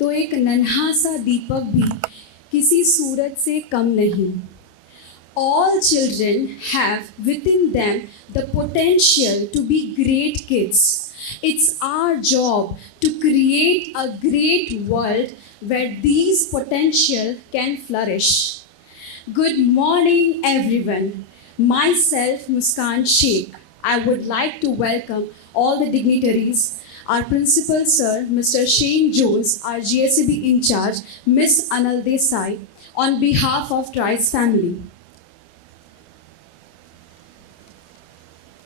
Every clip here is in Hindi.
तो एक नन्हा सा दीपक भी किसी सूरज से कम नहीं. All children have within them the potential to be great kids. It's our job to create a great world where these potential can flourish. Good morning, everyone. Myself, Muskan Sheikh. I would like to welcome all the dignitaries, our principal sir, Mr. Shane Jones, our GSCB in charge, Miss Anal Desai, on behalf of Trice family.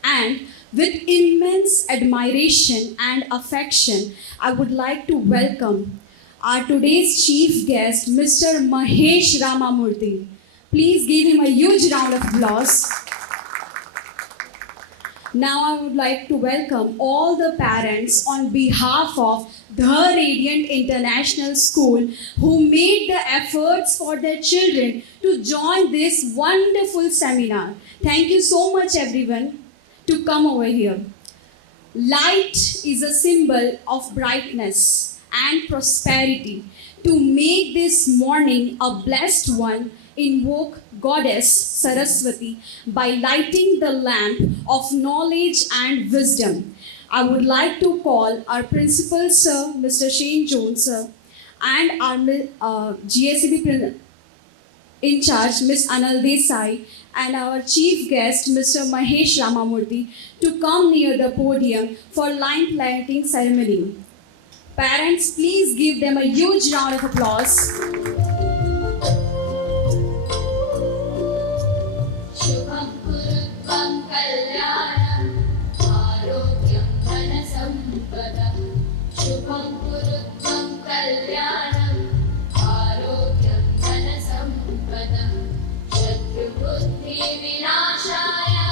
And with immense admiration and affection, I would like to welcome our today's chief guest, Mr. Mahesh Ramamurthy. Please give him a huge round of applause. Now I would like to welcome all the parents on behalf of the Radiant International School who made the efforts for their children to join this wonderful seminar. Thank you so much, everyone, to come over here. Light is a symbol of brightness and prosperity. To make this morning a blessed one, invoke Goddess Saraswati by lighting the lamp of knowledge and wisdom. I would like to call our principal sir, Mr. Shane Jones sir, and our GSCB in charge, Ms. Anal Desai, and our chief guest, Mr. Mahesh Ramamurthy, to come near the podium for line planting ceremony. Parents, please give them a huge round of applause. Shubham Kurutvam Kalyanam Arogyam Dhanasampada Shubham Kurutvam Kalyanam Arogyam Dhanasampada Shatru Buddhi Vinashaya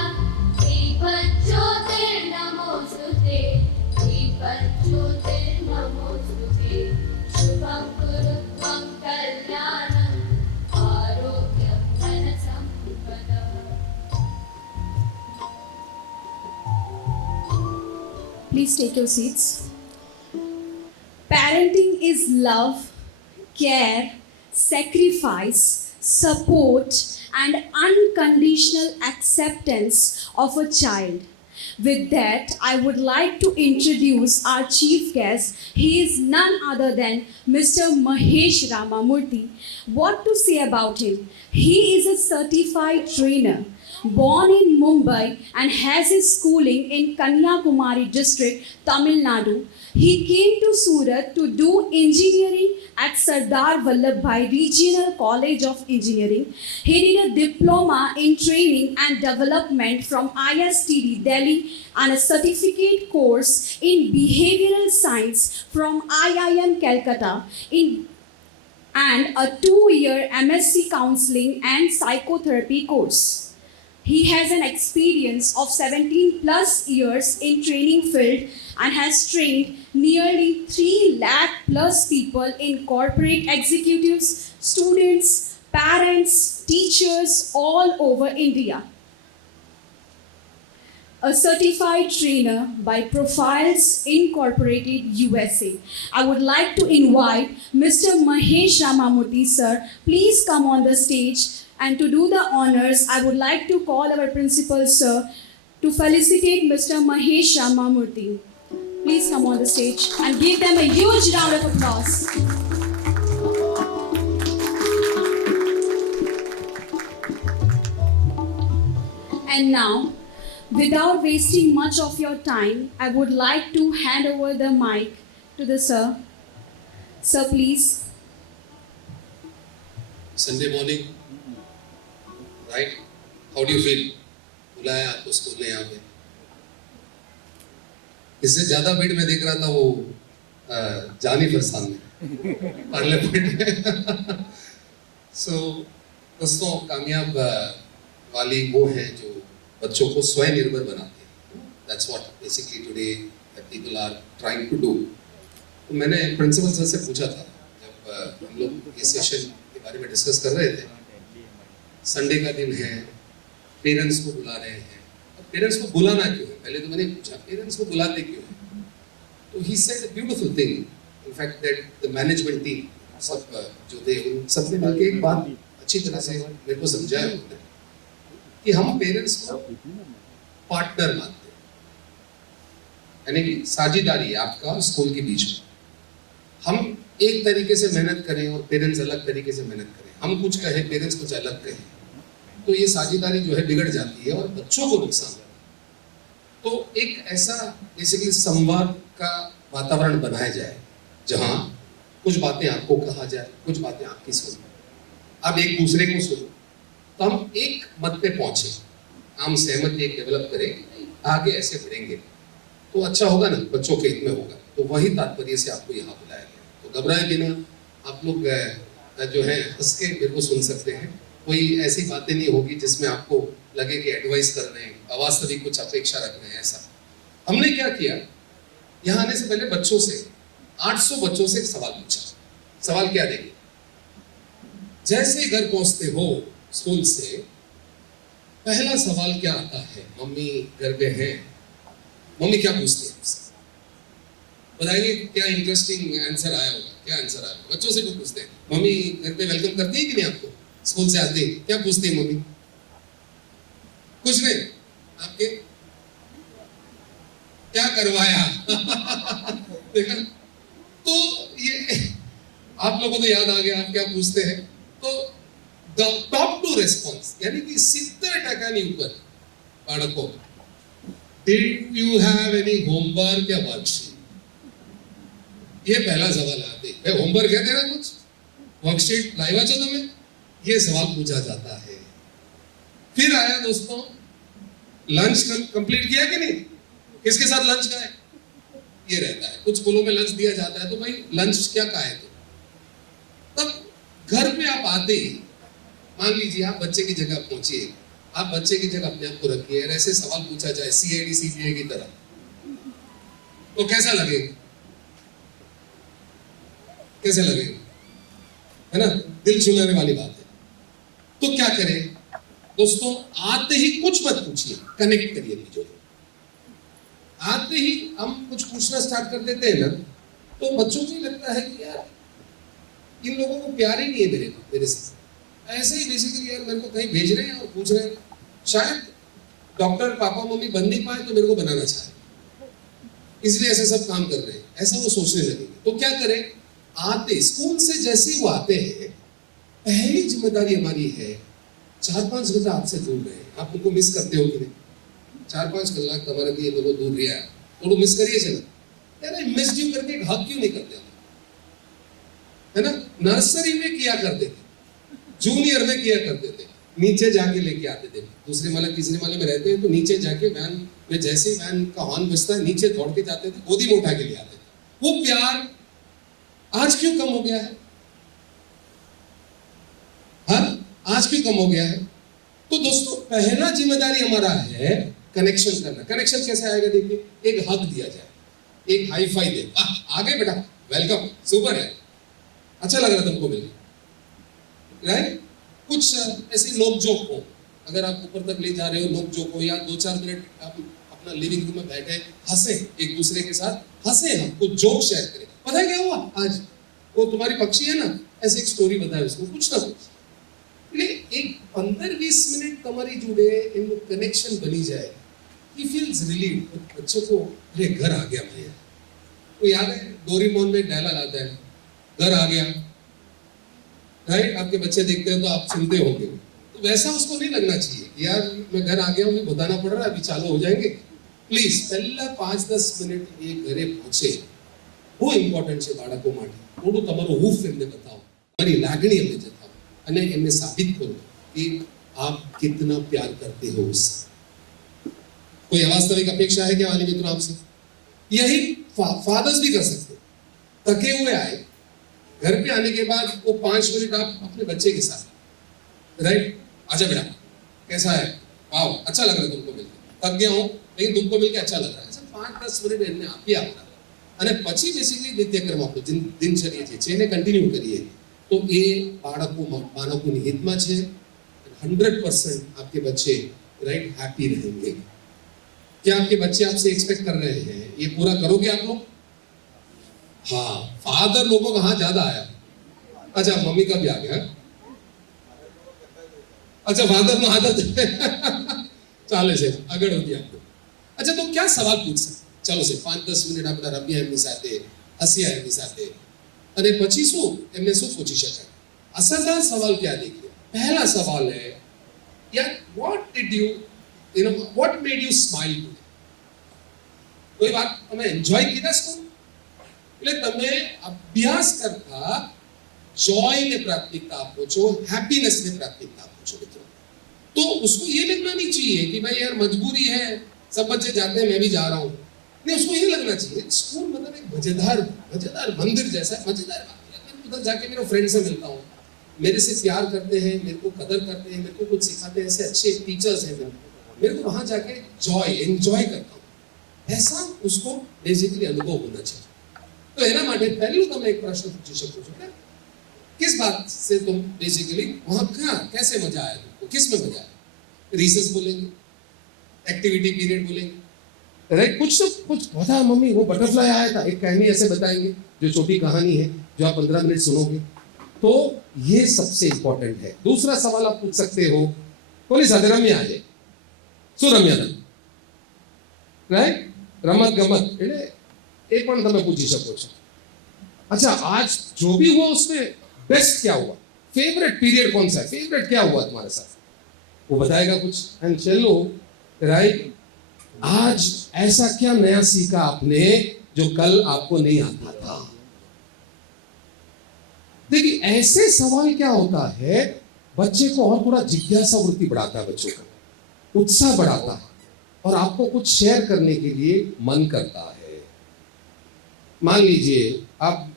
Deepajyotir Namostute Deepajyotir Namostute Shubham Kurutvam Kalyanam Arogyam Dhanasampada. Please take your seats. Parenting is love, care, sacrifice, support, and unconditional acceptance of a child. With that, I would like to introduce our chief guest. He is none other than Mr. Mahesh Ramamurthy. What to say about him? He is a certified trainer, born in Mumbai and has his schooling in Kanyakumari district, Tamil Nadu. He came to Surat to do engineering at Sardar Vallabhbhai Regional College of Engineering. He did a diploma in training and development from ISTD Delhi and a certificate course in behavioral science from IIM Calcutta and a 2-year MSc counseling and psychotherapy course. He has an experience of 17 plus years in training field and has trained nearly 3 lakh plus people in corporate executives, students, parents, teachers all over India. A certified trainer by Profiles Incorporated USA. I would like to invite Mr. Mahesh Ramamurthy sir. Please come on the stage. And to do the honors, I would like to call our principal sir to felicitate Mr. Mahesh Ramamurthy. Please come on the stage and give them a huge round of applause. And now, without wasting much of your time, I would like to hand over the mic to the sir. Sir, please. Sunday morning, right? How do you feel? बुलाया आपको स्कूल में यहाँ पे. इससे ज़्यादा भीड़ में देख रहा था वो जानी फरसान में पार्लियामेंट में. So दोस्तों कामयाब वाली वो है जो बच्चों को स्वयं निर्भर बनाते हैं. That's what basically today that people are trying to do. तो मैंने प्रिंसिपल सर से पूछा था जब हम लोग ये सेशन के बारे में डिस्कस कर रहे थे. संडे का दिन है, पेरेंट्स को बुला रहे हैं. अब पेरेंट्स को बुलाना क्यों है? पहले तो मैंने पूछा पेरेंट्स को बुलाते क्यों हैं? तो he said a beautiful thing in fact that the management team सब जो थे उन सबने मिलकर एक बात अच्छी तरह से मेरे को समझाया उन्होंने कि हम पेरेंट्स को पार्टनर मानते हैं, यानी कि साझेदारी है आपका और स्कूल के बीच में। हम एक तरीके से मेहनत करें और पेरेंट्स अलग तरीके से मेहनत करें, हम कुछ कहें पेरेंट्स कुछ अलग कहें, तो ये साझेदारी जो है बिगड़ जाती है और बच्चों को नुकसान होता है। तो एक ऐसा बेसिकली संवाद का वातावरण बनाया जाए जहां कुछ बातें आपको कहा जाए, कुछ बातें आपकी सुनो, आप एक दूसरे को सुनो, तो हम एक मत पे पहुंचे, हम सहमति एक डेवलप करें, आगे ऐसे बढ़ेंगे तो अच्छा होगा ना, बच्चों के हित में होगा। तो वही तात्पर्य से आपको यहाँ बुलाया गया। तो घबराए बिना आप लोग जो है हंस के मेरे को सुन सकते हैं, कोई ऐसी बातें नहीं होगी जिसमें आपको लगे कि एडवाइस कर रहे हैं, अवास्तविक कुछ अपेक्षा रख रहे हैं। ऐसा हमने क्या किया, यहाँ आने से पहले बच्चों से 800 बच्चों से एक सवाल पूछा। सवाल क्या देंगे, जैसे घर पहुंचते हो स्कूल से पहला सवाल क्या आता है, मम्मी घर पे है, मम्मी क्या पूछती है आपसे, बताइए क्या इंटरेस्टिंग आंसर आया होगा, क्या आंसर आया। बच्चों से भी पूछते हैं, मम्मी घर पे वेलकम करती है कि नहीं, आपको स्कूल से आते हैं क्या पूछती है मम्मी, कुछ नहीं, आपके क्या करवाया देखा। तो ये आप लोगों को याद आ गया आप क्या पूछते हैं। तो द टॉप टू रेस्पॉन्स यानी कि 70% ऊपर बाળકો, did you have any homework या वर्कशीट, ये पहला सवाल आते हैं। होमवर्क है तेरा, कुछ वर्कशीट लाइवा छो तुम्हें, ये सवाल पूछा जाता है। फिर आया दोस्तों, लंच कंप्लीट किया कि नहीं, किसके साथ लंच खाए, ये रहता है। कुछ स्कूलों में लंच दिया जाता है तो भाई लंच क्या खाए, तो तब घर पे आप आते ही मान लीजिए आप बच्चे की जगह पहुंचिए, आप बच्चे की जगह अपने आप को रखिए, ऐसे सवाल पूछा जाए सीआईडी सीबीआई की तरह, तो कैसा लगेगा, कैसे लगेगा, है ना, दिल छूने वाली बात है। तो क्या करें दोस्तों, आते ही कुछ मत पूछिए, कनेक्ट करिए चीजों को। आते ही हम कुछ पूछना स्टार्ट कर देते हैं ना, तो बच्चों को लगता है कि यार इन लोगों को प्यार ही नहीं है मेरे से, ऐसे ही बेसिकली यार मेरे को कहीं भेज रहे हैं और पूछ रहे हैं, शायद डॉक्टर पापा मम्मी बन नहीं पाए तो मेरे को बनाना चाहे, इसलिए ऐसे सब काम कर रहे हैं, ऐसा वो सोचने लगेंगे। तो क्या करें, आते स्कूल से जैसे ही वो आते हैं, पहली जिम्मेदारी हमारी है 4-5 घंटा आपसे दूर रहे। आप उनको मिस करते हो कि नहीं, 4-5 कलाक તમારા થી એ લોકો दूर રહ્યા, થોડું મિસ કરીએ છે ને, यार मिस यू करके एक हक क्यों नहीं करते हम, है ना। नर्सरी में किया करते थे, जूनियर में किया करते थे, नीचे जाके लेके आते थे, दूसरे माले तीसरे माले में रहते हैं तो नीचे जाके वैन में जैसे ही वैन का हॉर्न बजता है नीचे दौड़ के जाते थे, गोदी में उठा के ले आते थे। वो प्यार आज क्यों कम हो गया है, हाँ आज क्यों कम हो गया है। तो दोस्तों पहला जिम्मेदारी हमारा है कनेक्शन करना। कनेक्शन कैसे आएगा, देखिए, एक हक दिया जाए, एक हाई फाई दे, आ गए बेटा, वेलकम, सुपर है, अच्छा लग रहा तुमको मिलके, राइट। कुछ ऐसे नोक जोक हो, अगर आप ऊपर तक ले जा रहे हो, नोक जोक हो, या 2-4 मिनट आप अपना लिविंग रूम में बैठे हंसे, एक दूसरे के साथ हंसे, हम कुछ जोक शेयर करें, पता है क्या हुआ आज, वो तुम्हारी पक्षी है ना, ऐसे एक स्टोरी बताए उसको, कुछ ना कुछ, एक 15-20 मिनट तुम्हारी जुड़े इन कनेक्शन बनी जाए, ही फील्स रिलीव्ड। बच्चों को अरे घर आ गया भैया, वो याद है डोरेमोन में डायलॉग आता है, घर आ गया, राइट। आपके बच्चे देखते हैं तो आप सुनते होंगे, तो वैसा उसको नहीं लगना चाहिए यार मैं घर आ गया हूँ, बताना पड़ रहा है, अभी चालू हो जाएंगे। प्लीज पहला 5-10 मिनट ये घरे पहुंचे, वो इम्पोर्टेंट છે બાળકો માટે। થોડું તમારું હૂફ એમને બતાવો, તમારી લાગણી એમને જતાવો અને એમને સાબિત કરો कि आप कितना प्यार करते हो उससे। कोई अवास्तविक अपेक्षा है क्या वाले मित्रों आपसे? यही फादर्स भी कर सकते, थके हुए आए, घर पे आने के बाद वो 5 मिनट आप अपने बच्चे के साथ, राइट, आजा बेटा कैसा है, वाह अच्छा लग रहा है तुमको मिलके, थक गया हूं लेकिन तुमको मिलके अच्छा लग रहा है, ऐसा 5-10 मिनट એમને આપી આપતા અને પછી બેસિકલી નિત્યક્રમ આપણો દિનચર્યા છે એને કન્ટિન્યુ કરીએ તો એ બાળકોની હિતમાં છે। 100% आपके बच्चे राइट हैप्पी रहेंगे। क्या आपके बच्चे आपसे एक्सपेक्ट कर रहे हैं, ये पूरा करोगे आप लोग? हाँ, फादर लोगों का हाँ ज्यादा आया। अच्छा, मम्मी का भी आ गया। अच्छा, फादर નો આદત ચાલે છે, આગળ વધી આપણે। अच्छा, तो क्या सवाल पूछ सकते? चलो से 5-10 મિનિટ આપણે રમ્યા એમની સાથે, હસ્યા એમની સાથે, અને પછી શું એમને શું પૂછી શકાય? असरदार सवाल क्या देखिए, पहला सवाल है यार, what did you know what made you smile today? कोई बात તમે એન્જોય કીધા છો? એટલે તમે અભ્યાસ કરતા જોયને પ્રાથમિકતા આપો છો, હેપીનેસને પ્રાથમિકતા આપો છો મિત્રો। तो उसको ये लगना नहीं चाहिए कि भाई यार मजबूरी है, सब बच्चे जाते हैं मैं भी जा रहा हूँ। नहीं, उसको ये लगना चाहिए स्कूल मतलब एक मजेदार मंदिर जैसा है, मजेदार बात है। मैं उधर जाके मेरे फ्रेंड से मिलता हूँ, मेरे से प्यार करते हैं, मेरे को कदर करते हैं, मेरे को कुछ सिखाते हैं, ऐसे अच्छे टीचर्स हैं मेरे को वहां जाके एंजॉय करता हूँ, ऐसा उसको बेसिकली अनुभव होना चाहिए। तो એના માટે પહેલું તમે એક પ્રશ્ન પૂછી શકો છો કે किस बात से तुम बेसिकली वहां कहाँ कैसे मजा आया तुमको, किस में मजा आया? रिसेस बोलेंगे, एक्टिविटी पीरियड बोलेंगे, राइट? कुछ तो कुछ बता मम्मी, वो बटरफ्लाई आया था, एक कहानी ऐसे बताएंगे जो छोटी कहानी है जो आप 15 मिनट सुनोगे। तो ये सबसे इंपॉर्टेंट है। दूसरा सवाल आप पूछ सकते हो, कोई साथ रम्या आ जाए, શું રમ્યા તમે? રાઈટ, રમત ગમત એટલે એ પણ તમે પૂછી શકો છો। अच्छा, आज जो भी हुआ उसमें बेस्ट क्या हुआ, फेवरेट पीरियड कौन सा है, फेवरेट क्या हुआ तुम्हारे साथ, वो बताएगा कुछ। एंड चलो, राइट, आज ऐसा क्या नया सीखा आपने जो कल आपको नहीं आता था? देखिए, ऐसे सवाल क्या होता है, बच्चे को और थोड़ा जिज्ञासा वृत्ति बढ़ाता है, बच्चों का उत्साह बढ़ाता है, और आपको कुछ शेयर करने के लिए मन करता है। मान लीजिए आप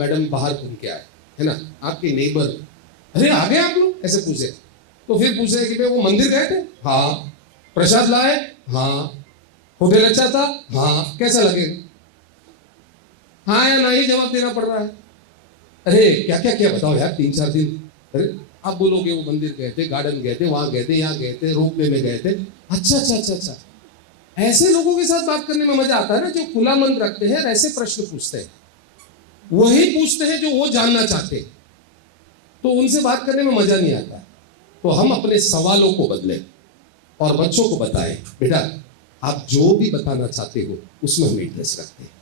मैडम बाहर घूम के आए, है ना, आपके नेबर, अरे आ गए आप लोग, ऐसे पूछे, तो फिर पूछे कि भाई वो मंदिर गए थे? हाँ। प्रसाद लाए? हाँ। होटल अच्छा था? हाँ। कैसा लगेगा? हाँ या नहीं जवाब देना पड़ रहा है। अरे क्या क्या क्या बताओ यार, 3-4 दिन। अरे आप बोलोगे वो मंदिर गए थे, गार्डन गए थे, वहां गए थे, यहाँ गए थे, रोपवे में गए थे। अच्छा। ऐसे लोगों के साथ बात करने में मजा आता है ना, जो खुला मन रखते हैं, ऐसे प्रश्न पूछते हैं, वही पूछते हैं जो वो जानना चाहते हैं, तो उनसे बात करने में मजा नहीं आता। तो हम अपने सवालों को बदलें और बच्चों को बताएं, बेटा आप जो भी बताना चाहते हो उसमें हम इंटरेस्ट रखते हैं।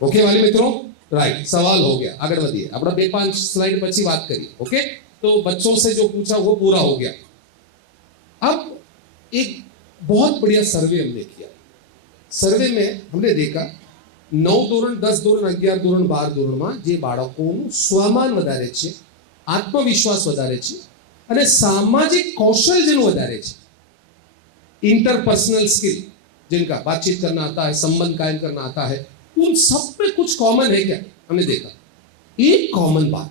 ओके वाले मित्रों, राइट, सवाल हो गया, आगे बढ़िए। अपना 2-5 स्लाइड પછી बात करिए। ओके, तो बच्चों से जो पूछा वो पूरा हो गया। अब एक बहुत बढ़िया सर्वे हमने किया। सर्वे में हमने देखा 9 ધોરણ, 10 ધોરણ, 11 ધોરણ, 12 ધોરણમાં જે બાળકોનું સ્વમાન વધારે છે, આત્મવિશ્વાસ વધારે છે, અને સામાજિક કૌશલ જેનું વધારે છે, इंटरपर्सनल स्किल जिनका बातचीत करना आता है, संबंध कायम करना आता है, उन सब में कुछ कॉमन है क्या? हमने देखा एक कॉमन बात,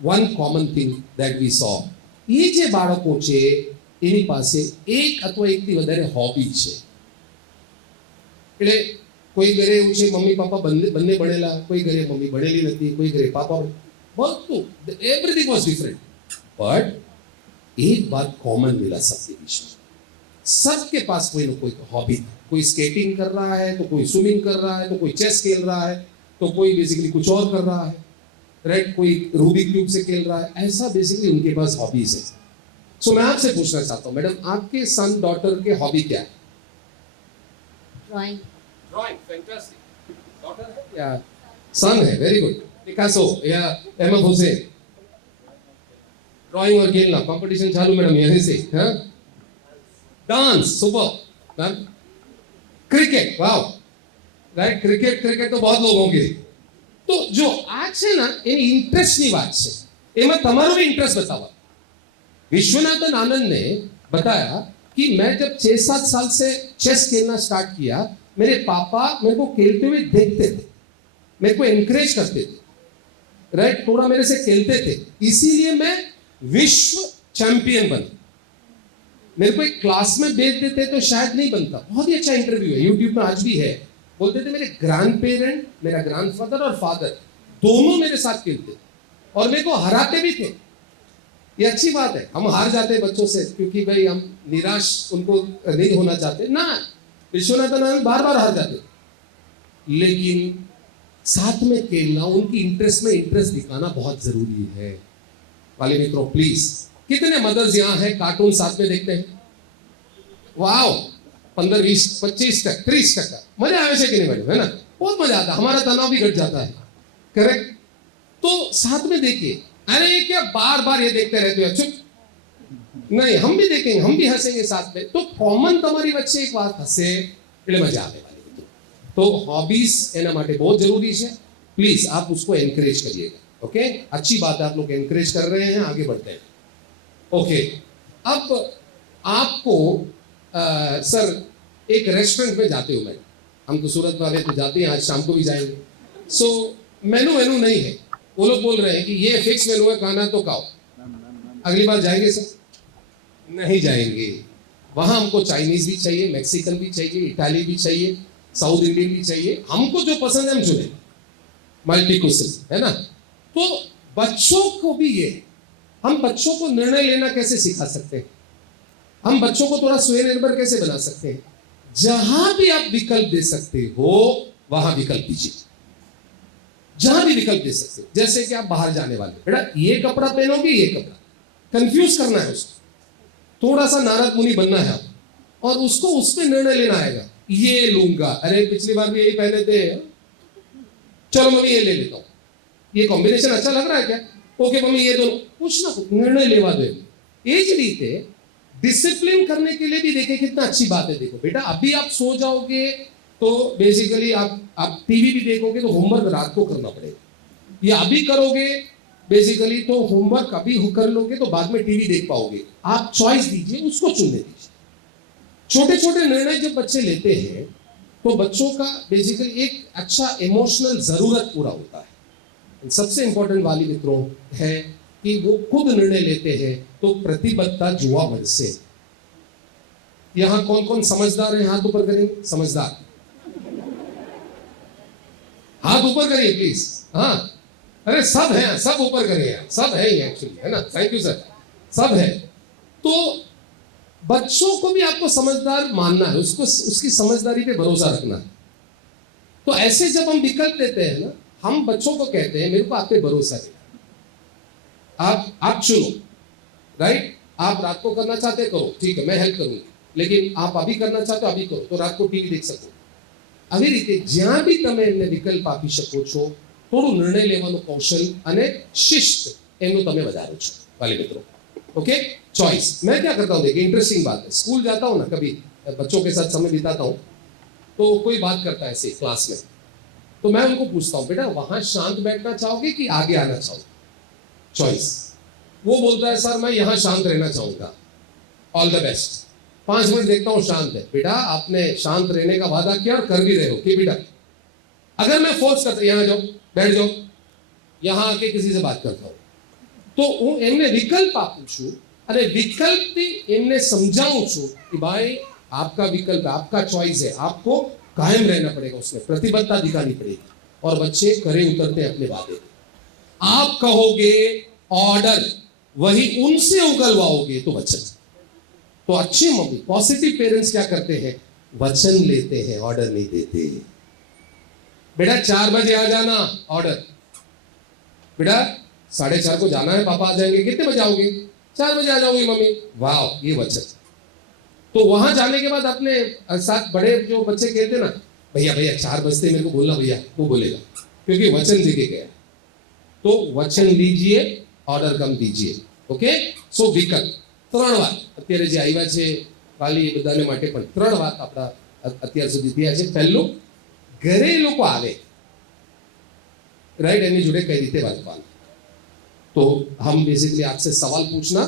one common thing that we saw, ये जे बाळको छे એની પાસે એક અથવા એકથી વધારે હોબી છે। એટલે કોઈ ઘરે એવું છે મમ્મી પાપા બંને ભણેલા, કોઈ ઘરે મમ્મી ભણેલી નથી, કોઈ ઘરે પાપા, બધું એવરીથિંગ વોઝ ડિફરન્ટ, બટ एक बात कॉमन मिला सबके बीच में, सबके पास कोई ना कोई हॉबी था। कोई स्केटिंग कर रहा है, तो कोई स्विमिंग कर रहा है, तो कोई चेस खेल रहा है, तो कोई बेसिकली कुछ और कर रहा है, राइट, कोई रूबिक क्यूब से खेल रहा है, ऐसा बेसिकली उनके पास हॉबीज है। सो मैं आपसे पूछना चाहता हूँ मैडम, आपके सन डॉटर के हॉबी क्या है? ड्राइंग। Drawing, fantastic. डॉटर है या सन है? Very good. पिकासो या एम.एफ. हुसैन, ड्राइंग और खेलना, कंपटीशन चालू मैडम यहीं से। हाँ, dance, super ma'am, cricket, wow, right, cricket तो बहुत लोगों के। तो जो आज है ना, એની ઇન્ટરેસ્ટની વાત છે, એમાં તમારો भी इंटरेस्ट बताओ। विश्वनाथन आनंद ने बताया कि मैं जब 6-7 साल से चेस खेलना स्टार्ट किया, मेरे पापा मेरे को खेलते हुए देखते थे, मेरे को एनकरेज करते थे, राइट, थोड़ा मेरे से खेलते थे, इसीलिए मैं विश्व चैंपियन बना। मेरे को एक क्लास में भेज देते तो शायद नहीं बनता। बहुत ही अच्छा इंटरव्यू है, यूट्यूब में आज भी है। बोलते थे मेरे ग्रैंड पेरेंट, मेरा ग्रैंडफादर और फादर दोनों मेरे साथ खेलते और मेरे को हराते भी थे। ये अच्छी बात है, हम हार जाते हैं बच्चों से क्योंकि भाई हम निराश उनको नहीं होना चाहते ना। विश्वनाथन आनंद बार बार हार जाते, लेकिन साथ में खेलना, उनकी इंटरेस्ट में इंटरेस्ट दिखाना बहुत जरूरी है। वाले मित्रों प्लीज, कितने मदर्स यहाँ हैं कार्टून साथ में देखते हैं? वाओ, 15, 20, 25%, 30%। मजा आवे से कि नहीं मैडम, है ना? बहुत मजा आता है, हमारा तनाव भी घट जाता है। करेक्ट? तो साथ में देखिए। अरे ये क्या बार बार ये देखते रहते हो? चुप नहीं, हम भी देखेंगे, हम भी हंसेंगे साथ में। तो कॉमन તમારી વચ્ચે એક વાત હશે એટલે મજા આવે वाली। तो हॉबीज एना માટે बहुत जरूरी है। प्लीज आप उसको एनकरेज करिएगा। ओके, अच्छी बात है, आप लोग एनकरेज कर रहे हैं, आगे बढ़ते हैं। ओके, अब आपको सर एक रेस्टोरेंट में जाते हो, मैं हम तो सूरत वाले तो जाते हैं, आज शाम को भी जाएंगे। सो मेनू नहीं है, वो लोग बोल रहे हैं कि ये फिक्स मेनू है, खाना तो खाओ। अगली बार जाएंगे सर? नहीं जाएंगे। वहां हमको चाइनीज भी चाहिए, मैक्सिकन भी चाहिए, इटाली भी चाहिए, साउथ इंडियन भी चाहिए, हमको जो पसंद है हम चुने, मल्टी क्वेश्चन, है ना? तो बच्चों को भी ये, हम बच्चों को निर्णय लेना कैसे सिखा सकते हैं? हम बच्चों को थोड़ा स्वनिर्भर कैसे बना सकते हैं? जहां भी आप विकल्प दे सकते हो वहां विकल्प दीजिए। जहां भी विकल्प दे सकते हो, जैसे कि आप बाहर जाने वाले, बेटा ये कपड़ा पहनोगे, ये कपड़ा, कंफ्यूज करना है उसको, थोड़ा सा नारद मुनि बनना है और उसको उसमें निर्णय लेना आएगा। ये लूंगा, अरे पिछली बार भी यही पहने थे, चलो मम्मी ये ले लेता हूं, ये कॉम्बिनेशन अच्छा लग रहा है क्या? ओके मम्मी ये दोनों, कुछ ना कुछ निर्णय लेवा दो। ये જ રીતે डिसिप्लिन करने के लिए भी देखिए कितना अच्छी बात है। देखो बेटा, अभी आप सो जाओगे तो बेसिकली आप टीवी भी देखोगे तो होमवर्क रात को करना पड़ेगा, या अभी करोगे बेसिकली तो होमवर्क अभी कर लोगे तो बाद में टीवी देख पाओगे। आप चॉइस दीजिए, उसको चुनने दीजिए। छोटे छोटे निर्णय जब बच्चे लेते हैं तो बच्चों का बेसिकली एक अच्छा इमोशनल जरूरत पूरा होता है। सबसे इंपॉर्टेंट वाली मित्रों है कि वो खुद निर्णय लेते हैं तो प्रतिबद्धता जुआ बढ़से। यहां कौन कौन समझदार है? हाथ ऊपर करेंगे। समझदार हाथ ऊपर करिए प्लीज। हाँ, अरे सब है, सब ऊपर करिए, सब है ही एक्चुअली, है ना? थैंक यू सर, सब है। तो बच्चों को भी आपको समझदार मानना है, उसको उसकी समझदारी पे भरोसा रखना है। तो ऐसे जब हम विकल्प देते हैं ना, हम बच्चों को कहते हैं मेरे को आप पे भरोसा है, आप चुनो, राइट? आप रात को करना चाहते करो, ठीक है मैं हेल्प करूंगी, लेकिन आप अभी करना चाहते हो अभी करो, तो रात को टीवी देख सको। આવી રીતે જ્યાં બી તમે એમને વિકલ્પ આપી શકો છો, થોડું निर्णय લેવાનું કૌશલ અને શિસ્ત એનું તમે વધારો છો વાલી મિત્રો। Okay, choice. मैं क्या करता हूँ, देखिए इंटरेस्टिंग बात है, स्कूल जाता हूँ ना, कभी बच्चों के साथ समय बिताता हूँ तो कोई बात करता है ऐसे क्लास में, तो मैं उनको पूछता हूँ बेटा वहां शांत बैठना चाहोगे कि आगे आना चाहोगे? चॉइस। वो बोलता है सर मैं यहाँ शांत रहना चाहूंगा। All the best. 5 मिनट देखता हूँ शांत है, बेटा आपने शांत रहने का वादा किया और कर भी रहे हो कि बेटा, अगर मैं फोर्स करता यहाँ जाओ बैठ जाओ, यहाँ आके किसी से बात करता हूँ तो હું એમને વિકલ્પ આપું છું અને વિકલ્પથી એમને સમજાવું છું कि भाई आपका विकल्प, आपका चॉइस है, आपको कायम रहना पड़ेगा, उसमें प्रतिबद्धता दिखानी पड़ेगी। और बच्चे खरे उतरते हैं अपने वादे। आप कहोगे ऑर्डर, वही उनसे उगलवाओगे तो वचन। तो अच्छे मम्मी, पॉजिटिव पेरेंट्स क्या करते हैं? वचन लेते हैं, ऑर्डर नहीं देते। बेटा 4 बजे आ जाना, ऑर्डर। बेटा 4:30 को जाना है, पापा आ जाएंगे, कितने बजे आओगे? 4 बजे आ जाओगी मम्मी। वाह, ये वचन। तो वहां जाने के बाद अपने साथ बड़े जो बच्चे कहते ना, भैया भैया 4 बजते मेरे को बोलना भैया, वो बोलेगा क्योंकि वचन देके गया। तो वचन लीजिए, ऑर्डर कम दीजिए। ओके, सो विकल्प 3 વાત અત્યારે જે આવ્યા છે વાલી એ બધાને માટે પણ 3 વાત આપણા અત્યાર સુધી થયા છે। પહેલું, ઘરે લોકો આવે, રાઈટ, એની જોડે કઈ રીતે વાત કરવાની। तो हम बेसिकली आपसे सवाल पूछना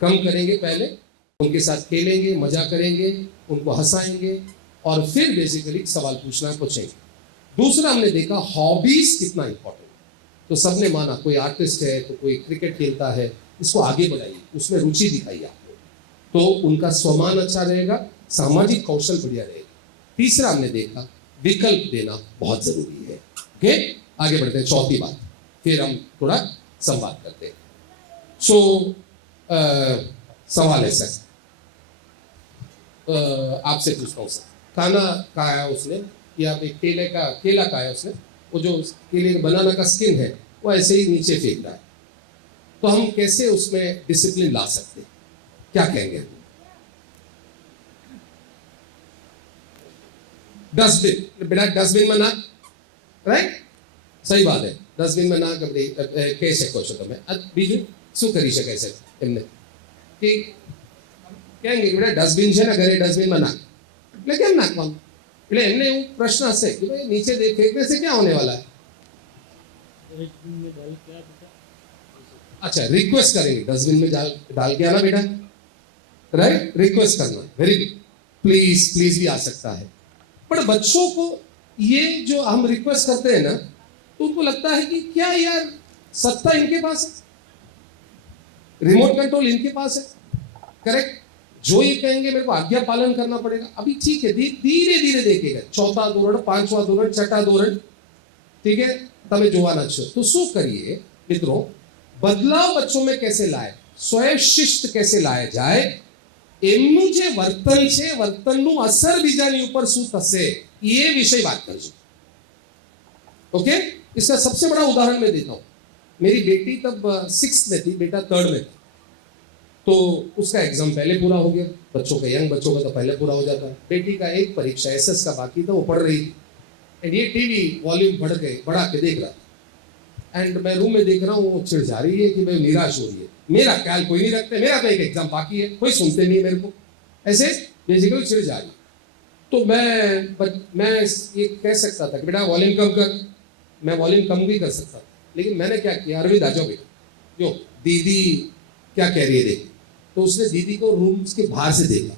कम करेंगे, पहले उनके साथ खेलेंगे, मजा करेंगे, उनको हंसाएंगे और फिर बेसिकली सवाल पूछना पूछेंगे। दूसरा हमने देखा हॉबीज कितना इंपॉर्टेंट। तो सबने माना कोई आर्टिस्ट है तो कोई क्रिकेट खेलता है, इसको आगे बढ़ाइए, उसमें रुचि दिखाइए आप लोग, तो उनका स्वमान अच्छा रहेगा, सामाजिक कौशल बढ़िया रहेगा। तीसरा हमने देखा विकल्प देना बहुत जरूरी है। ओके, आगे बढ़ते हैं, चौथी बात, फिर हम थोड़ा संवाद करते हैं। सो सवाल है सर, आपसे पूछता हूँ सर, खाना खाया उसने या केला खाया उसने, वो जो उसके लिए बनाना का स्किन है वो ऐसे ही नीचे फेंक रहा है, तो हम कैसे उसमें डिसिप्लिन ला सकते हैं? क्या कहेंगे? डस्टबिन, बेटा डस्टबिन में नाक, राइट? સહી વાત है, ડસ્ટબિનમાં ના કપડી કહી શકો છો તમે. બીજું શું કરી શકાય છે એમને કે કહેંગે કે બેટા ડસ્ટબિન છે ને ઘરે, ડસ્ટબિનમાં નાખ. એટલે કેમ નાખવાનું? એટલે એમને એવું પ્રશ્ન હશે કે ભાઈ નીચે फेंकने से क्या होने वाला है? अच्छा, रिक्वेस्ट करेंगे डस्टबिन में डाल के आना बेटा, राइट? रिक्वेस्ट करना, वेरी गुड, प्लीज प्लीज भी आ सकता है. पर बच्चों को ये जो हम रिक्वेस्ट करते हैं ना, तो उनको लगता है कि क्या यार सत्ता इनके पास है, रिमोट कंट्रोल इनके पास है, करेक्ट? जो ये कहेंगे मेरे को आज्ञा पालन करना पड़ेगा. अभी ठीक है, धीरे धीरे देखेगा, चौथा धोरण, पांचवा धोरण, छठा धोरण, ठीक है, તમે જોવાના છો. તો શું કરીએ મિત્રો, બદલાવ બચ્ચોं में कैसे लाए, स्वयं शिस्त कैसे लाया जाए, એમનું જે વર્તન છે, વર્તનનું અસર બીજાની ઉપર શું થશે, ये विषय बात करજો. ओके, इसका सबसे बड़ा उदाहरण मैं देता हूँ. मेरी बेटी तब 6th में थी, बेटा 3rd में था, तो उसका एग्जाम पहले पूरा हो गया. बच्चों का, यंग बच्चों का तो पहले पूरा हो जाता है. बेटी का एक परीक्षा एसएस का बाकी था, वो पढ़ रही थी, एंड ये टीवी वॉल्यूम बढ़ा के देख रहा था. एंड मैं रूम में देख रहा हूँ, वो चिढ़ जा रही है कि भाई निराश हो रही है. मेरा ख्याल कोई नहीं रखते, मेरा तो एक एग्जाम बाकी है, कोई सुनते नहीं है मेरे को, ऐसे बेसिकली चिढ़ जा रही. तो मैं ये कह सकता था कि बेटा वॉल्यूम कम कर, मैं वॉल्यूम कम भी कर सकता था, लेकिन मैंने क्या किया, अरविंद आ जाओ बेटा, जो दीदी क्या कह रही है देख. तो उसने दीदी को रूम के बाहर से देखा,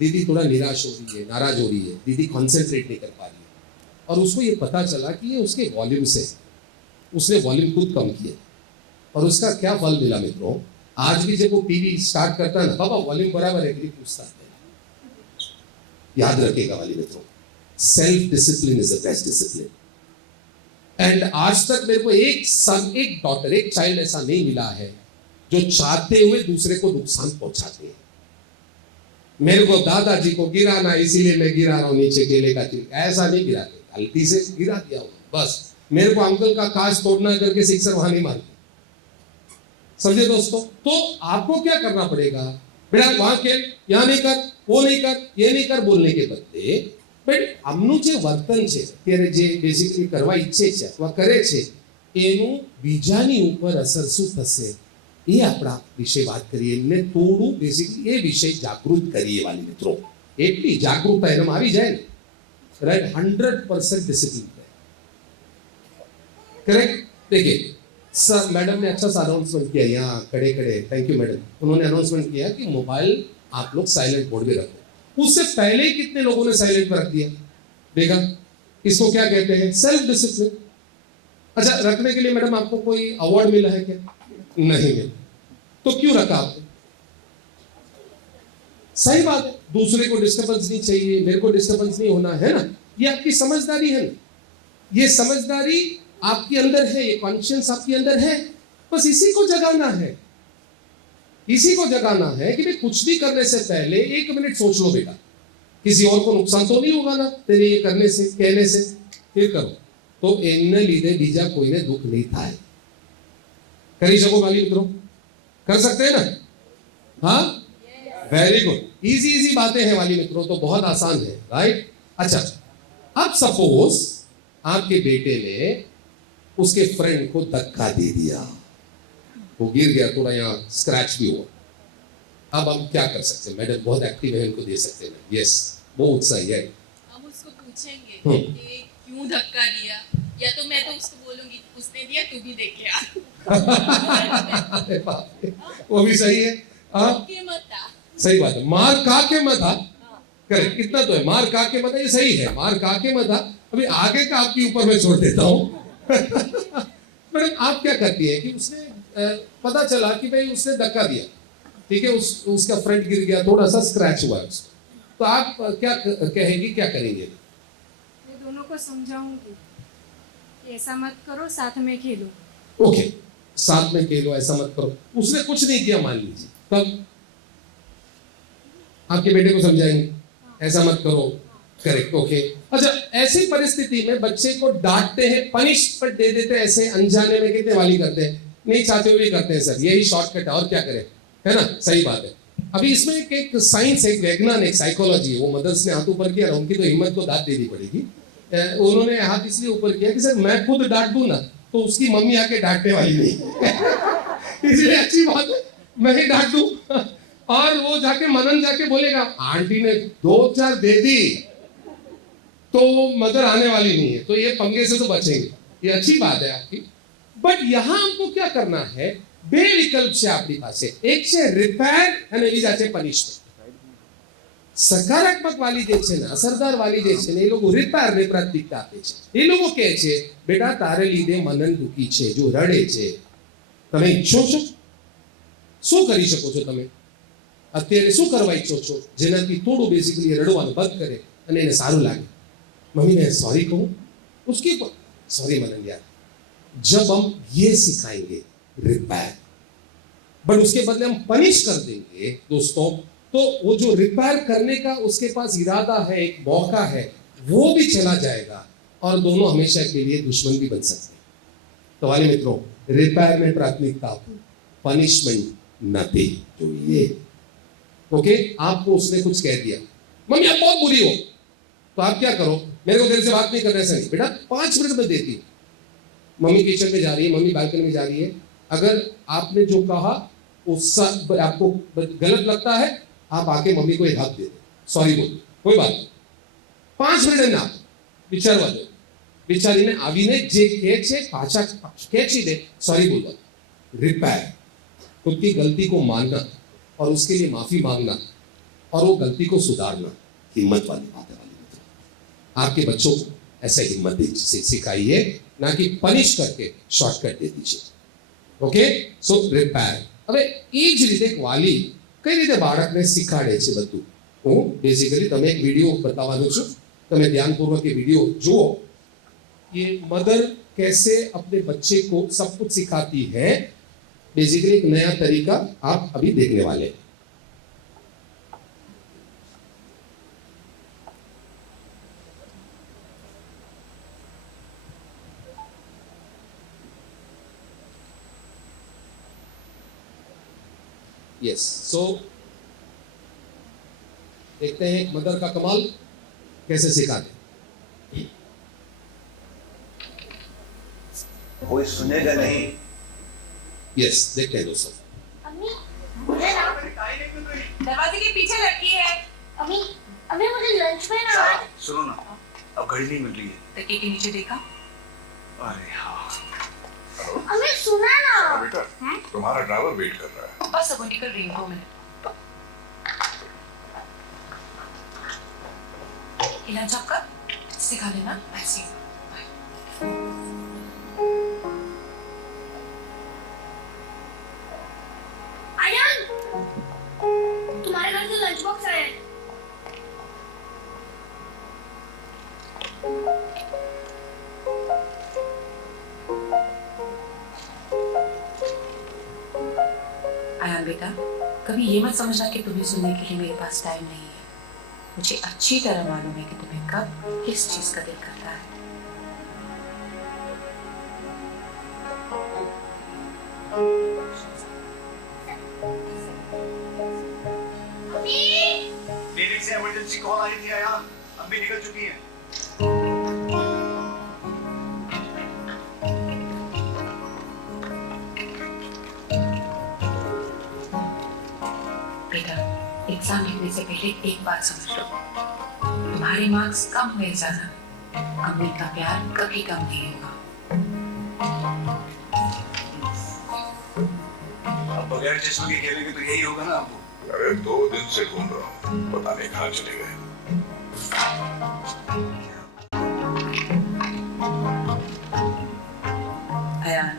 दीदी थोड़ा निराश हो रही है, नाराज हो रही है, दीदी कॉन्सेंट्रेट नहीं कर पा रही है, और उसको ये पता चला कि ये उसके वॉल्यूम से, उसने वॉल्यूम खुद कम किया. और उसका क्या फल मिला मित्रों, आज भी जब वो टीवी स्टार्ट करता है ना, बाबा वॉल्यूम बराबर है कि पूछता है. याद रखेगा वाली मित्रों, self discipline is the best discipline. And आज तक मेरे को एक सन, एक डॉटर, एक चाइल्ड ऐसा नहीं मिला है जो चाहते हुए दूसरे को नुकसान पहुंचाते हैं. मेरे को दादाजी को गिराना, इसीलिए मैं गिरा रहा हूं नीचे केले का छिलका, ऐसा नहीं गिराते, गलती से गिरा दिया होगा बस. मेरे को अंकल का कांच तोड़ना करके सिक्सर वहां नहीं मारते, समझे दोस्तों? तो आपको क्या करना पड़ेगा, बेटा वहां खेल, यहां नहीं कर, वो नहीं कर, ये नहीं कर बोलने के बदले, बट આમનું જે વર્તન છે ત્યારે જે બેઝિકલી કરવા ઈચ્છે છે અથવા કરે છે એનું બીજાની ઉપર અસર શું થશે એ આપણા વિશે વાત કરીએ. એમને થોડું બેઝિકલી એ વિષય જાગૃત કરીએ વાલી મિત્રો. એટલી જાગૃતતા એનામાં આવી જાય ને, રાઈટ, 100% ડિસિપ્લિન, करेक्ट. देखिए सर, मैडम ने अच्छा सा अनाउंसमेंट किया यहाँ खड़े खड़े, थैंक यू मैडम, उन्होंने अनाउंसमेंट किया कि मोबाइल आप लोग साइलेंट मोड में रखो. उससे पहले ही कितने लोगों ने साइलेंट पर रख दिया, देखा? इसको क्या कहते हैं, सेल्फ डिसिप्लिन. अच्छा, रखने के लिए मैडम आपको कोई अवार्ड मिला है क्या? नहीं मिला. तो क्यों रखा आपने? सही बात है, दूसरे को डिस्टर्बेंस नहीं चाहिए, मेरे को डिस्टर्बेंस नहीं होना है ना, ये आपकी समझदारी है ना. ये समझदारी आपके अंदर है, ये कॉन्शियस आपके अंदर है, बस इसी को जगाना है, इसी को जगाना है कि भाई कुछ भी करने से पहले 1 मिनट सोच लो बेटा, किसी और को नुकसान तो नहीं होगा ना तेरे ये करने से, कहने से, फिर करो तो एमने લીધે બીજા કોઈને दुख नहीं થાય. કરી શકો વાલી મિત્રો? कर सकते हैं ना? हाँ, वेरी गुड. इजी बातें हैं वाली मित्रों, तो बहुत आसान है, राइट? अच्छा, अब सपोज आपके बेटे ने उसके फ्रेंड को धक्का दे दिया, वो गिर गया, थोड़ा यहाँ स्क्रैच भी हुआ. अब हम क्या कर सकते हैं? मैडम बहुत एक्टिव है, उनको दे सकते हैं. यस, वो उत्साही है. हम उसको पूछेंगे कि क्यों धक्का दिया, या तो मैं तो उसको बोलूंगी उसने दिया, तू भी देख ले आ. अरे बाप रे, वो भी सही है. हाँ, के मत आ. सही बात है, मार खा के मत आ. करेक्ट, कितना तो है, मार खा के मत आ, ये सही है, मार खा के मत आ. अभी आगे का आपके ऊपर मैं छोड़ देता हूँ. मैडम आप क्या करती है कि उसने पता चला कि भाई उसने धक्का दिया, ठीक है, उसका फ्रेंड गिर गया, थोड़ा सा स्क्रैच हुआ उसको, तो आप क्या कहेंगी, क्या करेंगे? मैं दोनों को समझाऊंगी कि ऐसा मत करो, साथ में खेलो. ओके, साथ में खेलो, ऐसा मत करो. उसने कुछ नहीं किया मान लीजिए, तब आपके बेटे को समझाएंगे ऐसा मत करो. Correct, okay. अच्छा, ऐसी परिस्थिति में बच्चे को डांटते हैं, पनिशमेंट दे देते हैं, ऐसे अनजाने में कितने वाली करते हैं, नहीं चाहते हुए भी करते हैं सर, यही शॉर्टकट है और क्या करें, है ना, सही बात है। अभी इसमें एक साइंस, एक विज्ञान, एक साइकोलॉजी है। वो मदर्स ने हाथ ऊपर किया, उनकी तो हिम्मत को दाद देनी पड़ेगी। उन्होंने हाथ इसलिए ऊपर किया कि सर मैं खुद डांट दूं ना तो उसकी मम्मी आके डांटने वाली नहीं इसलिए अच्छी बात है मैं ही डांट दूं और वो जाके मनन जाके बोलेगा आंटी ने 2-4 दे दी तो मदर आने वाली नहीं है, तो ये पंगे से तो बचेंगे, ये अच्छी बात है आपकी। बट यहां हमको क्या करना है, બે વિકલ્પ છે આપણી પાસે, એક છે રિપેર અને બીજા છે પનિશમેન્ટ। સકારાત્મક વાલી જે છે ને, અસરદાર વાલી જે છે ને, એ લોકો રિપેર ને પ્રાથમિકતા આપે છે। એ લોકો કહે છે બેટા તારે લીધે મનન દુખી છે, જો રડે છે, તમે ઈચ્છો છો શું કરી શકો છો, તમે અત્યારે શું કરવા ઈચ્છો છો જેનાથી થોડું બેઝિકલી રડવાનું બંધ કરે અને એને સારું લાગે। मम्मी मैं सॉरी कहूं, उसके सॉरी मनन यार, जब हम ये सिखाएंगे रिपेयर, बट उसके बदले हम पनिश कर देंगे दोस्तों, तो वो जो रिपेयर करने का उसके पास इरादा है, एक मौका है, वो भी चला जाएगा और दोनों हमेशा के लिए दुश्मन भी बन सकते हैं। तो वाले मित्रों, रिपेयर में प्राथमिकता, पनिशमेंट न दे चाहिए। ओके, आपको उसने कुछ कह दिया, मम्मी आप बहुत बुरी हो, तो आप क्या करो, मेरे को देर से बात नहीं कर रहे सही, बेटा 5 मिनट में देती। मम्मी किचन में जा रही है, मम्मी बालकनी में जा रही है, अगर आपने जो कहा वो सब आपको गलत लगता है, आप आके मम्मी को एक हाथ दे दो, सॉरी बोल दो, कोई बात नहीं, 5 मिनट ना विचारवा दो। बिचारी ने आवीने जे के छे पाछा खेची दे, सॉरी बोल दो। रिपेयर, खुद की गलती को मानना और उसके लिए माफी मांगना और वो गलती को सुधारना, हिम्मत वाली बात है। आपके बच्चों को ऐसा हिम्मत सिखाइए, ना कि पनिश करके शॉर्टकट दे दीजिए। ओके, सो रिपेयर। હવે એ જ રીતે એક વાલી કઈ રીતે બાળકને શીખાડે છે બધું, હું બેઝિકલી તમે એક વિડીયો બતાવવાનો છું, તમે ધ્યાનપૂર્વક એ વિડીયો જુઓ। ये मदर कैसे अपने बच्चे को सब कुछ सिखाती है, बेसिकली एक नया तरीका आप अभी देखने वाले हैं। यस, सो देखते हैं मदर का कमाल कैसे सिखाते। कोई सुनेगा नहीं। यस, देखते हैं दोस्तों। अम्मी मुझे ना दरवाजे के पीछे लड़की है। अम्मी अम्मी मुझे लंच में ना सुनो ना, अब घड़ी नहीं मिल रही है। तकिए के नीचे देखा? अरे हाँ, अम्मी सुना ना। बेटा तुम्हारा ड्राइवर वेट कर रहा है। बस अब निकल रही हूँ 2 मिनट। लंच आपका सिखा लेना ऐसे ही। आयन तुम्हारे घर से लंच बॉक्स आया है। आयान बेटा, कभी ये मत समझना कि तुम्हें सुनने के लिए मेरे पास टाइम नहीं है। मुझे अच्छी तरह मालूम है कि तुम्हें कब किस चीज का दिल करता है। क्लिनिक से इमरजेंसी कॉल आई थी यार, अम्मी निकल चुकी हैं। बेटा, एग्जाम लिखने से पहले एक बात समझ लो, तुम्हारे मार्क्स कम हुए ज्यादा, अम्मी का प्यार कभी कम नहीं होगा। अब बगैर चश्मे के खेलेंगे तो यही होगा ना आपको। अरे 2 दिन से ढूंढ रहा हूँ, पता नहीं कहाँ चले गए। अयान,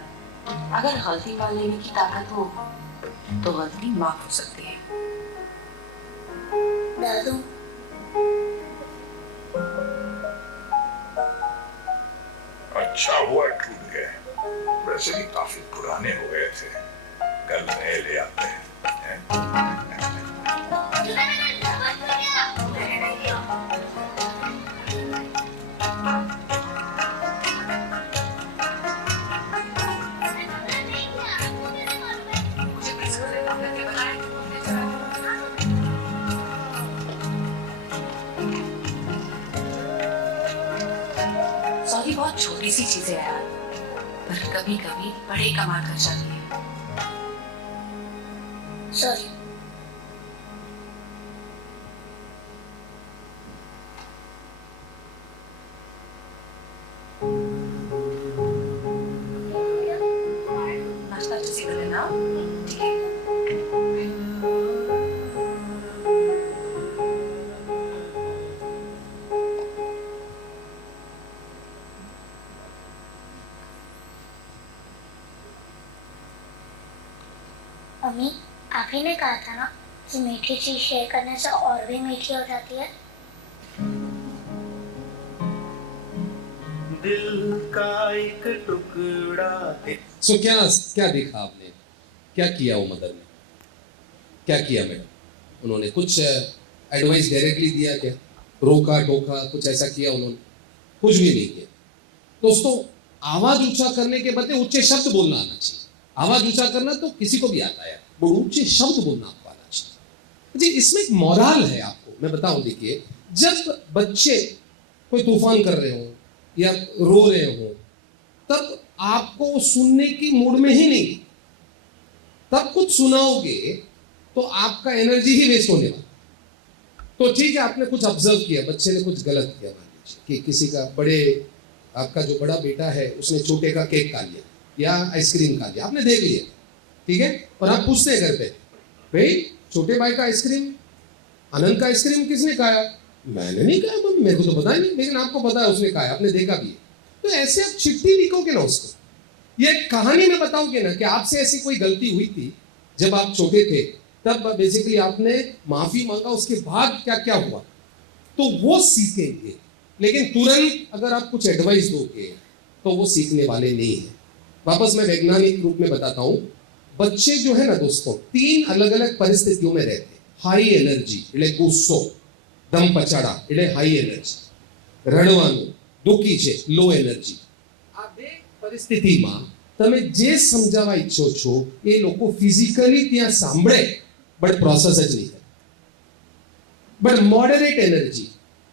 अगर गलती मान लेने की ताकत हो तो गलती माफ हो सकती है। दादू अच्छा हुआ टूट गए, वैसे भी काफी पुराने हो गए थे, कल नए ले आते हैं। ऐसी चीजें यार, पर कभी कभी बड़े कमाल कर जाती है। सॉरी। नाश्ता अच्छे से कर लेना, ठीक है? मम्मी, आप ही ने कहा था ना कि मीठी चीज शेयर करने से और भी मीठी हो जाती है। दिल का एक टुकड़ा सो क्या क्या देखा आपने, क्या किया वो मदर ने, क्या किया मैडम? उन्होंने कुछ एडवाइस डायरेक्टली दिया क्या? रोका टोका कुछ ऐसा किया उन्होंने? कुछ भी नहीं किया। दोस्तों, आवाज ऊंचा करने के बदले ऊंचे शब्द बोलना आना चाहिए। आवाज ऊंचा करना तो किसी को भी आता है, वो ऊंचे शब्द बोलना आपको आना चाहिए। जी, इसमें एक मोरल है, आपको मैं बताऊं। देखिए, जब बच्चे कोई तूफान कर रहे हो या रो रहे हो, तब आपको सुनने की मूड में ही नहीं, तब कुछ सुनाओगे तो आपका एनर्जी ही वेस्ट होने वाला। तो ठीक है, आपने कुछ ऑब्जर्व किया, बच्चे ने कुछ गलत किया, मान लीजिए कि किसी का आपका जो बड़ा बेटा है उसने छोटे का केक खा लिया या आइसक्रीम खा लिया, आपने देख लिया, ठीक है, और आप पूछते हैं घर पे, भाई छोटे भाई का आइसक्रीम, आनंद का आइसक्रीम किसने खाया? मैंने नहीं खाया मम्मी, मेरे को तो पता ही नहीं, लेकिन आपको पता है उसने खाया, आपने देखा भी है। तो ऐसे आप चिट्ठी लिखोगे ना उसको, ये कहानी में बताओगे ना कि आपसे ऐसी कोई गलती हुई थी जब आप छोटे थे, तब बेसिकली आपने माफी मांगा, उसके बाद क्या क्या हुआ, तो वो सीखेंगे। लेकिन तुरंत अगर आप कुछ एडवाइस दोगे तो वो सीखने वाले नहीं है। वापस मैं वैज्ञानिक रूप में बताता हूं, बच्चे जो है ना दोस्तों, 3 अलग अलग परिस्थितियों में रहते हैं। हाई एनर्जी એટલે ગુસ્સો, દમ પચાડા એટલે હાઈ એનર્જી, રડવાનું, દુખી છે લો એનર્જી। આ બે પરિસ્થિતિમાં તમે જે સમજાવવા ઈચ્છો છો એ લોકો ફિઝિકલી ત્યાં સાંભળે બટ પ્રોસેસ જ નહીં કરે। बट मॉडरेट एनर्जी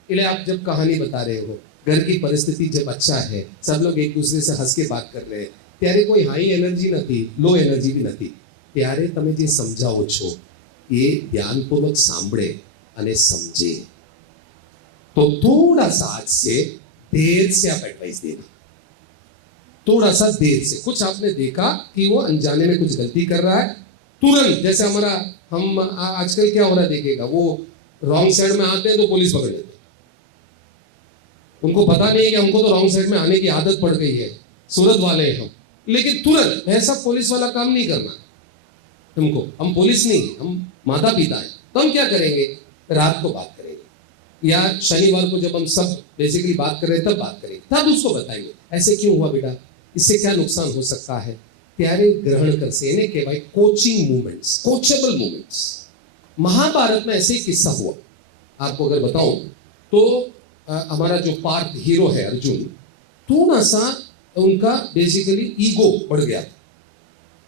એટલે आप जब कहानी बता रहे हो, घर की परिस्थिति जब अच्छा है, सब लोग एक दूसरे से हंस के बात कर रहे हैं, ત્યારે કોઈ હાઈ એનર્જી નથી, લો એનર્જી भी નથી, ત્યારે તમે જે સમજાવો છો એ ધ્યાનપૂર્વક સાંભળે અને સમજે। तो थोड़ा सा आज से देर से आप एडवाइस देना, थोड़ा सा देर से। कुछ आपने देखा कि वो अनजाने में कुछ गलती कर रहा है, तुरंत, जैसे हमारा हम आजकल क्या हो रहा है देखिएगा, वो रॉन्ग साइड में आते हैं तो पुलिस पकड़ लेते हैं। उनको पता नहीं है कि हमको तो रॉन्ग साइड में आने की आदत पड़ गई है, सूरत वाले हैं हम, लेकिन तुरंत ऐसा पुलिस वाला काम नहीं करना हमको। हम पुलिस नहीं, हम माता पिता हैं। तो हम क्या करेंगे, रात को बात करेंगे या शनिवार को जब हम सब बेसिकली बात कर रहे हैं तब बात करेंगे, तब उसको बताएंगे ऐसे क्यों हुआ बेटा, इससे क्या नुकसान हो सकता है, त्यारे ग्रहण करसे એને કહેવાય coaching movements, coachable movements. Mahabharata में ऐसे ही किस्सा हुआ, आपको अगर बताऊं तो हमारा जो पार्थ हीरो है अर्जुन, थोड़ा सा उनका बेसिकली ईगो बढ़ गया था,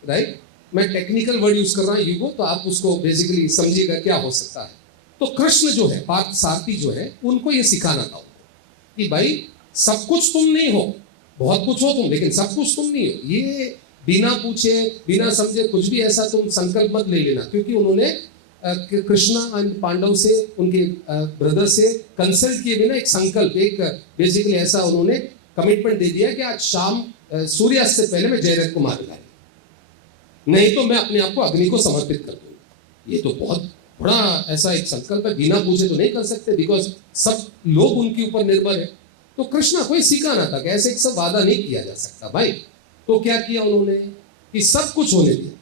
राइट। मैं टेक्निकल वर्ड यूज कर रहा हूं ईगो, तो आप उसको बेसिकली समझिएगा क्या हो सकता है। तो कृष्ण जो है, पार्थ सारथी जो है, उनको ये सिखाना था कि भाई सब कुछ तुम नहीं हो, बहुत कुछ हो तुम, लेकिन सब कुछ तुम नहीं हो। ये बिना पूछे बिना समझे कुछ भी ऐसा तुम संकल्प मत ले लेना, क्योंकि उन्होंने कृष्णा एंड पांडव से, उनके ब्रदर से कंसल्ट किए बिना एक संकल्प, एक बेसिकली ऐसा उन्होंने कमिटमेंट दे दिया कि आज शाम सूर्यास्त से पहले मैं जयरथ को मार डालूंगा, नहीं तो मैं अपने आप को अग्नि को समर्पित कर दूंगा। ये तो बहुत बड़ा ऐसा एक संकल्प है, बिना पूछे तो नहीं कर सकते, बिकॉज सब लोग उनके ऊपर निर्भर है। तो कृष्णा को सिखाना था कि ऐसे एक सब वादा नहीं किया जा सकता भाई। तो क्या किया उन्होंने कि सब कुछ होने दिया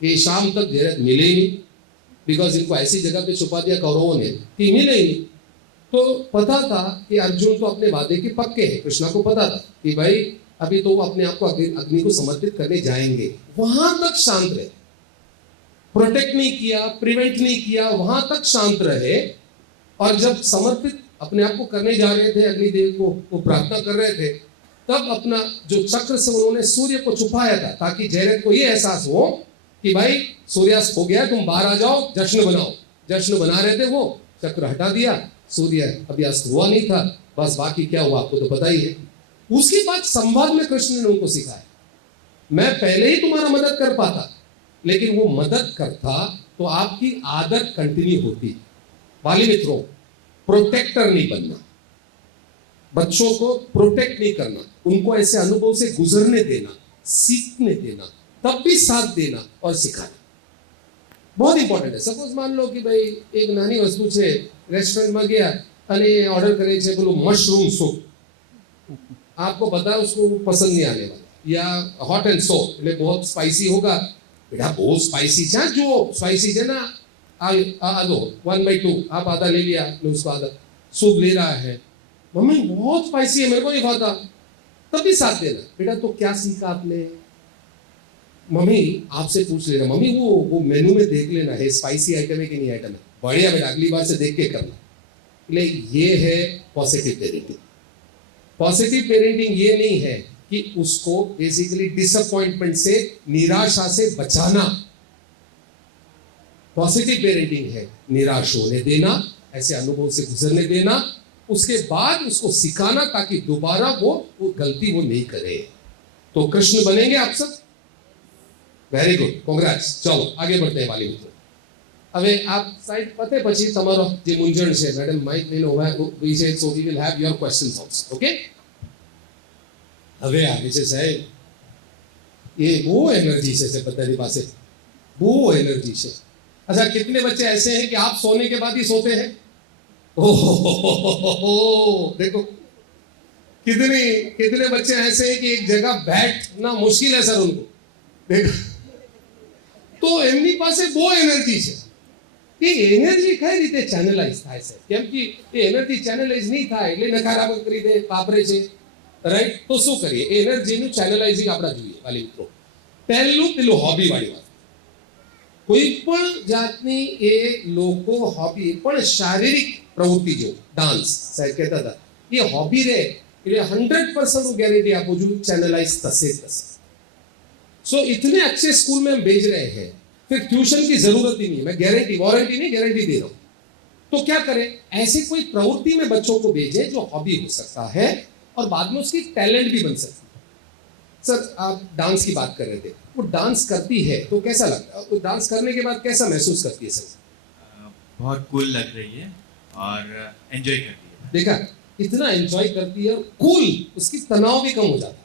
कि शाम तक जयरथ मिले ही नहीं, बिकॉज इनको ऐसी जगह पे छुपा दिया कौरवों ने कि मिले ही नहीं। तो पता था कि अर्जुन तो अपने वादे के पक्के हैं, कृष्णा को पता था कि भाई अभी तो वो अपने आप को अग्नि को समर्पित करने जाएंगे। वहां तक शांत रहे, प्रोटेक्ट नहीं किया, प्रिवेंट नहीं किया, वहां तक शांत रहे। और जब समर्पित अपने आप को करने जा रहे थे, अग्निदेव को वो प्रार्थना कर रहे थे, तब अपना जो चक्र से उन्होंने सूर्य को छुपाया था, ताकि जयरथ को ये एहसास हो कि भाई सूर्यास्त हो गया, तुम बाहर आ जाओ, जश्न बनाओ। जश्न बना रहे थे, वो चक्र हटा दिया, सूर्य अभी अस्त हुआ नहीं था। बस बाकी क्या हुआ आपको तो पता ही है। उसके बाद संवाद में कृष्ण ने उनको सिखाया, मैं पहले ही तुम्हारा मदद कर पाता, लेकिन वो मदद करता तो आपकी आदत कंटिन्यू होती। बाली मित्रों, प्रोटेक्टर नहीं बनना, बच्चों को प्रोटेक्ट नहीं करना, उनको ऐसे अनुभव से गुजरने देना, सीखने देना, तब भी साथ देना और सिखाना बहुत इंपॉर्टेंट है। सपोज मान लो कि भाई एक नानी वस्तु છે, રેસ્ટોરન્ટમાં ગયા અને ઓર્ડર કરે છે પેલું મશરૂમ સૂપ, आपको पता है उसको पसंद नहीं आने वाला, या हॉट एंड सो એટલે बहुत स्पाइसी होगा, बेटा बहुत स्पाइसी है, जो स्पाइसी है ना, आ दो 1/2, आप आधा ले लिया, उसको आधा सूप ले रहा है, मम्मी बहुत स्पाइसी है मेरे को नहीं खाता, तभी साथ देना, बेटा तो क्या सीखा आपने, मम्मी आपसे पूछ लेना, मम्मी वो मेनू में देख लेना है स्पाइसी आइटम है कि नहीं आइटम है, बढ़िया बेटा अगली बार से देख के करना। એટલે ये है पॉजिटिव पेरेंटिंग। पॉजिटिव पेरेंटिंग ये नहीं है कि उसको बेसिकली डिसअपॉइंटमेंट से, निराशा से बचाना। पॉजिटिव पेरेंटिंग है निराश होने देना, ऐसे अनुभव से गुजरने देना, उसके बाद उसको सिखाना ताकि दोबारा वो गलती वो नहीं करे। तो कृष्ण बनेंगे आप सब? Very good, congrats. चलो आगे बढ़ते हैं वाली मित्रों। હવે આપ સાઈડ પતે પછી તમારો જે મૂંઝવણ છે મેડમ માઇક લઈને ઉભા વિશે, so we will have your questions also, okay? હવે આવે છે સાહેબ, ये वो एनर्जी से पता पास वो एनर्जी से। अच्छा, कितने बच्चे ऐसे हैं कि आप सोने के बाद ही सोते हैं? ओह देखो, कितने बच्चे ऐसे हैं कि एक जगह बैठना मुश्किल है सर उनको, देखो तो एमनी पासे वो एनर्जी है। એ એનર્જી કઈ રીતે ચેનલાઇઝ થાય છે? કેમ કે એ એનર્જી ચેનલાઇઝ નહીં થાય એટલે નકારાત્મક રીતે વાપરે છે, રાઈટ? તો શું કરીએ? એ એનર્જીનું ચેનલાઇઝિંગ આપણે જોઈએ વાલી મિત્રો। પહેલું પેલું હોબી વાળી વાત, કોઈ પણ જાતની એ લોકો હોબી પણ શારીરિક પ્રવૃત્તિ જો ડાન્સ સાહેબ કહેતા હતા, એ હોબી રહે એટલે 100% હું ગેરંટી આપું છું ચેનલાઇઝ થશે જ થશે। सो इतने अच्छे स्कूल में हम भेज रहे हैं, फिर ट्यूशन की जरूरत ही नहीं है, मैं गारंटी वारंटी नहीं गारंटी दे रहा हूं। तो क्या करें, ऐसे कोई प्रवृत्ति में बच्चों को भेजें जो हॉबी हो सकता है और बाद में उसकी टैलेंट भी बन सकती है। सर आप डांस की बात कर रहे थे, वो डांस करती है तो कैसा लगता है? वो डांस करने के बाद कैसा महसूस करती है सर? बहुत कूल लग रही है और एंजॉय करती है। देखा, इतना एंजॉय करती है, कूल, उसकी तनाव भी कम हो जाता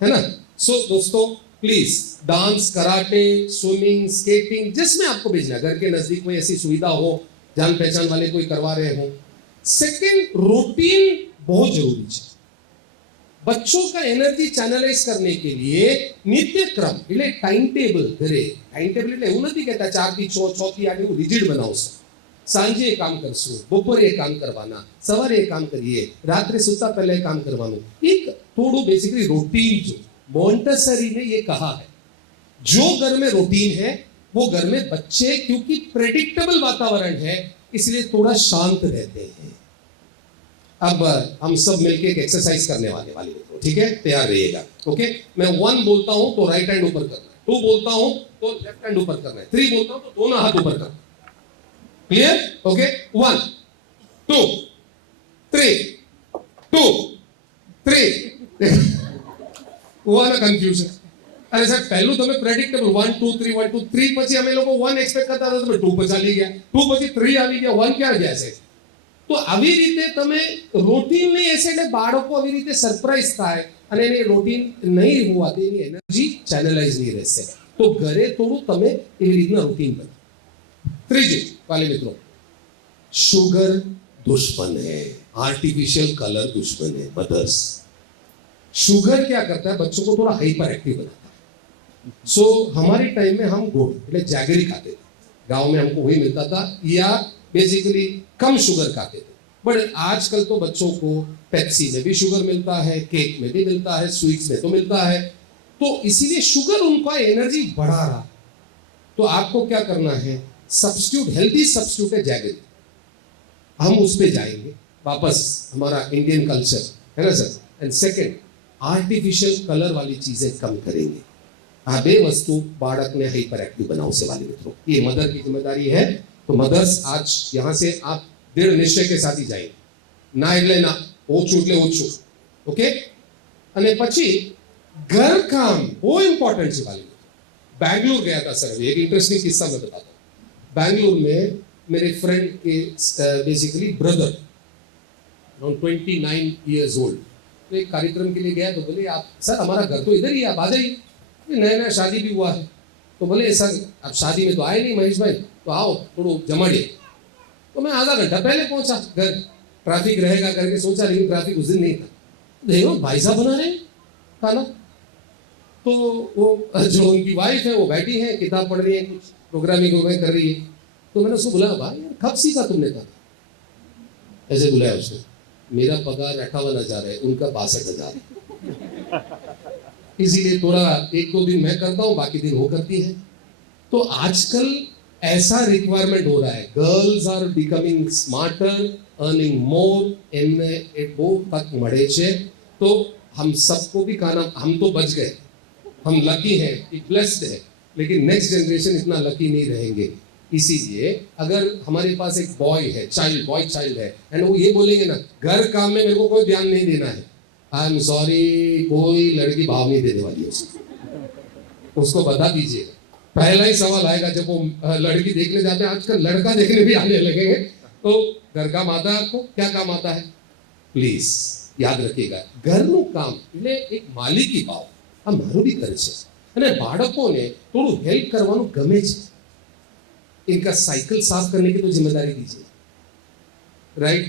है ना। सो दोस्तों please dance, karate, swimming, skating, जिसमें आपको भेजना, घर के नजदीक कोई ऐसी सुविधा हो, जान पहचान वाले कोई करवा रहे हो। सेकंड, रूटीन बहुत जरूरी है। बच्चों का एनर्जी चैनलाइज करने के लिए नित्य क्रम એટલે ટાઈમ ટેબલ ઘરે, ટાઈમ ટેબલ એટલે એવું નથી કહેતા 4 થી 6, 6 થી 8 એવું રિજિડ બનાવશો। સાંજે એક કામ કરશું, બપોરે એક કામ કરવાના, સવારે એક કામ કરીએ, રાત્રે સૂતા પહેલા એક કામ કરવાનું, એક થોડું બેસિકલી રૂટીન જો। मोंटेसरी ने ये कहा है, जो घर में रूटीन है वो घर में बच्चे, क्योंकि प्रेडिक्टेबल वातावरण है इसलिए थोड़ा शांत रहते हैं। अब हम सब मिलके एक एक्सरसाइज करने वाले मित्रों, ठीक है? तैयार रहिएगा, ओके? मैं 1 बोलता हूं तो राइट हैंड ऊपर करना है, 2 बोलता हूं तो लेफ्ट हैंड ऊपर करना है, 3 बोलता हूं तो दोनों हाथ ऊपर करना है। क्लियर? ओके, 1 2 3 2 3 वाला कंफ्यूजन। अरे सर पहलू तो मैं प्रेडिक्टेबल 1 2 3 1 2 3 પછી અમે લોકો 1 એક્સપેક્ટ કરતા હતા, તમે 2 પર ચાલી ગયા, 2 પછી 3 આવી ગયા, 1 ક્યાં ગયા છે? તો આવી રીતે તમે રૂટીન નહીં હશે એટલે બાળકો આવી રીતે સરપ્રાઈઝ થાય અને એની રૂટીન નહીં હોવાથી એની એનર્જી ચેનલાઇઝ નહીં રહેશે। તો ઘરે થોડું તમે એવી રીતના રૂટીન બનાવો। ત્રીજું વાલે મિત્રો, शुगर दुश्मन है, आर्टिफिशियल कलर दुश्मन है। मदर्स, शुगर क्या करता है, बच्चों को थोड़ा हाइपर एक्टिव बनाता है। सो हमारे टाइम में हम गुड़ એટલે जैगरी खाते थे, गांव में हमको वही मिलता था, या बेसिकली कम शुगर खाते थे। बट आजकल तो बच्चों को पेप्सी में भी शुगर मिलता है, केक में भी मिलता है, स्वीट्स में तो मिलता है, तो इसीलिए शुगर उनका एनर्जी बढ़ा रहा है। तो आपको क्या करना है, सब्स्टिट्यूट, हेल्दी सब्स्टिट्यूट है जैगरी, हम उस पे जाएंगे वापस, हमारा इंडियन कल्चर है ना sir. And second, artificial colour वाली चीजें कम करेंगे। आ बे वस्तु बाળકને हाइपर एक्टिव बनावશે वाले मित्रों, ये मदर की जिम्मेदारी है। तो मदर्स आज यहाँ से आप दृढ़ निश्चय के साथ ही जाएंगे, ना એટલે ના, ઓછું એટલે ઓછું, ओके? અને પછી ઘર કામ બહુ ઇમ્पोर्टेंट છે वाली। बैंगलोर गया था सर, एक इंटरेस्टिंग किस्सा मैं बताता हूँ। बैंगलोर में मेरे फ्रेंड के basically brother around 29 years old, तो एक कार्यक्रम के लिए गया तो बोले आप सर हमारा घर तो इधर ही है, आप आ जाइए, नया नया शादी भी हुआ है। तो बोले सर आप शादी में तो आए नहीं महेश भाई, तो आओ थोड़ा जमाड़िए। तो मैं आधा घंटा पहले पहुंचा घर, ट्रैफिक रहेगा करके सोचा, लेकिन ट्रैफिक उस दिन नहीं था। देखो भाई साहब बना रहे हैं खाना, तो वो जो उनकी वाइफ है वो बैठी है, किताब पढ़ रही है, कुछ प्रोग्रामिंग कर रही है। तो मैंने उसको बुलाया, भाई यार कब सीखा तुमने था? ऐसे बुलाया उसको, मेरा पगार 58,000 है, उनका 62,000 है, इसीलिए थोड़ा 1-2 दिन मैं करता हूँ, बाकी दिन वो करती है। तो आजकल ऐसा रिक्वायरमेंट हो रहा है, girls are becoming smarter, earning more, एમને એ બહુ તક મળે છે। तो हम सबको भी कहना, हम तो बच गए, हम लकी हैं, ब्लेस्ड है, लेकिन नेक्स्ट जनरेशन इतना लकी नहीं रहेंगे। इसीलिए अगर हमारे पास एक बॉय है, बॉय चाइल्ड है, एंड वो ये बोलेंगे ना घर काम में मेरे को कोई ध्यान नहीं देना है, आई एम सॉरी, कोई लड़की भाव नहीं देने वाली है उसको बता दीजिए। पहला ही सवाल आएगा जब वो लड़की देखने जाते हैं, आजकल लड़का देखने भी आने लगेंगे। तो घर काम आता है आपको? क्या काम आता है? प्लीज યાદ રખીએગા, ઘરનું કામ એટલે એક માલિકી ભાવ આ મારું બી કરે છે, અને બાળકોને થોડું હેલ્પ કરવાનું ગમે છે। इनका साइकिल साफ करने की तो जिम्मेदारी दीजिए, राइट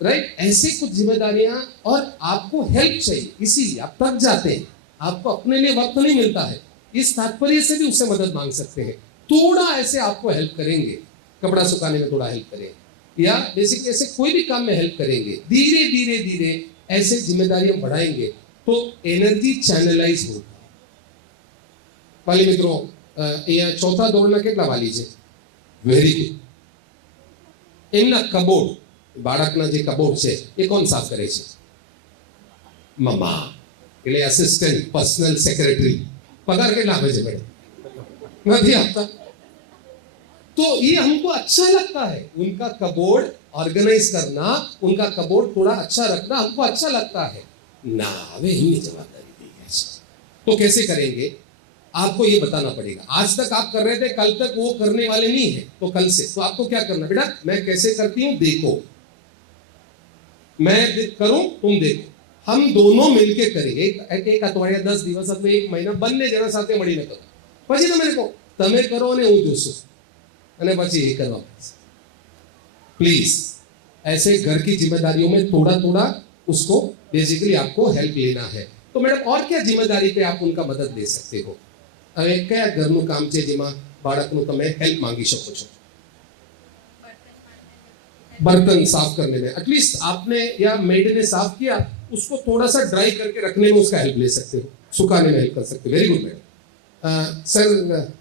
राइट, ऐसे कुछ जिम्मेदारियां, और आपको हेल्प चाहिए, इसीलिए आप थक जाते हैं, आपको अपने लिए वक्त नहीं मिलता है, इस तात्पर्य से भी उससे मदद मांग सकते हैं। थोड़ा ऐसे आपको हेल्प करेंगे, कपड़ा सुखाने में थोड़ा हेल्प करेंगे, या बेसिक ऐसे कोई भी काम में हेल्प करेंगे, धीरे धीरे धीरे ऐसे जिम्मेदारियां बढ़ाएंगे तो एनर्जी चैनलाइज होगी। वाली मित्रों, અહીંયા ચોથા ધોરણના કેટલા વાલી છે? Very good. એમના કબોર્ડ, બાળકના જે કબોર્ડ છે એ કોણ સાફ કરે છે? મમ્મા, એટલે અસિસ્ટન્ટ પર્સનલ સેક્રેટરી। પગાર કેટલા આપે છે મેડમ? નથી આપતા। तो ये हमको अच्छा लगता है, उनका कबोर्ड ऑर्गेनाइज करना, उनका कबोर्ड थोड़ा अच्छा रखना हमको अच्छा लगता है ना। वे ही जवाबदारी दी है, तो कैसे करेंगे आपको ये बताना पड़ेगा। आज तक आप कर रहे थे, कल तक वो करने वाले नहीं है, तो कल से तो आपको क्या करना, बेटा मैं कैसे करती हूँ देखो, मैं करूं तुम देखो, हम दोनों मिलके करेंगे। एक अठवाडिया 10 દિવસ અથવા 1 મહિના બંને જણા સાથે મળીને કરો, પછી તમે કહો તમે કરો અને હું જોશું, અને પછી એ કરવા। प्लीज ऐसे घर की जिम्मेदारियों में थोड़ा थोड़ा उसको बेसिकली आपको हेल्प लेना है। तो मैडम और क्या जिम्मेदारी पे आप उनका मदद ले सकते हो? હવે કયા ઘરનું કામ છે જેમાં બાળકનું તમે હેલ્પ માંગી શકો છો? बर्तन साफ करने में, एटलीस्ट आपने या मेड ने साफ किया, उसको थोड़ा सा ड्राई करके रखने में उसका हेल्प ले सकते हो, सुखाने में हेल्प कर सकते हो। Very good madam. सर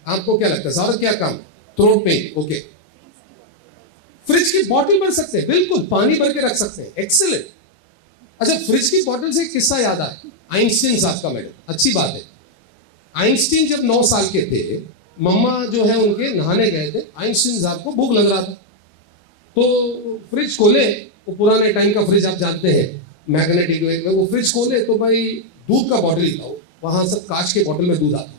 आपको क्या लगता है, सर क्या काम? Throat pen, okay. फ्रिज की बॉटल भर सकते हैं, बिल्कुल पानी भर के रख सकते हैं, एक्सीलेंट। अच्छा, फ्रिज की बॉटल से एक किस्सा याद आया, आइंस्टीन साहब का मैडम, अच्छी बात है। आइंस्टीन जब 9 साल के थे, मम्मा जो है उनके नहाने गए थे, आइंस्टीन साहब को भूख लग रहा था, तो फ्रिज खोले, वो पुराने टाइम का फ्रिज आप जानते हैं, मैग्नेटिक, वो फ्रिज खोले तो भाई दूध का बॉटल ही था, वहां सब कांच के बॉटल में दूध आता,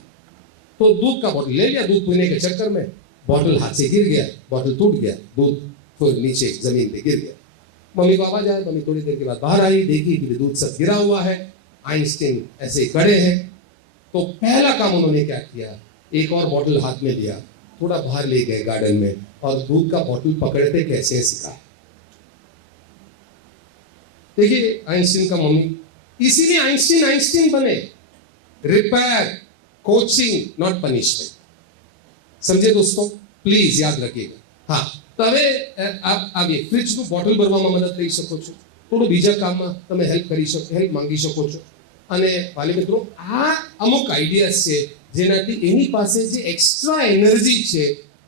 तो दूध का बॉटल ले लिया, दूध पीने के चक्कर में बॉटल हाथ से गिर गया, बॉटल टूट गया, दूध फिर नीचे जमीन पे गिर गया। मम्मी को आवाज आया, मम्मी थोड़ी देर के बाद बाहर आई, देखी कि दूध सब गिरा हुआ है, आइंस्टीन ऐसे खड़े हैं। तो पहला काम उन्होंने क्या किया, एक और बॉटल हाथ में लिया, थोड़ा बाहर ले गए गार्डन में, और दूध का बॉटल पकड़ते कैसे सिखा। देखिए आइंस्टीन का मम्मी, इसीलिए आइंस्टीन आइंस्टीन बने, रिपेयर, कोचिंग, नॉट पनिशमेंट। समझे दोस्तों? प्लीज याद रखिएगा। हाँ, तवे आप आगे फ्रिज નું બોટલ ભરવામાં મદદ કરી શકો છો, થોડું બીજા કામમાં તમે હેલ્પ કરી શકો, હેલ્પ માંગી શકો છો। અને વાલી મિત્રો, આ અમુક આઈડિયાઝ છે જેનાથી એની પાસે જે એક્સ્ટ્રા એનર્જી છે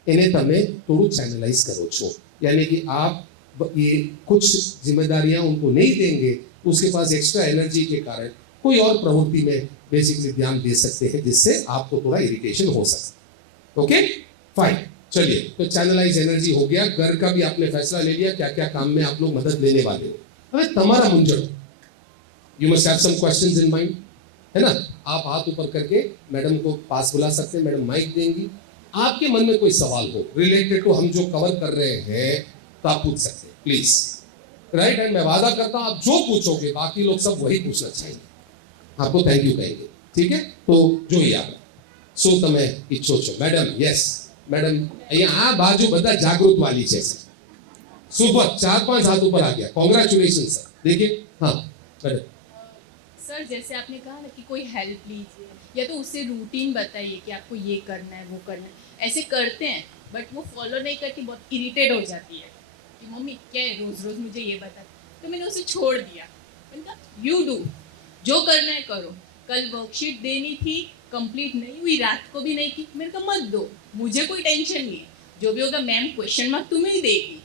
એને તમે થોડું ચેનલાઇઝ કરો છો, यानी कि आप ये कुछ जिम्मेदारियां उनको नहीं देंगे, उसके पास एक्स्ट्रा एनर्जी के कारण कोई और प्रवृत्ति में बेसिकली ध्यान दे सकते हैं, जिससे आपको थोड़ा इरिटेशन हो सकता है। ओके फाइन, चलिए तो चैनलाइज एनर्जी हो गया, घर का भी आपने फैसला ले लिया क्या क्या काम में आप लोग मदद लेने वाले हो। હવે તમારા મૂંઝવણ you must have some questions in mind, है ना? आप हाथ ऊपर करके मैडम को पास बुला सकते हैं, मैडम माइक देंगी। आपके मन में कोई सवाल हो रिलेटेड टू हम जो कवर कर रहे हैं तो आप पूछ सकते हैं प्लीज, राइट? एंड मैं वादा करता हूं आप जो पूछोगे बाकी लोग सब वही पूछना चाहेंगे, आपको थैंक यू कहेंगे, ठीक है? तो જોઈએ આપણે શું તમે ઈચ્છો છો? મેડમ યસ મેડમ, અહીંયા આ બાજુ બધા જાગૃત વાલી છે સર, સુપર, 4-5 हाथ ऊपर आ गया, कांग्रेचुलेशन सर। देखिए हाँ मैडम। सर जैसे आपने कहा ना कि कोई हेल्प लीजिए या तो उससे रूटीन बताइए कि आपको ये करना है वो करना है, ऐसे करते हैं बट वो फॉलो नहीं करती, बहुत इरिटेट हो जाती है कि मम्मी क्या है रोज़ रोज़ मुझे ये बता। तो मैंने उसे छोड़ दिया, मैंने कहा यू डू, जो करना है करो। कल वर्कशीट देनी थी, कंप्लीट नहीं हुई, रात को भी नहीं की, मैंने कहा मत दो, मुझे कोई टेंशन नहीं है, जो भी होगा मैम क्वेश्चन मार्क तुम्हें ही देगी।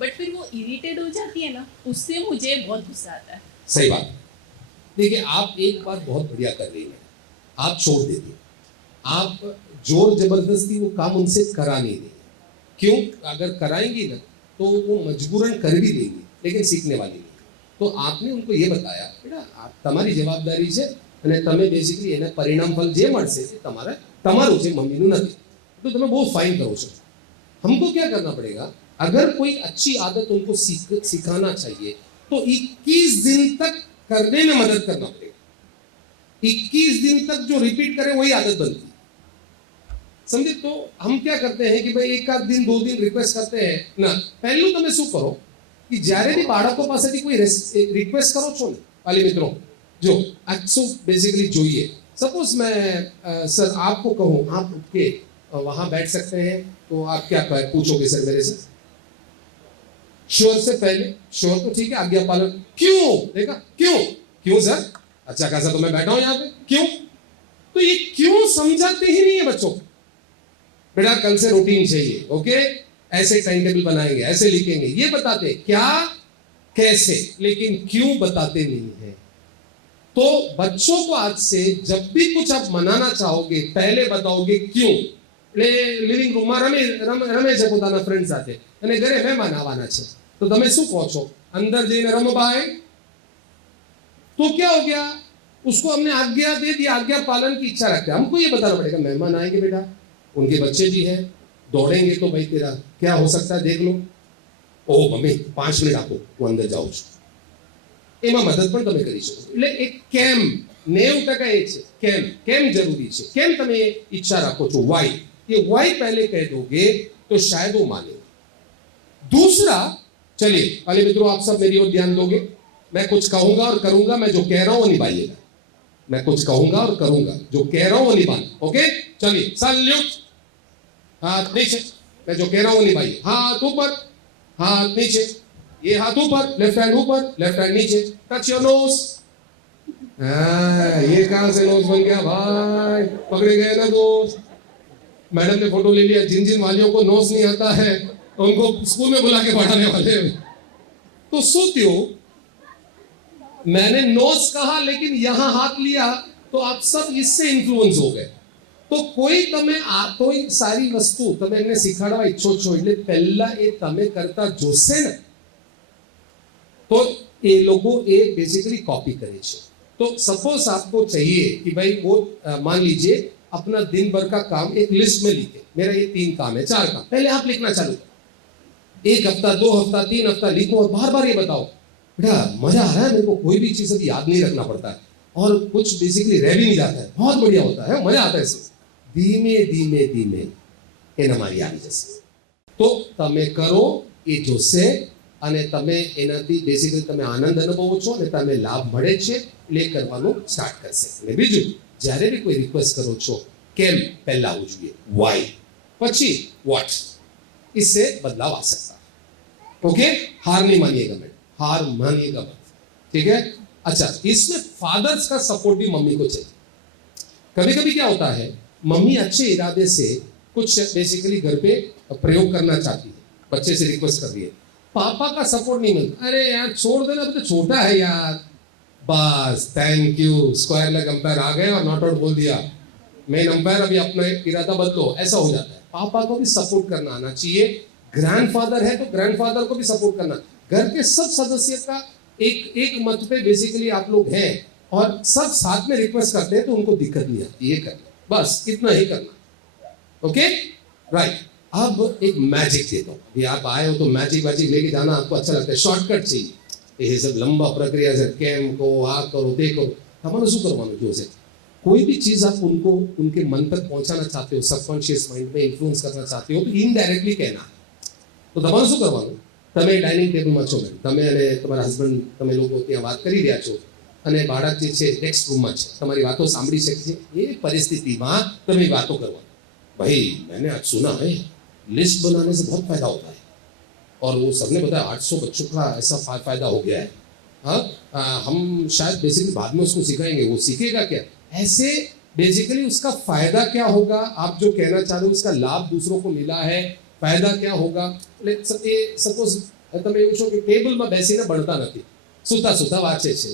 बट फिर वो इरिटेट हो जाती है ना, उससे मुझे बहुत गुस्सा आता है। सही बात। देखिए आप एक बात बहुत बढ़िया कर रही हैं, आप छोड़ देती, आप जोर जबरदस्ती वो काम उनसे करा नहीं देंगे। क्यों? अगर कराएंगी ना तो वो मजबूरन कर भी देंगी, लेकिन सीखने वाली नहीं। तो आपने उनको ये बताया बेटा आप તમારી જવાબદારી છે અને તમે બેઝિકલી એને પરિણામ ફલ જે મળશે એ તમારું છે, મમ્મીનું નથી। तो તમે બહુ ફાઇન કરો છો। हमको क्या करना पड़ेगा, अगर कोई अच्छी आदत उनको सिखाना चाहिए तो 21 दिन तक करने में मदद करना पड़ेगा। 21 दिन तक जो रिपीट करे वही आदत बनती है, समझे? तो हम क्या करते हैं कि भाई एक आध दिन 2 दिन रिक्वेस्ट करते हैं ना। पहलू તમે શું કરો कि જ્યારે भी બાળકો પાસેથી કોઈ रिक्वेस्ट करो છો ને वाले मित्रों, जो अच्छो बेसिकली જોઈએ, सपोज मैं सर आपको कहूँ आप उठ के वहां बैठ सकते हैं, तो आप क्या पूछोगे सर मेरे से? श्योर से पहले, श्योर तो ठीक है, आज्ञा पालन। क्यों? देखा क्यों? क्यों सर? अच्छा खासा तो मैं बैठा हूं यहाँ पे, क्यों? तो ये क्यों समझाते ही नहीं है बच्चों। बेटा कल से रूटीन चाहिए, ओके, ऐसे टाइम टेबल बनाएंगे, ऐसे लिखेंगे, ये बताते क्या कैसे, लेकिन क्यों बताते नहीं है। तो बच्चों को आज से जब भी कुछ आप मनाना चाहोगे पहले बताओगे क्यों। लिविंग रूम में रमे છે પોતાના ફ્રેન્ડ સાથે અને ઘરે મહેમાન આવવાના છે, तो તમે શું કહો છો? अंदर જઈને રમવાય। तो क्या हो गया, उसको हमने आज्ञा दे दी, आज्ञा पालन की इच्छा रखते हैं। हमको ये बताना पड़ेगा मेहमान आएंगे बेटा, उनके बच्चे भी हैं, दौड़ेंगे तो भाई तेरा क्या हो सकता है देख लो। ओ मम्मी 5 मिनट आपको હું અંદર જાઉં છું, એમાં મદદ પણ તમે કરી શકો। એટલે એક કેમ 90% એ છે કેમ જરૂરી છે। કેમ તમે ઈચ્છા રાખો છો, વાય, ये वाई पहले कह दोगे तो शायद वो मानेगा। दूसरा, चलिए वाले मित्रों आप सब मेरी ओर ध्यान दोगे, मैं कुछ कहूंगा और करूंगा, मैं जो कह रहा हूं वो निभाइएगा। मैं कुछ कहूंगा और करूंगा, जो कह रहा हूं वो निभाना, ओके? चलिए सैल्यूट, हाथ नीचे, मैं जो कह रहा हूं वो निभाइए। हाथ ऊपर, हाथ नीचे, ये हाथ ऊपर, लेफ्ट हैंड ऊपर, लेफ्ट हैंड नीचे, टच योर नोज। ये कहां से नोज बन गया भाई, पकड़े गए ना दोस्त। मैडम ने फोटो ले लिया, जिन जिन वालियों को नोज नहीं आता है उनको स्कूल में बुला के पढ़ाने वाले। तो सोचियो, मैंने नोज कहा लेकिन यहां हाथ लिया तो आप सब इससे इन्फ्लुएंस हो गए। तो कोई तमे आ तो सारी वस्तु तमे एने सिखाड़वा इच्छो छो એટલે પહેલા એ તમે કરતા જોશે ને तो ये लोगों ये बेसिकली कॉपी करे छे। तो सपोज आपको चाहिए कि भाई वो मान लीजिए अपना दिन भर का काम एक लिस्ट में लिखे, मेरा ये 3 काम है 4 काम, पहले आप लिखना चालू करो। 1 हफ्ता 2 हफ्ता 3 हफ्ता लिखो और बार बार ये बताओ बेटा मजा आ रहा है मेरे को, कोई भी चीज अभी याद नहीं रखना पड़ता है और कुछ बेसिकली रह भी नहीं जाता है, बहुत बढ़िया होता है, मजा आता है इसमें। धीमे धीमे धीमे एना मारी આવી જશે। तो તમે કરો એ જોશે અને તમે એનાથી બેસિકલી તમે આનંદ અનુભવો છો અને તમને લાભ મળે છે એટલે કરવાનું સ્ટાર્ટ કરશે। અને બીજું જ્યારે भी कोई रिक्वेस्ट करो छो केम पहला આવવું જોઈએ, वाई પછી व्हाट, इससे बदलाव आ सकता है। ओके, हार नहीं मानिएगा मैडम, हार मानिएगा मत, ठीक है? अच्छा, इसमें फादर्स का सपोर्ट भी मम्मी को चाहिए। कभी कभी क्या होता है, मम्मी अच्छे इरादे से कुछ बेसिकली घर पे प्रयोग करना चाहती है, बच्चे से रिक्वेस्ट कर रही है, पापा का सपोर्ट नहीं मिलता। अरे यार छोड़ देना, तो छोटा है यार, बस thank you, square leg umpire आ गए और नॉट आउट बोल दिया, मेन अंपायर अभी अपना इरादा बदलो, ऐसा हो जाता है। पापा को भी सपोर्ट करना आना चाहिए, ग्रैंडफादर है तो ग्रैंडफादर को भी सपोर्ट करना, घर के सब सदस्य का एक मत पे बेसिकली आप लोग हैं और सब साथ में रिक्वेस्ट करते हैं तो उनको दिक्कत नहीं आती, ये करना बस इतना ही करना। Okay right. अब एक मैजिक देता हूँ, अभी आप आए हो तो मैजिक लेके जाना आपको अच्छा लगता है, शॉर्टकट चाहिए, ये सब लंबा प्रक्रिया से केम को आ करो ते करो, તમારે શું કરવાનું જો છે कोई भी चीज आप उनको उनके मन तक पहुंचाना चाहते हो, सबकॉन्शियस माइंड में इन्फ्लुएंस करना चाहते हो तो इनडायरेक्टली कहना तो તમારે શું કરવાનું, તમે ડાઇનિંગ ટેબલમાં છો તમે અને તમારા હસબન્ડ તમે લોકો ત્યાં વાત કરી રહ્યા છો અને બાળક જે છે નેક્સ્ટ રૂમમાં છે, તમારી વાતો સાંભળી શકે છે, એ પરિસ્થિતિમાં તમે વાતો કરવાની, भाई मैंने आज सुना है लिस्ट बनाने से बहुत फायदा होता है और वो सबने बताया 800 बच्चों का ऐसा फायदा हो गया है। हाँ हम शायद बेसिकली बाद में उसको सिखाएंगे, वो सीखेगा क्या, ऐसे बेसिकली उसका फायदा क्या होगा, आप जो कहना चाह रहे हो उसका लाभ दूसरों को मिला है, फायदा क्या होगा। सपोज તમે એવું છો કે ટેબલમાં બેસીને ભણતા નથી, સુતા સુતા વાંચે છે,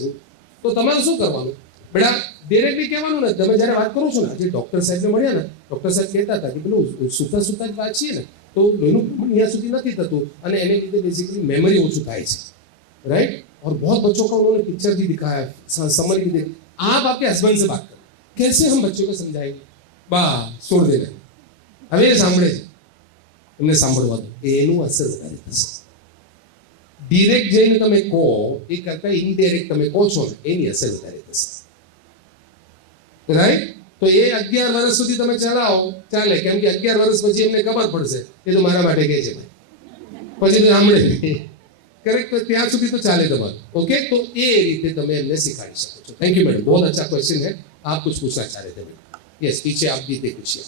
તો તમારે શું કરવાનું બેટા, ડાયરેક્ટલી કહેવાનું ને, તમે જ્યારે વાત કરો છો ને, આજે ડૉક્ટર સાહેબને મળ્યા ને, ડૉક્ટર સાહેબ કહેતા હતા કે પેલું સુતા સુતા જ વાંચીએ ને તો લોહીનું પ્રમાણ અહીંયા સુધી નથી થતું અને એને લીધે બેસિકલી મેમરી ઓછું થાય છે, राइट। और बहुत बच्चों का उन्होंने पिक्चर भी दिखाया, समझ भी देखी। आप आपके हस्बैंड से बात करें, कैसे हम बच्चों को समझाएंगे, बा छोड़ देना હવે સાંભળે છે એમને સાંભળવા દો, એનું અસર વધારે થશે। ડિરેક્ટ જઈને તમે કહો એ કરતા ઇનડાયરેક્ટ તમે કહો છો ને એની અસર વધારે થશે, રાઈટ। તો એ 11 વર્ષ સુધી તમે ચલાવો ચાલે, કેમ કે 11 વર્ષ પછી એમને ખબર પડશે એ તો મારા માટે કહે છે ભાઈ, પછી તો સાંભળે करेक्ट, तो ત્યાં સુધી તો ચાલે તમારું। ओके तो એ રીતે તમે એમને શીખવાડી શકો છો। थैंक यू मैडम, बहुत अच्छा क्वेश्चन है, आप कुछ पूछना चाह रहे थे मैडम? यस पीछे आप भी थे, पूछिए।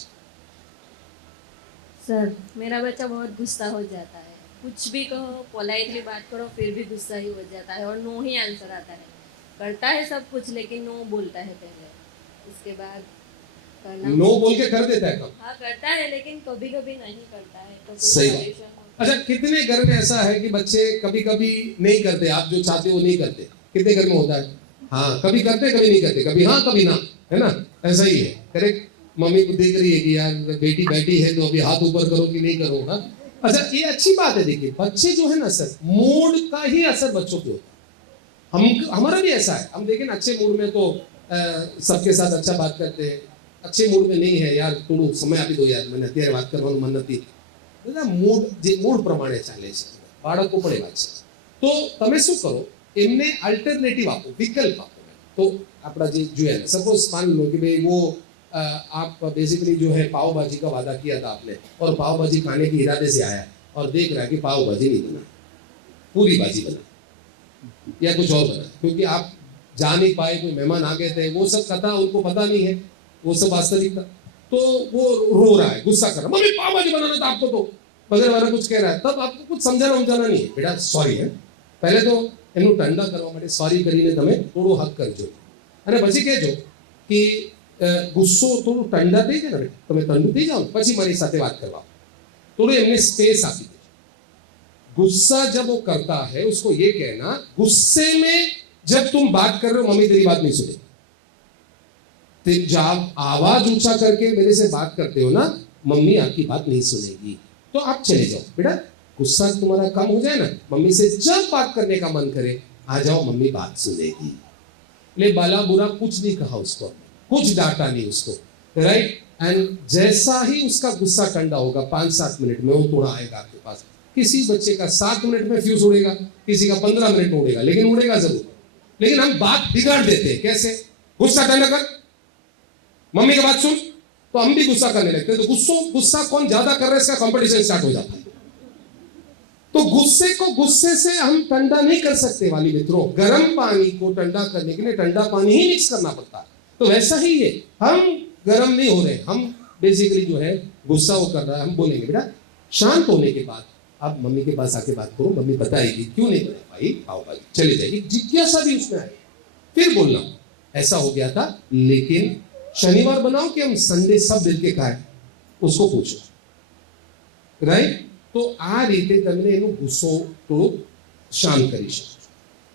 सर मेरा बच्चा बहुत गुस्सा हो जाता है, कुछ भी कहो पोलाइटली बात करो फिर भी गुस्सा ही हो जाता है और नो ही आंसर आता है, करता है सब कुछ लेकिन नो बोलता है पहले, उसके बाद करना नो बोल के कर देता है काम। हाँ करता है लेकिन कभी कभी नहीं करता है तो सही बात। अच्छा कितने घर में ऐसा है कि बच्चे कभी कभी नहीं करते, आप जो चाहते हो नहीं करते, कितने घर में होता है? हाँ कभी करते कभी नहीं करते, कभी हाँ कभी ना, है ना, ऐसा ही है। करेक्ट, मम्मी को देख रही है कि यार बेटी बैठी है तो अभी हाथ ऊपर करो कि नहीं करो। हाँ अच्छा ये अच्छी बात है। देखिए बच्चे जो है ना सर, मूड का ही असर बच्चों पे होता है। हमारा भी ऐसा है, हम देखें ना अच्छे मूड में तो सबके साथ अच्छा बात करते हैं, अच्छे मूड में नहीं है यार थोड़ું समय આપી દો યાર, મને અત્યારે વાત કરવાનું મન નથી, બધા મૂડ જે મૂડ પ્રમાણે ચાલે છે, બાળકો પણ એવા છે। તો તમે શું કરો, એમને અલ્ટરનેટિવ આપો, વિકલ્પ આપો। તો આપણા જે જોયા સપોઝ मान लो कि भाई वो आप बेसिकली जो है पाव भाजी का वादा किया था आपने और पाव भाजी खाने के इरादे से आया और देख रहा है कि पाव भाजी नहीं बना, पूरी भाजी बना या कुछ और बना, क्योंकि आप जा नहीं पाए, कोई मेहमान आ गए थे, वो सब कथा उनको पता नहीं है, वो सब वास्तविकता। तो वो रो रहा है, गुस्सा कर रहा है, मम्मी पाव भाजी बनाना था आपको तो वगैरह वगैरह कुछ कह रहा है, तब आपको कुछ समझाना नहीं है, बेटा सॉरी है, पहले तो એનું ઠંડા કરવા માટે સોરી કરીને તમે થોડું હક કરજો અને પછી કહેજો કે ગુસ્સો થોડું ઠંડા થઈ જાય ને, તમે ઠંડુ થઈ જાઓ પછી મારી સાથે વાત કરવા, થોડું એમને સ્પેસ આપી દેજો। गुस्सा जब वो करता है उसको ये कहना, गुस्से में जब तुम बात कर रहे हो मम्मी तेरी बात नहीं सुनेगी, जब आवाज ऊंचा करके मेरे से बात करते हो ना मम्मी आपकी बात नहीं सुनेगी, तो आप चले जाओ बेटा, गुस्सा तुम्हारा कम हो जाए ना, मम्मी से जब बात करने का मन करे आ जाओ, मम्मी बात सुनेगी। ले बाला बुरा कुछ नहीं कहा उसको, कुछ डांटा नहीं उसको, राइट। एंड जैसा ही उसका गुस्सा ठंडा होगा 5-7 मिनट में वो थोड़ा आएगा आपके पास। किसी बच्चे का 7 मिनट में फ्यूज उड़ेगा, किसी का 15 मिनट में उड़ेगा, लेकिन उड़ेगा जरूर। लेकिन हम बात बिगाड़ देते हैं, कैसे? गुस्सा ठंडा कर, मम्मी की बात सुन, तो हम भी गुस्सा करने लगते हैं, तो गुस्सा कौन ज्यादा कर रहा है इसका कंपटीशन स्टार्ट हो जाता है। तो गुस्से को गुस्से से हम ठंडा नहीं कर सकते वाली मित्रों, गर्म पानी को ठंडा करने के लिए ठंडा पानी ही मिक्स करना पड़ता है। तो वैसा ही है, हम गर्म नहीं हो रहे, हम बेसिकली जो है गुस्सा वो कर रहा है, हम बोलेंगे बेटा शांत होने के बाद आप मम्मी के पास आके बात करो, मम्मी बताएगी क्यों नहीं बनाई भाई पाव भाजी, चले जाएगी, जिज्ञासा भी उसमें आएगी, फिर बोलना ऐसा हो गया था लेकिन शनिवार बनाओ कि हम संडे सब मिल के खाए, उसको पूछो, राइट। तो आ रीते तमने एनो गुस्सो थोड़ो शांत करी શકો।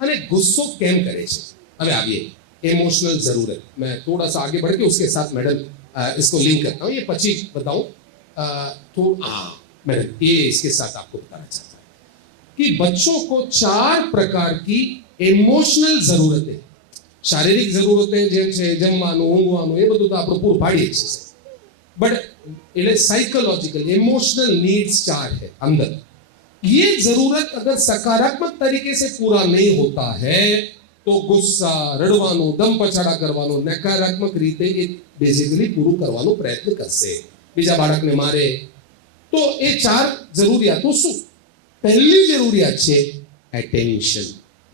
અને ગુસ્સો કેમ કરે છે હવે આવીએ इमोशनल जरूरत। मैं थोड़ा सा आगे बढ़ के उसके साथ मैडम इसको लिंक करता हूँ, ये पची बताऊँ तो मैडम ये इसके साथ आपको बताना चाहता हूँ। कि बच्चों को 4 प्रकार की इमोशनल जरूरतें, શારીરિક જરૂરતે જેમ છે જમવાનું, ઊંઘવાનું, એ બધું તો આપણે પૂરું પાડીએ છીએ, બટ એટલે સાયકોલોजिकल इमोशनल नीड्स 4 है अंदर। ये जरूरत अगर सकारात्मक तरीके से पूरा नहीं होता है तो गुस्सा, રડવાનું, દમ પછાડા કરવાનો, નકારાત્મક રીતે એ બેઝિકલી પૂરું કરવાનો પ્રયત્ન કરશે, બીજા બાળકને મારે। તો એ 4 જરૂરિયાતો શું? પહેલી જરૂરિયાત છે એટેન્શન,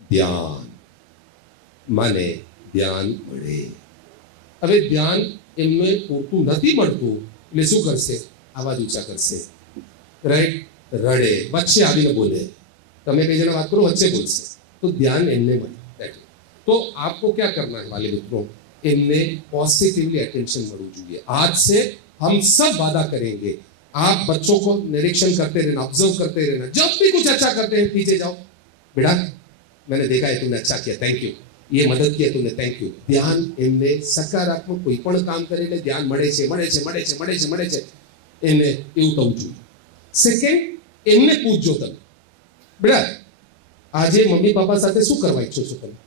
ધ્યાન, મને ધ્યાન મળે। હવે ધ્યાન એમને પૂરતું નથી મળતું એટલે શું કરશે? આવાજ ઊંચા કરશે, રાઈટ, રડે, વચ્ચે આવીને બોલે, તમે કઈ જણા વાત કરો વચ્ચે બોલશે તો ધ્યાન એમને મળે। तो आपको क्या करना है वाले मित्रों, इनने पॉजिटिवली अटेंशन મળવું જોઈએ। आज से हम सब वादा करेंगे, आप बच्चों को निरीक्षण करते रहना, ऑब्जर्व करते रहना, जब भी कुछ अच्छा करते हैं पीछे जाओ, बेटा मैंने देखा है तुमने अच्छा किया, थैंक यू, ये मदद किया तुमने, थैंक यू। ध्यान इनने सकारात्मक कोई पण काम करे એટલે ધ્યાન મળે છે, મળે છે, મળે છે, મળે છે, મળે છે, એને એવું થવું જોઈએ। સેકન્ડ, એમને પૂછજો તમે, બેટા આજે મમ્મી પપ્પા સાથે શું કરવા ઈચ્છો છો તમે?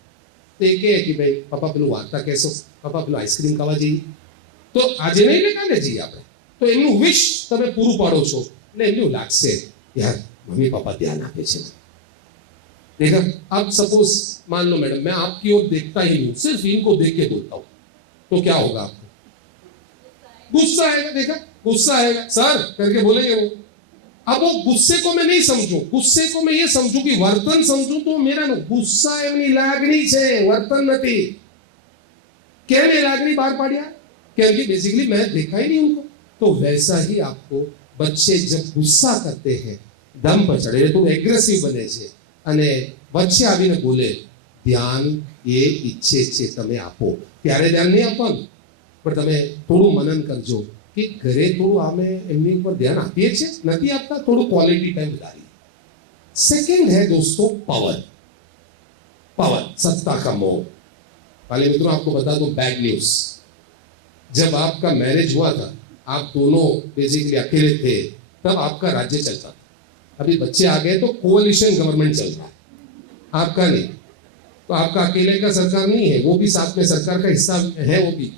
तो ये कि भाई पापा पेलू वार्ता कहेशो, पापा पेलू आइसक्रीम खावा जाइए, तो आज नहीं ले काले जाइए आपणे, तो एमनु विश तमे पूरू पाडो छो એટલે એમનું લાગશે यार मम्मी पापा ध्यान आपे छे। देखा, अब सपोज मान लो मैडम मैं आपकी ओर देखता ही नहीं, सिर्फ इनको देख के बोलता हूं, तो क्या होगा आपको? गुस्सा आएगा। देखा, गुस्सा आएगा सर करके बोलेंगे वो। अब वो गुस्से को मैं नहीं समझूं, गुस्से को मैं ये समझूं कि वर्तन समझूं तो मेरा नो गुस्सा एमनी लागणी छे, वर्तन नहीं। केम ए लागणी बाहर पाड्या? क्योंकि बेसिकली मैं देखा ही नहीं उनको। तो वैसा ही आपको बच्चे जब गुस्सा करते हैं, दम पछड़े तो एग्रेसिव बने छे अने वच्चे आवीने बोले ध्यान ये इच्छे छे तमे आपो, त्यारे ध्यान नहीं आपवानुं, पण तमे थोडुं मनन करजो कि घरे थोड़ू आमे एमनी पर ध्यान आपीए छे, नहीं आपता, थोड़ू क्वालिटी टाइम बताइए। सेकंड है दोस्तों पावर, पावर, सत्ता का मोह। वाले मित्रों आपको बता दो बैड न्यूज, जब आपका मैरिज हुआ था, आप दोनों बेसिकली अकेले थे, तब आपका राज्य चलता था। अभी बच्चे आ गए तो कोalition गवर्नमेंट चल रहा है, आपका नहीं। तो आपका अकेले का सरकार नहीं है, वो भी साथ में सरकार का हिस्सा है, वो भी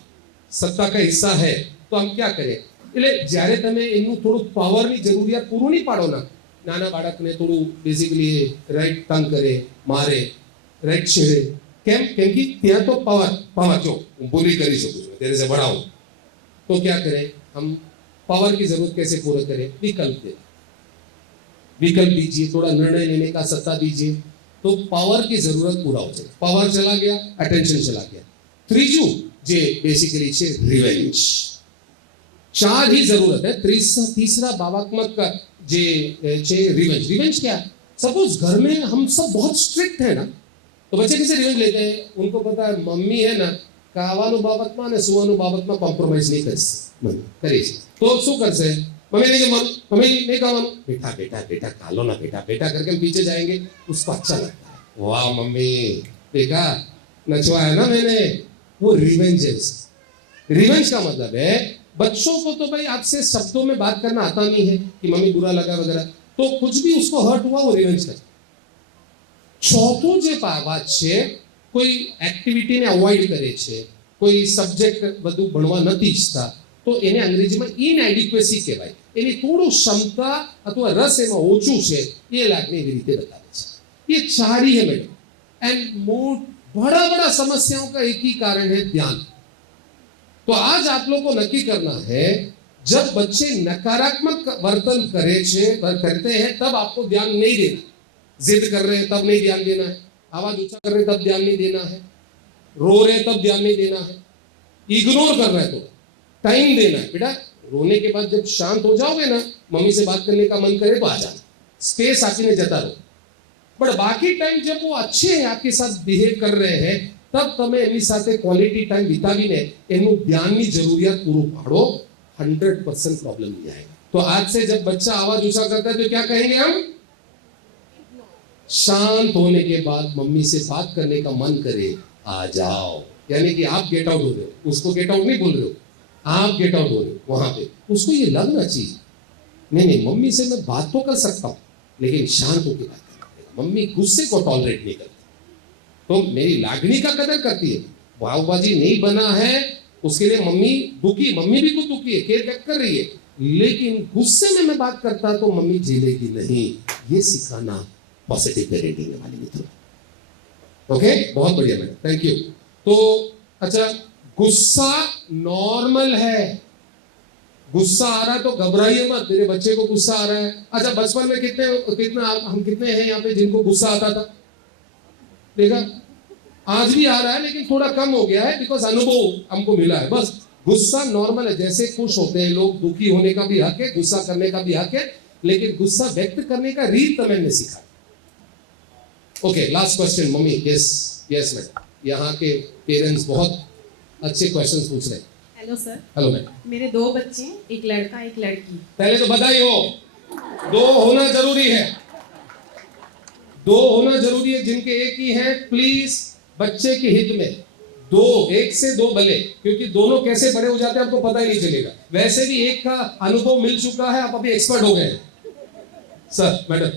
सत्ता का हिस्सा है। तो हम क्या करें? એટલે જ્યારે તમે એનું થોડું પાવરની જરૂરિયાત પૂરું નહીં પાડો ના, નાના બાળકને થોડું બેઝિકલી રાઈટ તંગ કરે, મારે, રાઈટ છેડે, કેમ? કેમ કે ત્યાં તો પાવર, પાવર જો હું બોલી કરી શકું છું, तेरे से बड़ा हूं, तो क्या करें हम? पावर की जरूरत कैसे पूरा करें? विकल्प दे, विकल्प दीजिए, थोड़ा निर्णय लेने का सत्ता दीजिए, तो पावर की जरूरत पूरा हो जाए। पावर चला गया, अटेंशन चला गया। ત્રીજું જે બેસિકલી છે રિવેન્જ, 4 ही जरूरत है। तीसरा भावात्मक जे छे रिवेंज। रिवेंज क्या? सपोज घर में हम सब बहुत स्ट्रिक्ट है ना, तो बच्चे कैसे रिवेंज लेते हैं? उनको पता है मम्मी है ना खावानु बाबतમાં ને સુવાનું બાબતમાં કોમ્પ્રોમાઇઝ નહીં કરશે, મમ્મી કરે છે તો શું કરશે? मम्मी नहीं जमवानु, मम्मी नहीं खावानु, बेटा बेटा बेटा खा लो ना बेटा बेटा करके हम पीछे जाएंगे, उसको अच्छा लगता है, वाह मम्मी देखा नचवाया ना मैंने, वो रिवेंज है। रिवेंज का मतलब है बच्चों को तो भाई आपसे शब्दों में बात करना आता नहीं है कि मम्मी बुरा लगा वगैरह, तो कुछ भी उसको हर्ट हुआ वो रिवेंज कर। चौथो जे बात छे, कोई एक्टिविटी ने अवॉइड करे छे, कोई सब्जेक्ट बधु भणवा नथी इच्छता, तो एने अंग्रेजी में इनएडिक्वेसी कहेवाय। एनी थोड़ो क्षमता अथवा रस एमां ओछुं छे, ये लागणी एवी रीते बतावे छे। ये 4 ही है मैडम, एंड बड़ा बड़ा समस्याओं का एक ही कारण है ध्यान। तो आज आप लोग को नक्की करना है, जब बच्चे नकारात्मक वर्तन करते हैं तब आपको ध्यान नहीं देना। जिद कर रहे हैं तब नहीं ध्यान देना है, आवाज ऊंचा कर रहे हैं तब ध्यान नहीं देना है, रो रहे हैं तब ध्यान नहीं देना है, इग्नोर कर रहे हैं तो टाइम देना है। बेटा रोने के बाद जब शांत हो जाओगे ना, मम्मी से बात करने का मन करे तो आ जाना, स्पेस आपने जता रहो। बट बाकी टाइम जब वो अच्छे हैं आपके साथ बिहेव कर रहे हैं, तब તમે એની સાથે ક્વોલિટી ટાઈમ વિતાવીને એનું ધ્યાનની જરૂરિયાત પૂરું પાડો, 100% प्रॉब्लम नहीं आएगा। तो आज से जब बच्चा आवाज ऊंचा करता है तो क्या कहेंगे हम? शांत होने के बाद मम्मी से बात करने का मन करे, आ जाओ, यानी कि आप गेट आउट हो रहे हो, उसको गेट आउट नहीं बोल रहे हो, आप गेट आउट हो रहे हो। वहां पे उसको ये लगना चाहिए नहीं नहीं मम्मी से मैं बात तो कर सकता हूं लेकिन शांत होकर बात करूं। मम्मी गुस्से को टॉलरेट नहीं करती, तो मेरी लागनी का कदर करती है। पाव भाजी नहीं बना है उसके लिए मम्मी दुखी, मम्मी भी कुछ दुखी है, खेद व्यक्त कर रही है, लेकिन गुस्से में मैं बात करता तो मम्मी झेलेगी नहीं। ये सिखाना पॉजिटिव पेरेंटिंग है वाले मित्रों। ओके, बहुत बढ़िया मैडम, थैंक यू। तो अच्छा, गुस्सा नॉर्मल है, गुस्सा आ रहा है तो घबराइए मत, मेरे बच्चे को गुस्सा आ रहा है। अच्छा, बचपन में हम कितने हैं यहाँ पे जिनको गुस्सा आता था? देखा, आज भी आ रहा है लेकिन थोड़ा कम हो गया है, बिकॉज अनुभव हमको मिला है। बस गुस्सा नॉर्मल है, जैसे खुश होते हैं लोग, दुखी होने का भी हक है, गुस्सा करने का भी हक है, लेकिन गुस्सा व्यक्त करने का रीत तो मैंने सीखा। Okay, last question mummy. Yes yes madam, यहाँ के पेरेंट्स बहुत अच्छे क्वेश्चंस पूछ रहे हैं। Hello sir. Hello madam. मेरे 2 बच्चे हैं, एक लड़का एक लड़की। पहले तो बधाई हो, 2 होना जरूरी है, 2 होना जरूरी है। जिनके एक ही है प्लीज बच्चे के हित में 2, 1 से 2 भले, क्योंकि दोनों कैसे बड़े हो जाते हैं आपको पता ही नहीं चलेगा। वैसे भी एक का अनुभव मिल चुका है, आप अभी एक्सपर्ट हो गए। Sir madam.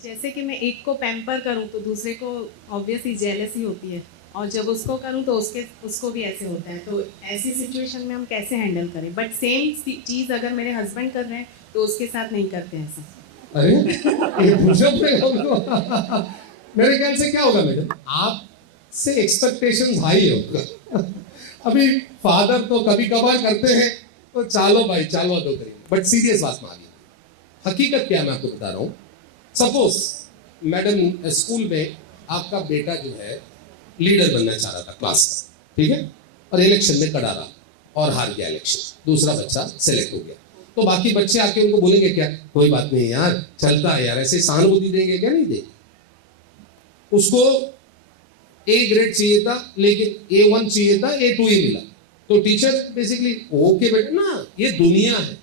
जैसे कि मैं एक को पैम्पर करूं तो दूसरे को ऑब्वियसली जेलसी होती है, और जब उसको करूं तो उसको भी ऐसे होता है। तो ऐसी सिचुएशन में हम कैसे हैंडल करें? बट सेम चीज़ अगर मेरे हस्बैंड कर रहे हैं तो उसके साथ नहीं करते हैं ऐसा। अरे ये पूछो मेरे ख्याल से क्या होगा मैडम, आपसे एक्सपेक्टेशंस हाई होगा। अभी फादर तो कभी कभार करते हैं तो चलो भाई चलो तो करेंगे, बट सीरियस बात में आ गई। हकीकत क्या मैं आपको बता रहा हूँ। सपोज मैडम स्कूल में आपका बेटा जो है लीडर बनना चाह रहा था क्लास का, ठीक है, और इलेक्शन में खड़ा रहा और हार गया इलेक्शन, दूसरा बच्चा सेलेक्ट हो गया। तो बाकी बच्चे आके उनको बोलेंगे क्या, कोई बात नहीं यार, चलता है यार, ऐसे सहानुभूति देंगे क्या? नहीं देंगे। उसको A ग्रेड चाहिए था लेकिन A1 चाहिए था, A2 ही मिला, तो टीचर बेसिकली ओके बेटा ना, ये दुनिया है।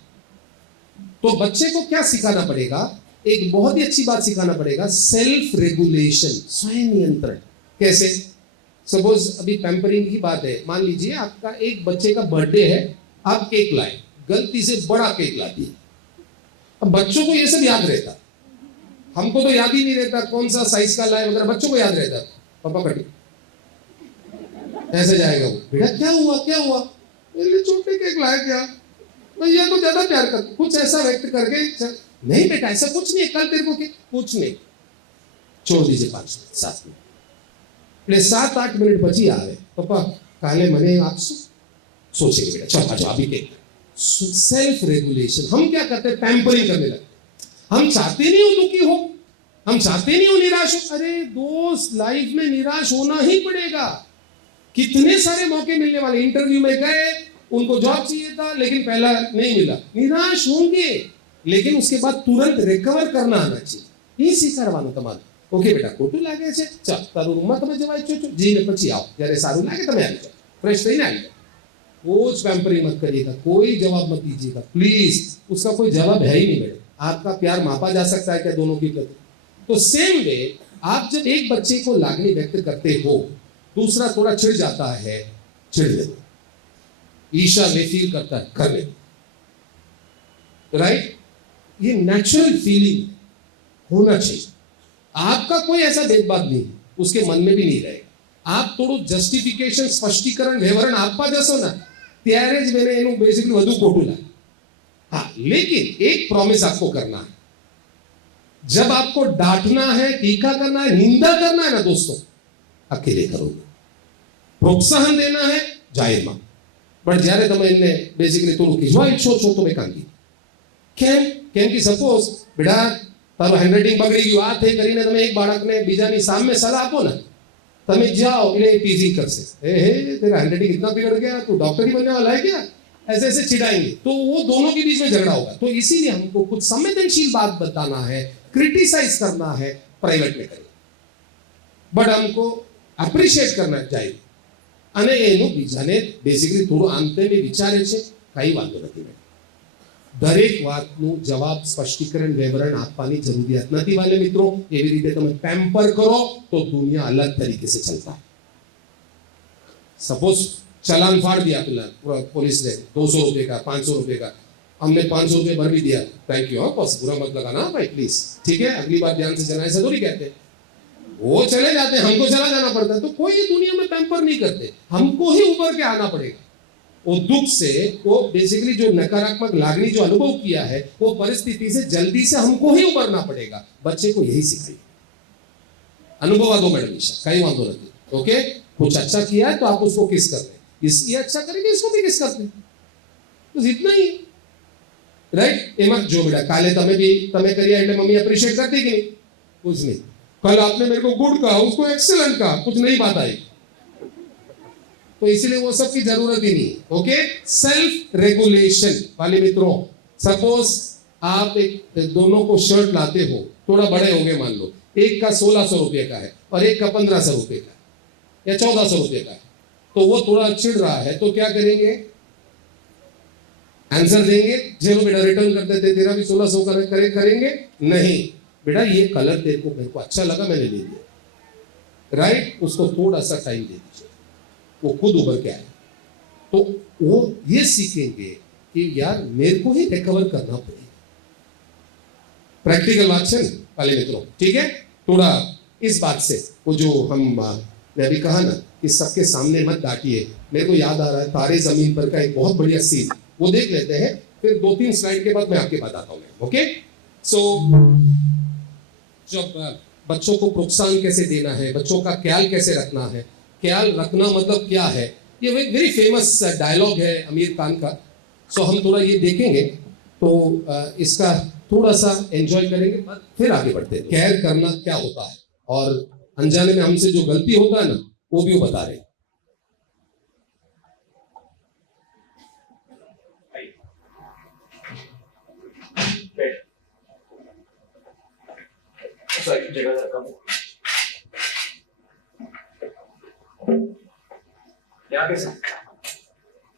तो बच्चे को क्या सिखाना पड़ेगा? एक बहुत ही अच्छी बात सिखाना पड़ेगा, सेल्फ रेगुलेशन, स्वयं नियंत्रण। कैसे? सपोज अभी पैम्परिंग की बात है, मान लीजिए आपका एक बच्चे का बर्थडे है, आप केक लाए, गलती से बड़ा केक ला दिए। अब बच्चों को ये सब याद रहता, हमको तो याद ही नहीं रहता कौन सा साइज का लाए वगैरह, बच्चों को याद रहता। पापा कटी ऐसे जाएगा वो, बेटा क्या हुआ क्या हुआ, मेरे छोटे केक लाए क्या, भैया को ज्यादा प्यार कर, कुछ ऐसा व्यक्त करके, नहीं बेटा ऐसा कुछ नहीं है, कल तेरे को कुछ नहीं, छोड़ दीजिए 5 मिनट 7 मिनट, 7-8 मिनट પછી આવે, પપ્પા કાલે મને આપશો, सोचेंगे बेटा चल आज अभी केक। Self regulation. हम क्या करते हैं, पैम्परिंग करने लगते। हम चाहते नहीं हो दुखी हो, हम चाहते नहीं हो निराश हो। अरे दोस्त, लाइफ में निराश होना ही पड़ेगा। कितने सारे मौके मिलने वाले, इंटरव्यू में गए, उनको जॉब चाहिए था लेकिन पहला नहीं मिला, निराश होंगे, लेकिन उसके बाद तुरंत रिकवर करना आना चाहिए। ये सीखવાનું તમારું। ओके बेटा ખોટું લાગે છે, ચાલ તારું રૂમમાં તમે જવા ઈચ્છો છો, જઈને પછી આવો, જ્યારે સારું લાગે તમે આવી જાઓ, ફ્રેશ થઈને આવી જાઓ। कुछ पैम्परिंग मत करिएगा, कोई जवाब मत दीजिएगा प्लीज, उसका कोई जवाब है ही नहीं बेटा। आपका प्यार मापा जा सकता है क्या दोनों की प्रति? तो सेम वे आप जब एक बच्चे को लागनी व्यक्त करते हो, दूसरा थोड़ा चिढ़ जाता है, चिढ़ने दो, ईर्ष्या में फील करता है, करने दो, राइट? ये नेचुरल फीलिंग होना चाहिए। आपका कोई ऐसा भेदभाव नहीं, उसके मन में भी नहीं रहेगा। आप थोड़ું जस्टिफिकेशन, स्पष्टीकरण, विवरण आपवा जशो ना, ત્યારે જ મેને એનું બેસિકલી વધુ ખોટું લાગે। हाँ, लेकिन एक प्रॉमिस आपको करना है, जब आपको डांटना है, टीका करना है, निंदा करना है ना दोस्तों, अकेले करोगे। प्रोत्साहन देना है जाहिर में, बट જ્યારે તમે એને બેસિકલી થોડું ખીજવા ઈચ્છો છો તો બેકાંગી। કેમ કે સપોઝ બેટા તારું હેન્ડરાઇટિંગ બગડી ગયું, આ થઈ કરીને તમે એક બાળકને બીજાની સામે સલાહ આપો ને, તમે जाओ એટલે टीजिंग करसे, ए तेरा हैंडराइटिंग इतना बिगड़ गया, तू डॉक्टर ही बनने वाला है क्या, ऐसे ऐसे चिढ़ाएंगे, तो वो दोनों के बीच में झगड़ा होगा। तो इसीलिए हमको कुछ संवेदनशील बात बताना है, क्रिटिसाइज करना है, प्राइवेट में करें, बट हमको एप्रिशिएट करना चाहिए। અને એનું બીજાને બેસિકલી થોડું આંતે મેં વિચારે છે, કઈ વાંધો નથી। દરેક વાતનું જવાબ, સ્પષ્ટીકરણ, વિવરણ આપવાની જરૂરિયાત નથી વાલે મિત્રો। એવી રીતે તમે પેમ્પર કરો તો દુનિયા અલગ તરીકે से चलता है। सपोज चालान फाड़ दिया पुलिस ने 200 रुपए का, 500 रुपए का, हमने 500 रुपये भर भी दिया, थैंक यू, हाँ बस बुरा मत लगाना भाई प्लीज, ठीक है, अगली बार ध्यान से चलाएं, ऐसा थोड़ी कहते। वो चले जाते हैं, हमको चला जाना पड़ता है। तो कोई ये दुनिया में पैम्पर नहीं करते, हमको ही उभर के आना पड़ेगा। वो दुख से, वो बेसिकली जो नकारात्मक लागनी जो अनुभव किया है, वो परिस्थिति से जल्दी से हमको ही उभरना पड़ेगा। बच्चे को यही सिखाइए, अनुभव दो मैडम ईशा, कहीं वादो नहीं, ओके। कुछ अच्छा किया है तो आप उसको किस कर रहे हैं, ये अच्छा करेंगे इसको भी किस करते हैं, बस इतना ही, राइट। एम जो बेटा काले तमे भी तमे करिए એટલે मम्मी अप्रिशिएट करती कि नहीं, कुछ नहीं। कल आपने मेरे को गुड कहा, उसको एक्सीलेंट कहा, कुछ नई बात आई, तो इसलिए वो सब की जरूरत ही नहीं। ओके, सेल्फ रेगुलेशन वाले मित्रों, सपोज आप एक दोनों को शर्ट लाते हो, थोड़ा बड़े हो गए मान लो, एक का 1600 रुपये का है और एक का 1500 रुपये का या 1400 रुपये का है, तो वो थोड़ा चिढ़ रहा है, तो क्या करेंगे, आंसर देंगे, चलो बेटा रिटर्न कर देते, तेरा भी 1600 करेंगे, नहीं बेटा ये कलर तेरे को मेरे को अच्छा लगा, मैंने ले लिया, राइट। उसको थोड़ा सा टाइम दे दीजिए, वो खुद उभर के आए, तो वो ये सीखेंगे कि यार मेरे को ही रिकवर करना पड़ेगा। प्रैक्टिकल वाचन वाले मित्रों, ठीक है। थोड़ा इस बात से वो जो मैं अभी कहा ना कि सबके सामने मत डांटिए, मेरे को याद आ रहा है तारे जमीन पर का एक बहुत बढ़िया सीन, वो देख लेते हैं, फिर 2-3 स्लाइड के बाद मैं आपके बताता हूँ, ओके। सो जब बच्चों को प्रोत्साहन कैसे देना है, बच्चों का ख्याल कैसे रखना है, ख्याल रखना मतलब क्या है, ये एक वेरी फेमस डायलॉग है आमिर खान का। सो हम थोड़ा ये देखेंगे, तो इसका थोड़ा सा एंजॉय करेंगे, फिर आगे बढ़ते हैं। केयर करना क्या होता है और अनजाने में हमसे जो गलती होता है ना, वो भी वो बता रहे हैं। जगह यहाँ कैसे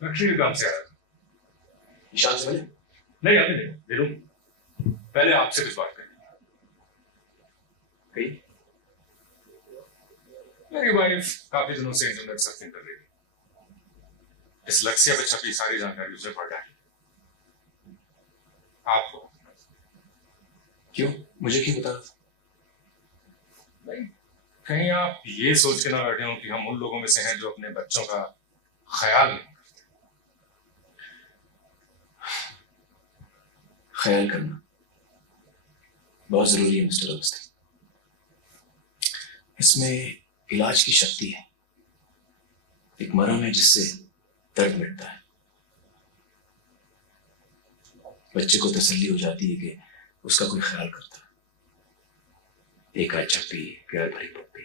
लक्ष्मी के काम से आया था। ईशान से मिले? नहीं अभी नहीं, दे दूं, पहले आपसे कुछ बात करनी कही। मेरी वाइफ काफी दिनों से इंटरनेट सर्फिंग कर रही है, इस लक्ष्य पे छपी सारी जानकारी उसे पढ़ डाली। आपको क्यों, मुझे क्यों बता? नहीं, कहीं आप ये सोच के ना बैठे हो कि हम उन लोगों में से हैं जो अपने बच्चों का ख्याल नहीं करते। ख्याल करना बहुत जरूरी है मिस्टर अवस्थी, इसमें इलाज की शक्ति है, एक मरहम है जिससे दर्द मिटता है। बच्चे को तसल्ली हो जाती है कि उसका कोई ख्याल करता है। एक आध चप्पी, प्यार भरी पप्पी,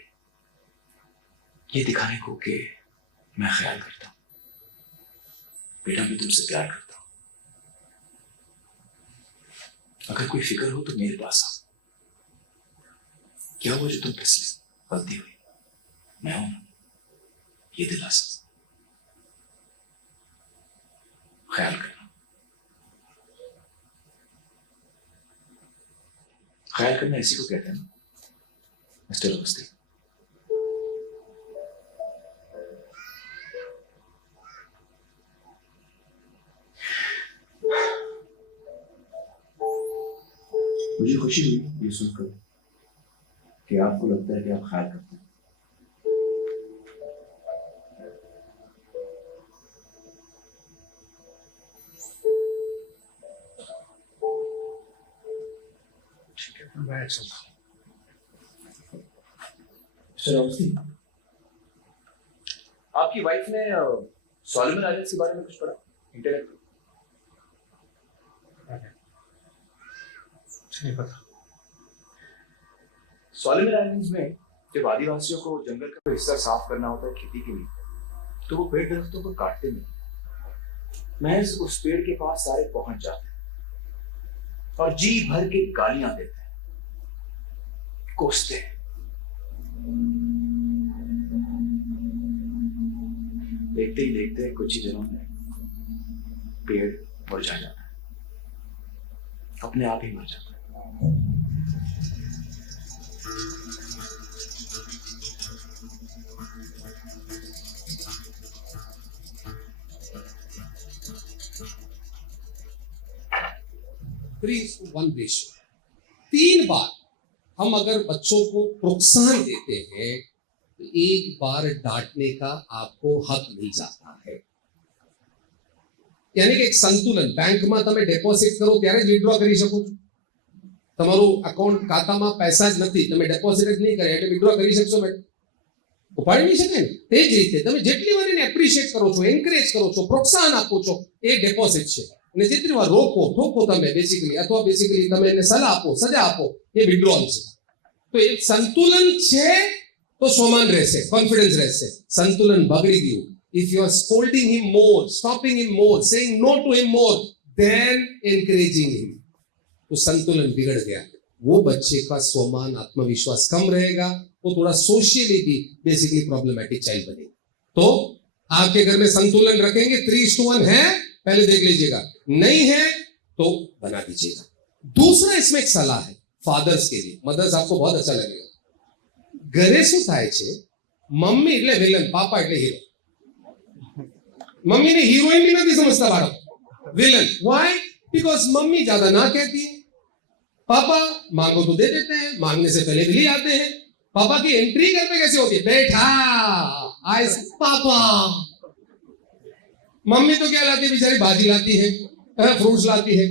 ये दिखाने को कि मैं ख्याल करता हूं, बेटा मैं तुमसे प्यार करता हूं, अगर कोई फिक्र हो तो मेरे पास आओ। क्या हुआ जो तुम तसली गलती हुई, मैं हूं ना, ये दिलासा। ख्याल करना, ख्याल करना इसी को कहते हैं ना मिस्टर अवस्थी। मुझे खुशी हुई ये सुनकर कि आपको लगता है कि आप ख्याल करते हैं। ठीक है, मैं चलता हूँ। आपकी वाइफ ने सॉलोमन आइलैंड्स के बारे में कुछ पढ़ा इंटरनेट पर? नहीं पता। सॉलोमन आइलैंड्स में जब आदिवासियों को जंगल का हिस्सा साफ करना होता है खेती के लिए, तो वो पेड़ दरख्तों को काटते नहीं, महज उस पेड़ के पास सारे पहुंच जाते हैं और जी भर के गालियां देते हैं, कोसते हैं। देखते ही देखते कुछ ही दिनों में पेड़ मुरझा जाता है, अपने आप ही मर जाता है। 3:1 रेशियो। 3 बार हम अगर बच्चों को प्रोत्साहन देते हैं तो 1 बार डांटने का आपको हक मिल जाता है। यानी कि एक संतुलन। બેંકમાં તમે ડિપોઝિટ કરો ત્યારે જ વિથડ્રો કરી શકો છો। તમારું અકાઉન્ટ ખાતામાં પૈસા જ નથી, તમે ડિપોઝિટ જ નહીં કરે એટલે વિથડ્રો કરી શકશો મેડમ? ઉપાડી નહીં શકે ને। તે જ રીતે તમે જેટલી વાર એને એપ્રિશિએટ કરો છો, એન્કરેજ કરો છો, પ્રોત્સાહન આપો છો, એ ડિપોઝિટ છે। અને જેટલી વાર રોકો ઠોકો તમે બેસિકલી અથવા બેસિકલી તમે એને સલાહ આપો, સજા આપો, એ વિથડ્રોલ છે। તો એક સંતુલન છે તો સોમાન રહેશે, કોન્ફિડન્સ રહેશે। સંતુલન બગડી ગયું, if you are scolding him more, stopping him more, saying no to him more than encouraging him, तो संतुलन बिगड़ गया। वो बच्चे का स्वमान आत्मविश्वास कम रहेगा, वो थोड़ा सोशली भी बेसिकली प्रॉब्लमेटिक चाइल्ड बनेगा। तो आपके घर में संतुलन रखेंगे, 3:1 है, पहले देख लीजिएगा, नहीं है तो बना दीजिएगा। दूसरा इसमें एक सलाह है फादर्स के लिए, मदर्स आपको बहुत अच्छा लगेगा। घरे શું થાય છે, મમ્મી એટલે વિલન, પાપા એટલે હીરો। मम्मी ने हीरोइन भी नहीं समझता बालक, विलन। व्हाई? बिकॉज मम्मी ज्यादा ना कहती है, पापा मांगो तो दे देते हैं, मांगने से पहले भी ले आते हैं। पापा की एंट्री घर पे कैसे होती है? बैठा आए पापा। मम्मी तो क्या लाती है बेचारी? भाजी लाती है, फ्रूट्स लाती है।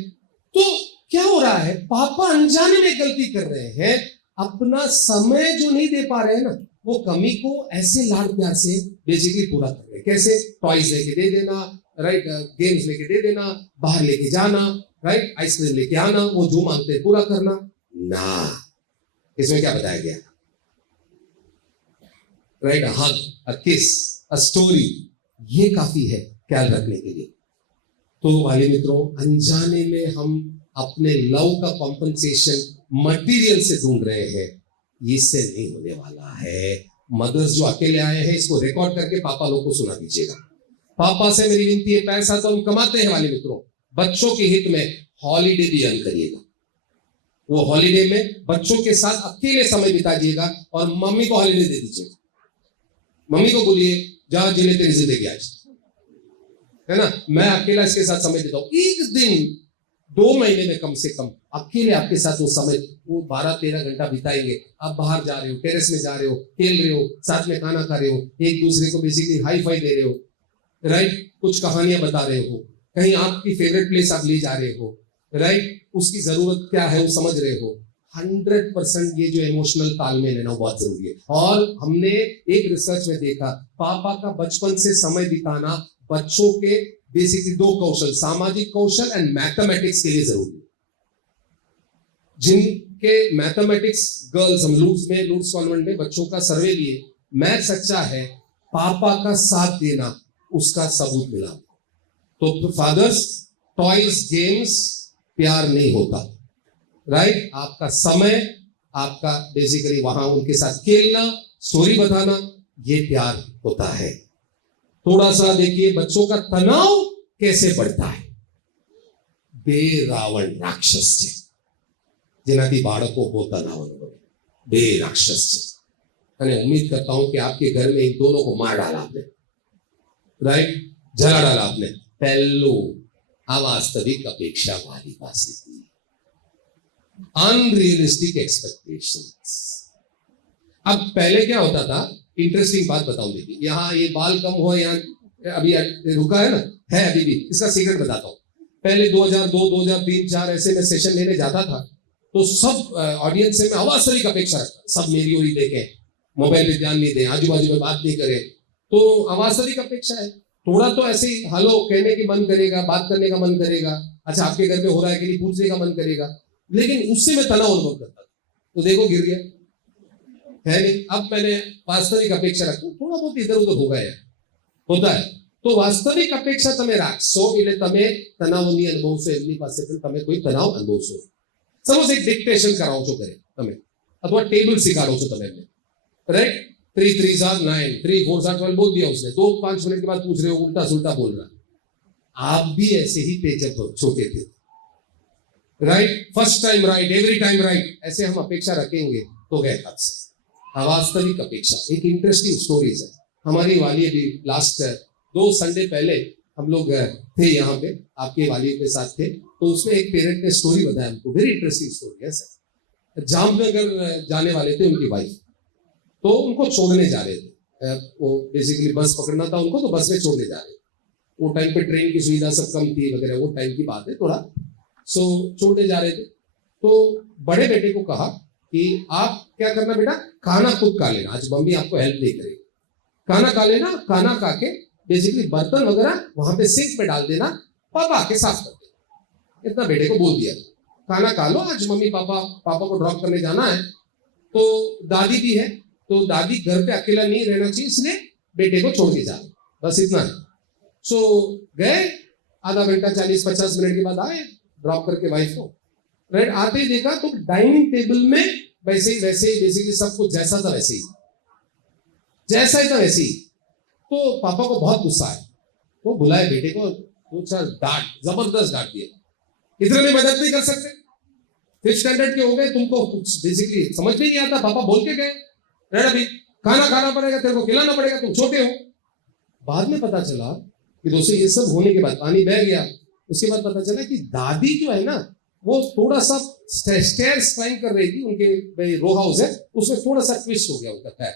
तो क्या हो रहा है, पापा अनजाने में गलती कर रहे हैं, अपना समय जो नहीं दे पा रहे हैं ना, वो कमी को ऐसे लाड प्यार से बेसिकली पूरा कर रहे हैं। कैसे? टॉयज लेके दे देना, राइट, गेम्स लेके दे देना, बाहर लेके जाना, राइट, आइसक्रीम लेके आना, वो जो मांगते हैं पूरा करना ना। इसमें क्या बताया गया? राइट, अ हग, अ किस, अ स्टोरी, ये काफी है ख्याल रखने के लिए। तो वाले मित्रों, अनजाने में हम अपने लव का कॉम्पनसेशन मटेरियल से ढूंढ रहे हैं, इससे नहीं होने वाला है। मदर्स जो अकेले आए हैं, इसको रिकॉर्ड करके पापा लोग को सुना दीजिएगा। पापा से मेरी विनती है, पैसा तो हम कमाते हैं वाले मित्रों, बच्चों के हित में हॉलीडे भी अर्न करिएगा। वो हॉलीडे में बच्चों के साथ अकेले समय बिताइएगा और मम्मी को हॉलीडे दे दीजिएगा। मम्मी को बोलिए, जाओ जिले तेरी जिंदगी आज, है ना, मैं अकेला इसके साथ समय देता हूं। एक दिन 2 महीने में कम से कम अकेले आपके साथ वो समय, वो 12-13 घंटा बिताएंगे। आप बाहर जा रहे हो, टेरेस में जा रहे हो, खेल रहे हो, साथ में खाना खा रहे हो, एक दूसरे को बेसिकली हाई फाई दे रहे हो, राइट, कुछ कहानियां बता रहे हो, कहीं आपकी फेवरेट प्लेस आप ले जा रहे हो, राइट, उसकी जरूरत क्या है वो समझ रहे हो। 100% ये जो इमोशनल तालमेल है ना, बहुत जरूरी है। और हमने एक रिसर्च में देखा, पापा का बचपन से समय बिताना बच्चों के बेसिकली 2 कौशल, सामाजिक कौशल एंड मैथमेटिक्स के लिए जरूरी है। जिनके मैथमेटिक्स गर्ल्स, हम लूट्स कॉन्वेंट में बच्चों का सर्वे लिए, मैथ्स अच्छा है, पापा का साथ देना उसका सबूत मिला। तो फादर्स, टॉयज, गेम्स प्यार नहीं होता, राइट, आपका समय, आपका बेसिकली वहां उनके साथ खेलना, स्टोरी बताना, ये प्यार होता है। थोड़ा सा देखिए बच्चों का तनाव कैसे बढ़ता है। बेरावण राक्षस છે, જેનાથી બાળકો બહુ તનાવ અનુભવે, બે રાક્ષસ છે। અને ઉમ્મીદ કરતા हूं कि आपके घर में इन दोनों को मार डाला आपने, राइट, जला डाला आपने। पहलू अवास्तविक अपेक्षा वाली पासी, अनरियलिस्टिक एक्सपेक्टेशंस। अब पहले क्या होता था, इंटरेस्टिंग बात बताऊं, देखिए यहाँ ये बाल कम हुआ, यहाँ अभी रुका है ना, है अभी भी, इसका सीक्रेट बताता हूं। पहले 2002, 2003, 2004 ऐसे में सेशन लेने जाता था तो सब ऑडियंस से मैं अवास्तविक अपेक्षा रखता, सब मेरी ओर ही देखें, मोबाइल पे ध्यान नहीं दें, आजू बाजू में बात नहीं करें, तो अवास्तविक अपेक्षा है। थोड़ा तो ऐसे ही हेलो कहने की मन करेगा, बात करने का मन करेगा, अच्छा आपके घर में हो रहा है कि नहीं पूछने का मन करेगा, लेकिन उससे मैं तनाव अनुभव करता था। तो देखो गिर गया है नहीं। अब मैंने वास्तविक अपेक्षा रखता हूं, थोड़ा बहुत इधर उधर हो गया होता है। तो वास्तविक अपेक्षा તમે રાખશો એટલે તમે તણાવની અનુભવશો, એમની પાસે પણ તમે કોઈ તણાવ અનુભવશો। સપોઝ એક ડિક્ટેશન કરાવો છો ઘરે તમે, અથવા ટેબલ શીખવાડો છો તમે એમને, राइट, 3 3 9, 3 4 12 बोल दिया उसने, तो 5 मिनट के बाद पूछ रहे हो, उल्टा सुल्टा बोल रहा। आप भी ऐसे ही थे जब छोटे थे, right, first time right, every time right, ऐसे हम अपेक्षा रखेंगे तो गए हाथ से। अवास्तविक अपेक्षा। एक इंटरेस्टिंग स्टोरीज है, हमारी वाली अभी लास्ट 2 संडे पहले हम लोग थे यहाँ पे, आपके वालिद के साथ थे, तो उसमें एक पेरेंट ने स्टोरी बताया हमको, वेरी इंटरेस्टिंग स्टोरी है सर। जामनगर जाने वाले थे उनकी वाइफ, तो उनको छोड़ने जा रहे थे, वो बेसिकली बस पकड़ना था उनको, तो बस में छोड़ने जा रहे थे। वो टाइम पे ट्रेन की सुविधा सब कम थी वगैरह, वो टाइम की बात है थोड़ा। सो छोड़ने जा रहे थे, तो बड़े बेटे को कहा कि आप क्या करना बेटा, खाना खुद खा लेना, आज मम्मी आपको हेल्प नहीं करेगी, खाना खा लेना, खाना खा के बेसिकली बर्तन वगैरह वहां पे सिंक पे डाल देना, पापा आके साफ कर देना। इतना बेटे को बोल दिया, खाना खा लो, आज मम्मी पापा को ड्रॉप करने जाना है। तो दादी भी है, तो दादी घर पे अकेला नहीं रहना चाहिए, इसलिए बेटे को छोड़ के जा, बस इतना है। सो गए, आधा घंटा 40-50 मिनट के बाद आए ड्रॉप करके वाइफ को, राइट। आते ही देखा तो डाइनिंग टेबल में वैसे ही बेसिकली सब कुछ जैसा था वैसे ही, जैसा ही था वैसे ही। तो पापा को बहुत गुस्सा आया, वो बुलाए बेटे को, 2-4 डांट, जबरदस्त डांट दिए, इतने में मदद नहीं कर सकते, 5th स्टैंडर्ड के हो गए, तुमको कुछ बेसिकली समझ में नहीं आता, पापा बोल के गए, राइट, अभी खाना खाना पड़ेगा, तेरे को खिलाना पड़ेगा, तुम छोटे हो। बाद में पता चला कि दोस्तों ये सब होने के बाद पानी बह गया, उसके बाद पता चला कि दादी जो है ना, वो थोड़ा सा स्टेयर्स क्लाइंब कर रही थी, उनके रो हाउस है, उसमें थोड़ा सा ट्विस्ट हो गया उनका पैर,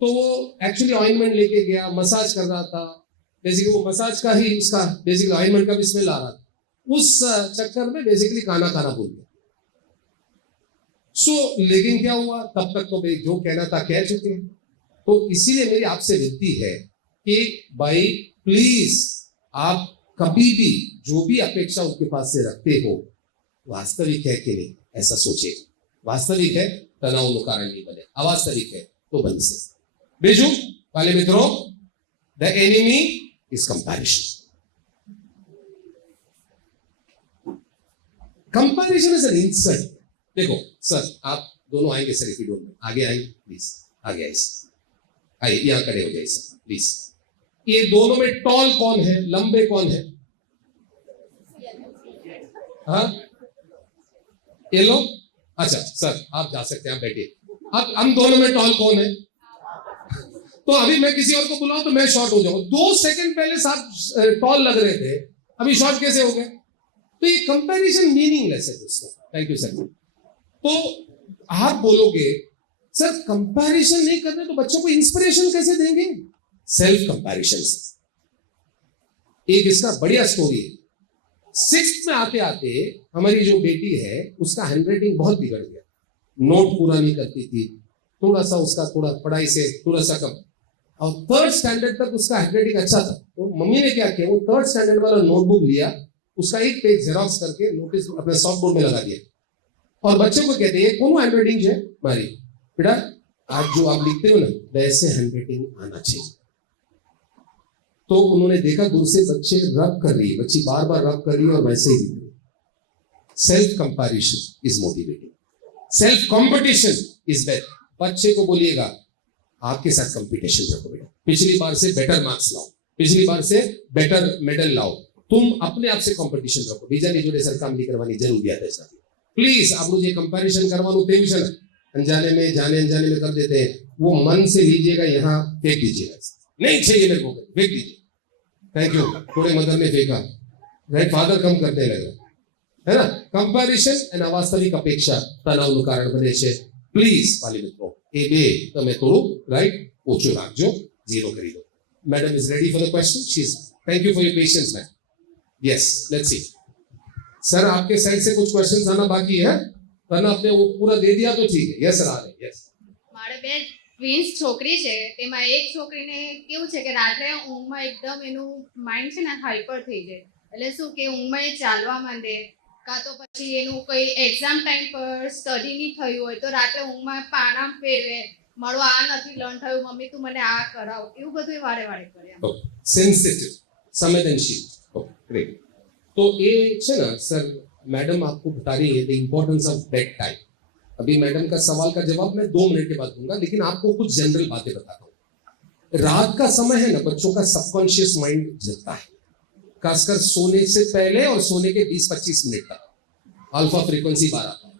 तो वो एक्चुअली ऑइंटमेंट लेके गया, मसाज कर रहा था, बेसिकली वो मसाज का ही उसका बेसिकली ऑइंटमेंट का भी स्मेल आ रहा था, उस चक्कर में बेसिकली खाना खाना भूल गया। सो लेकिन क्या हुआ, तब तक तो भाई जो कहना था कह चुके हैं। तो इसीलिए मेरी आपसे विनती है कि भाई प्लीज आप कभी भी जो भी अपेक्षा उनके पास से रखते हो, वास्तविक है कि नहीं ऐसा सोचिए, वास्तविक है तनाव का कारण नहीं बने, अवास्तविक है तो बन से। बेजू वाले मित्रों, the enemy is comparison. Comparison is an insult. देखो सर, आप दोनों आएंगे सर, इफ यू डोंट, आगे आइए प्लीज, आगे आइए, यहां खड़े हो जाइए सर प्लीज। ये दोनों में टॉल कौन है, लंबे कौन है? हाँ, ये लो, अच्छा सर आप जा सकते हैं, आप बैठिए। अब हम दोनों में टॉल कौन है? तो अभी मैं किसी और को बुलाऊं तो मैं शॉर्ट हो जाऊं, 2 सेकंड पहले साथ टॉल लग रहे थे, अभी शॉर्ट कैसे हो गए? तो ये कंपैरिजन मीनिंगलेस है दोस्तों। Thank you sir. तो आप बोलोगे सर कंपैरिजन नहीं करते तो बच्चों को इंस्पिरेशन कैसे देंगे? सेल्फ कंपैरिजन से। एक इसका बढ़िया स्टोरी है। 6th में आते आते हमारी जो बेटी है उसका हैंडराइटिंग बहुत बिगड़ गया, नोट पूरा नहीं करती थी, थोड़ा सा उसका थोड़ा पढ़ाई से थोड़ा सा कम, और 3rd स्टैंडर्ड तक उसका हैंडराइटिंग अच्छा था। तो मम्मी ने क्या किया, वो 3rd स्टैंडर्ड वाला नोटबुक लिया, उसका एक पेज जेरॉक्स करके नोटिस अपने सॉफ्ट बोर्ड में लगा दिया, और बच्चों को कहते हैं कौन हैंडराइटिंग है हमारी, बेटा आज जो आप लिखते हो ना वैसे हैंडराइटिंग आना चाहिए। तो उन्होंने देखा दूर से बच्चे रब कर रही है, बच्ची बार बार रब कर रही है और वैसे ही लिख रही है। Self comparison is motivating, self competition is better. बच्चे को बोलिएगा आपके साथ कंपटीशन रखो बेटा, पिछली बार से बेटर मार्क्स लाओ, पिछली बार से बेटर मेडल लाओ, तुम अपने आप से कंपटीशन रखो। बीजा नहीं जोड़े सर काम नहीं करवानी जरूरियात है सर, प्लीज आप मुझे कंपैरिजन करवानो टेंशन अनजाने में जाने अनजाने में कर देते हैं, वो मन से लीजिएगा, यहाँ फेंक दीजिएगा, नहीं चाहिए मेरे को, फेंक दीजिए। थैंक यू, थोड़े मदर ने फेंका, राइट, फादर कम करने लगा, है ना। कंपैरिजन एंड अवास्तविक अपेक्षा तनावનું કારણ બને છે। પ્લીઝ વાલી મિત્રો એ બે તમે થોડું રાઈટ ઓછું રાખજો, 0 કરી દો। Madam is ready for the question, she is, thank you for your patience ma'am. Yes, let's see sir, आपके साइड से कुछ क्वेश्चंस आना बाकी है, वरना आपने वो पूरा दे दिया तो ठीक है। यस सर, आ रहे, यस। મારે બે ટ્વિન્સ છોકરી છે, તેમાં એક છોકરીને કેવું છે કે રાત્રે ઊંઘમાં એકદમ એનું માઇન્ડ છે ને હાઈપર થઈ જાય, એટલે શું કે ઊંઘમાં એ ચાલવા માંડે, કાં તો પછી એનું કંઈ એક્ઝામ ટાઈમ પર સ્ટડી નહીં થયું હોય તો રાત્રે ઊંઘમાં પાના ફેરવે, મારું આ નથી લર્ન થયું, મમ્મી તું મને આ કરાવ, એવું બધું વારે વારે કરે। सेंसिटिव, संवेदनशील, ग्रेट। तो ये है ना सर, मैडम आपको बता रही है the importance of bed time. अभी मैडम का सवाल का जवाब मैं 2 मिनट के बाद दूंगा, लेकिन आपको कुछ जनरल बातें बताता हूँ। रात का समय है ना, बच्चों का सबकॉन्शियस माइंड जगता है, खासकर सोने से पहले और सोने के 20-25 मिनट तक अल्फा फ्रीक्वेंसी बार आता है।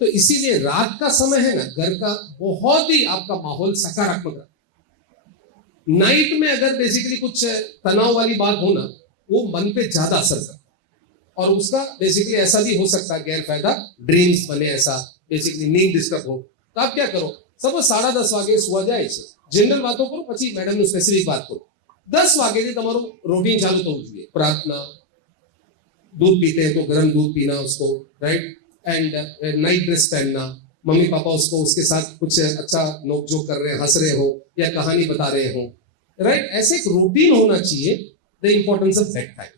तो इसीलिए रात का समय है ना, घर का बहुत ही आपका माहौल सकारात्मक रखता है। नाइट में अगर बेसिकली कुछ तनाव वाली बात हो ना वो मन पे ज्यादा असर करता है और उसका बेसिकली ऐसा भी हो सकता है गैर फायदा, ड्रीम्स बने, ऐसा बेसिकली नींद डिस्टर्ब हो। तो आप क्या करो, सपोज 10:30 વાગે સુવા જાય છે, જનરલ વાતો કરો, પછી મેડમનું સ્પેસિફિક વાત કરો। 10 વાગ્યાથી તમારું રૂટીન ચાલુ થવું જોઈએ। प्रार्थना, दूध पीते हैं तो गर्म दूध पीना उसको, राइट, एंड नाइट ड्रेस पहनना, मम्मी पापा उसको उसके साथ कुछ अच्छा नोकझोंक कर रहे हैं, हंस रहे हो या कहानी बता रहे हो, राइट, ऐसे एक रूटीन होना चाहिए। The importance of bed time.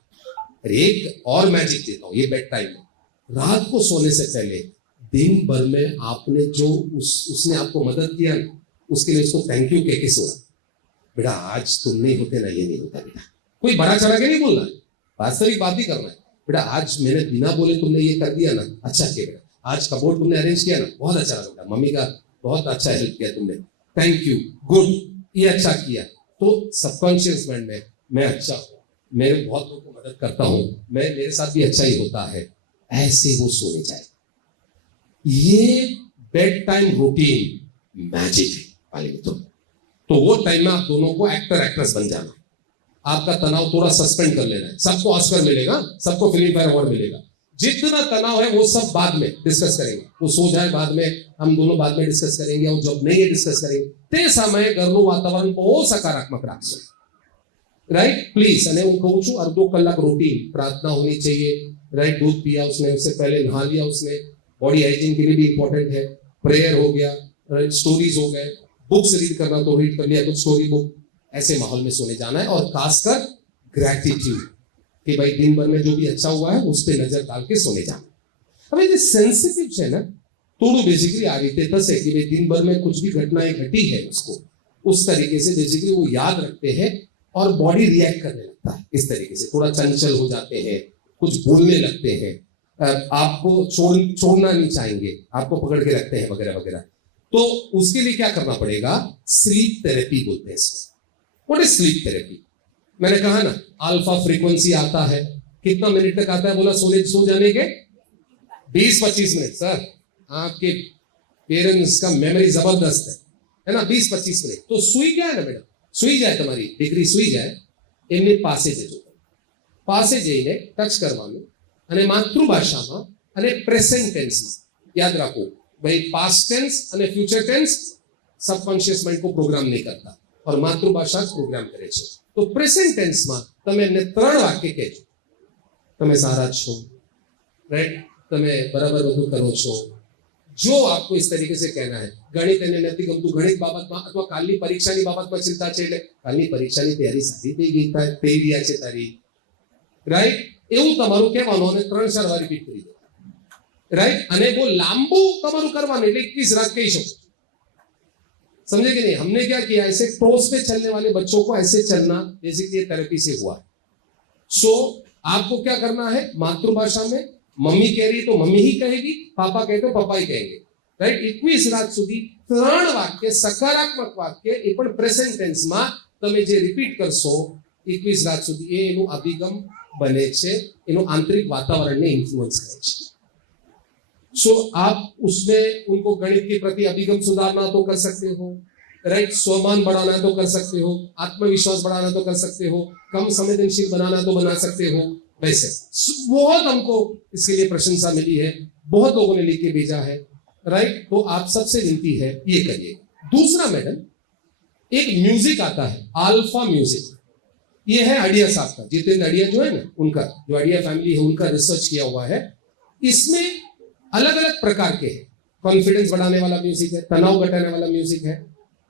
एक और मैजिक देता हूँ, ये बेड टाइम में रात को सोने से पहले दिन भर में आपने जो उसने आपको मदद किया ना, उसके लिए उसको थैंक यू कह के सोना। बेटा आज तुम नहीं होते ना, ये नहीं होता बेटा, कोई बड़ा चढ़ा के नहीं बोलना है, वास्तविक बात ही करना है। बेटा आज मैंने बिना बोले तुमने ये कर दिया ना, अच्छा किया बेटा, आज कबोर्ड तुमने अरेंज किया ना, बहुत अच्छा लगा बेटा, मम्मी का बहुत अच्छा हेल्प किया तुमने, थैंक यू, गुड, ये अच्छा किया। तो सबकॉन्शियस माइंड में मैं अच्छा हूँ, मैं बहुत लोगों को मदद करता हूँ, मैं मेरे साथ भी अच्छा ही होता है, ऐसे वो सोने जाए। ये बेड टाइम रूटीन मैजिक है वाले मित्रों। तो वो टाइम में आप दोनों को एक्टर एक्ट्रेस बन जाना, आपका तनाव थोड़ा सस्पेंड कर लेना है। सबको ऑस्कर मिलेगा, सबको फिल्म फेयर अवार्ड मिलेगा। जितना तनाव है वो सब बाद में डिस्कस करेंगे, वो सो जाए बाद में, हम दोनों बाद में डिस्कस करेंगे, और जब नहीं है डिस्कस करेंगे તે સમયે ઘરનું વાતાવરણ બહુ સકારાત્મક રાખશો, राइट, प्लीज। અને હું કહું છું 2 કલાક रूटीन प्रार्थना होनी चाहिए, राइट, दूध पिया उसने, उससे पहले नहा लिया उसने, बॉडी हाइजीन के लिए भी इंपॉर्टेंट है, प्रेयर हो गया, राइट, स्टोरीज हो गए, बुक्स रीड करना तो रीड कर लिया, कुछ स्टोरी बुक, ऐसे माहौल में सोने जाना है। और खासकर ग्रैटिट्यूड कि भाई दिन भर में जो भी अच्छा हुआ है उस पर नजर डाल के सोने जाना। હવે જે સેન્સિટિવ છે ને, થોડું બેસિકલી આ રીતે થશે कि भाई दिन भर में कुछ भी घटनाएं घटी है उसको उस तरीके से बेसिकली वो याद रखते हैं और बॉडी रिएक्ट करने लगता है इस तरीके से, थोड़ा चंचल हो जाते हैं, कुछ बोलने लगते हैं, आपको छोड़ना नहीं चाहेंगे, आपको पकड़ के रखते हैं वगैरह वगैरह। तो उसके लिए क्या करना पड़ेगा, स्लीप थेरेपी बोलते हैं इसको। What is sleep therapy? मैंने कहा ना अल्फा फ्रीक्वेंसी आता है, कितना मिनट तक आता है बोला, सो जाने के 20-25 मिनट। सर आपके पेरेंट्स का मेमोरी जबरदस्त है ना, 20-25 मिनट। तो सुई क्या है ना बेटा, सुई जाए તમારી દીકરી સુઈ જાય, એમને પાસે જજો, પાસે જઈને ટચ કરવાનું અને માતૃભાષામાં અને પ્રેઝન્ટ ટેન્સમાં યાદ રાખો ભાઈ, પાસ્ટ ટેન્સ અને ફ્યુચર ટેન્સ સબકોન્શિયસ માઇન્ડ को પ્રોગ્રામ नहीं करता और मातृभाषा જ પ્રોગ્રામ કરે છે। तो પ્રેઝન્ટ ટેન્સમાં તમે એમને 3 વાક્ય કહેજો, તમે સારા છો, રાઈટ, તમે બરાબર બધું કરો છો, जो आपको इस तरीके से कहना है। गणित એને નથી ગમતું, ગણિત બાબતમાં અથવા કાલની પરીક્ષાની બાબતમાં ચિંતા છે એટલે કાલની પરીક્ષાની તૈયારી સારી થઈ ગયા છે તારી, રાઈટ, એવું તમારું કહેવાનું અને 3-4 વાર રિપીટ કરી દો, રાઈટ। અને બહુ લાંબુ તમારું કરવાનું એટલે 21 રાત કહી શકો, समझे कि नहीं? हमने क्या किया, ऐसे टोस पे चलने वाले बच्चों को ऐसे चलना बेसिकली थेरेपी से हुआ। सो आपको क्या करना है, मातृभाषा में मम्मी कह रही तो मम्मी ही कहेगी, पापा कहते तो पापा ही कहेंगे, राइट। 21 रात સુધી 3 વાક્ય સકારાત્મક વાક્ય એ પણ પ્રેઝન્ટ ટેન્સમાં તમે જે રિપીટ કરશો 21 રાત સુધી, એ એનું અભિગમ બને છે, એનું આંતરિક વાતાવરણને ઇન્ફ્લુઅન્સ કરે છે। सो आप उसमें उनको गणित के प्रति अभिगम सुधारना तो कर सकते हो, राइट, स्वमान बढ़ाना तो कर सकते हो, आत्मविश्वास बढ़ाना तो कर सकते हो, कम संवेदनशील बनाना तो बना सकते हो। वैसे बहुत हमको इसके लिए प्रशंसा मिली है, बहुत लोगों ने लिख के भेजा है, राइट। तो आप सबसे विनती है ये करिए। दूसरा मैडम, एक म्यूजिक आता है, अल्फा म्यूजिक, ये है अडिया साहब का, जितेंद्र अडिया जो है ना, उनका जो अडिया फैमिली है उनका रिसर्च किया हुआ है। इसमें अलग अलग प्रकार के हैं, कॉन्फिडेंस बढ़ाने वाला म्यूजिक है, तनाव घटाने वाला म्यूजिक है,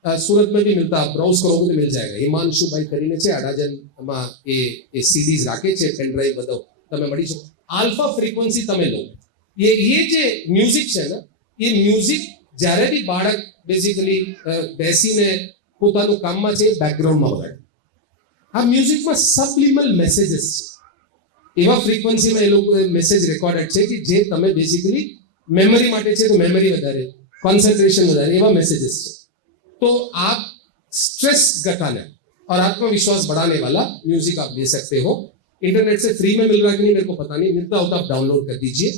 सूरत में भी मिलता, आप ब्राउज करोगे तो मिल जाएगा। हिमांशु भाई કરીને છે અડાજનમાં એ સીડીઝ રાખે છે, પેન ડ્રાઈવ બધો તમે મળી શકો। આલ્ફા ફ્રીક્વન્સી તમે લો, ये જે મ્યુઝિક છે ને, એ મ્યુઝિક જ્યારે બી બાળક બેઝિકલી બેસીને પોતાનું કામમાં છે બેકગ્રાઉન્ડમાં વગાડે। આ મ્યુઝિકમાં સબલિમલ મેસેजेस છે, એવા ફ્રીક્વન્સીમાં એ લોકો મેસેજ રેકોર્ડેડ છે કે જે તમે બેઝિકલી મેમરી માટે છે તો મેમરી વધારે, કોન્સન્ટ્રેશન વધારે, એવા મેસેजेस છે। तो आप स्ट्रेस घटाने और आत्मविश्वास बढ़ाने वाला म्यूजिक आप ले सकते हो। इंटरनेट से फ्री में मिल रहा है कि नहीं मेरे को पता नहीं, मिलता होता आप डाउनलोड कर दीजिए।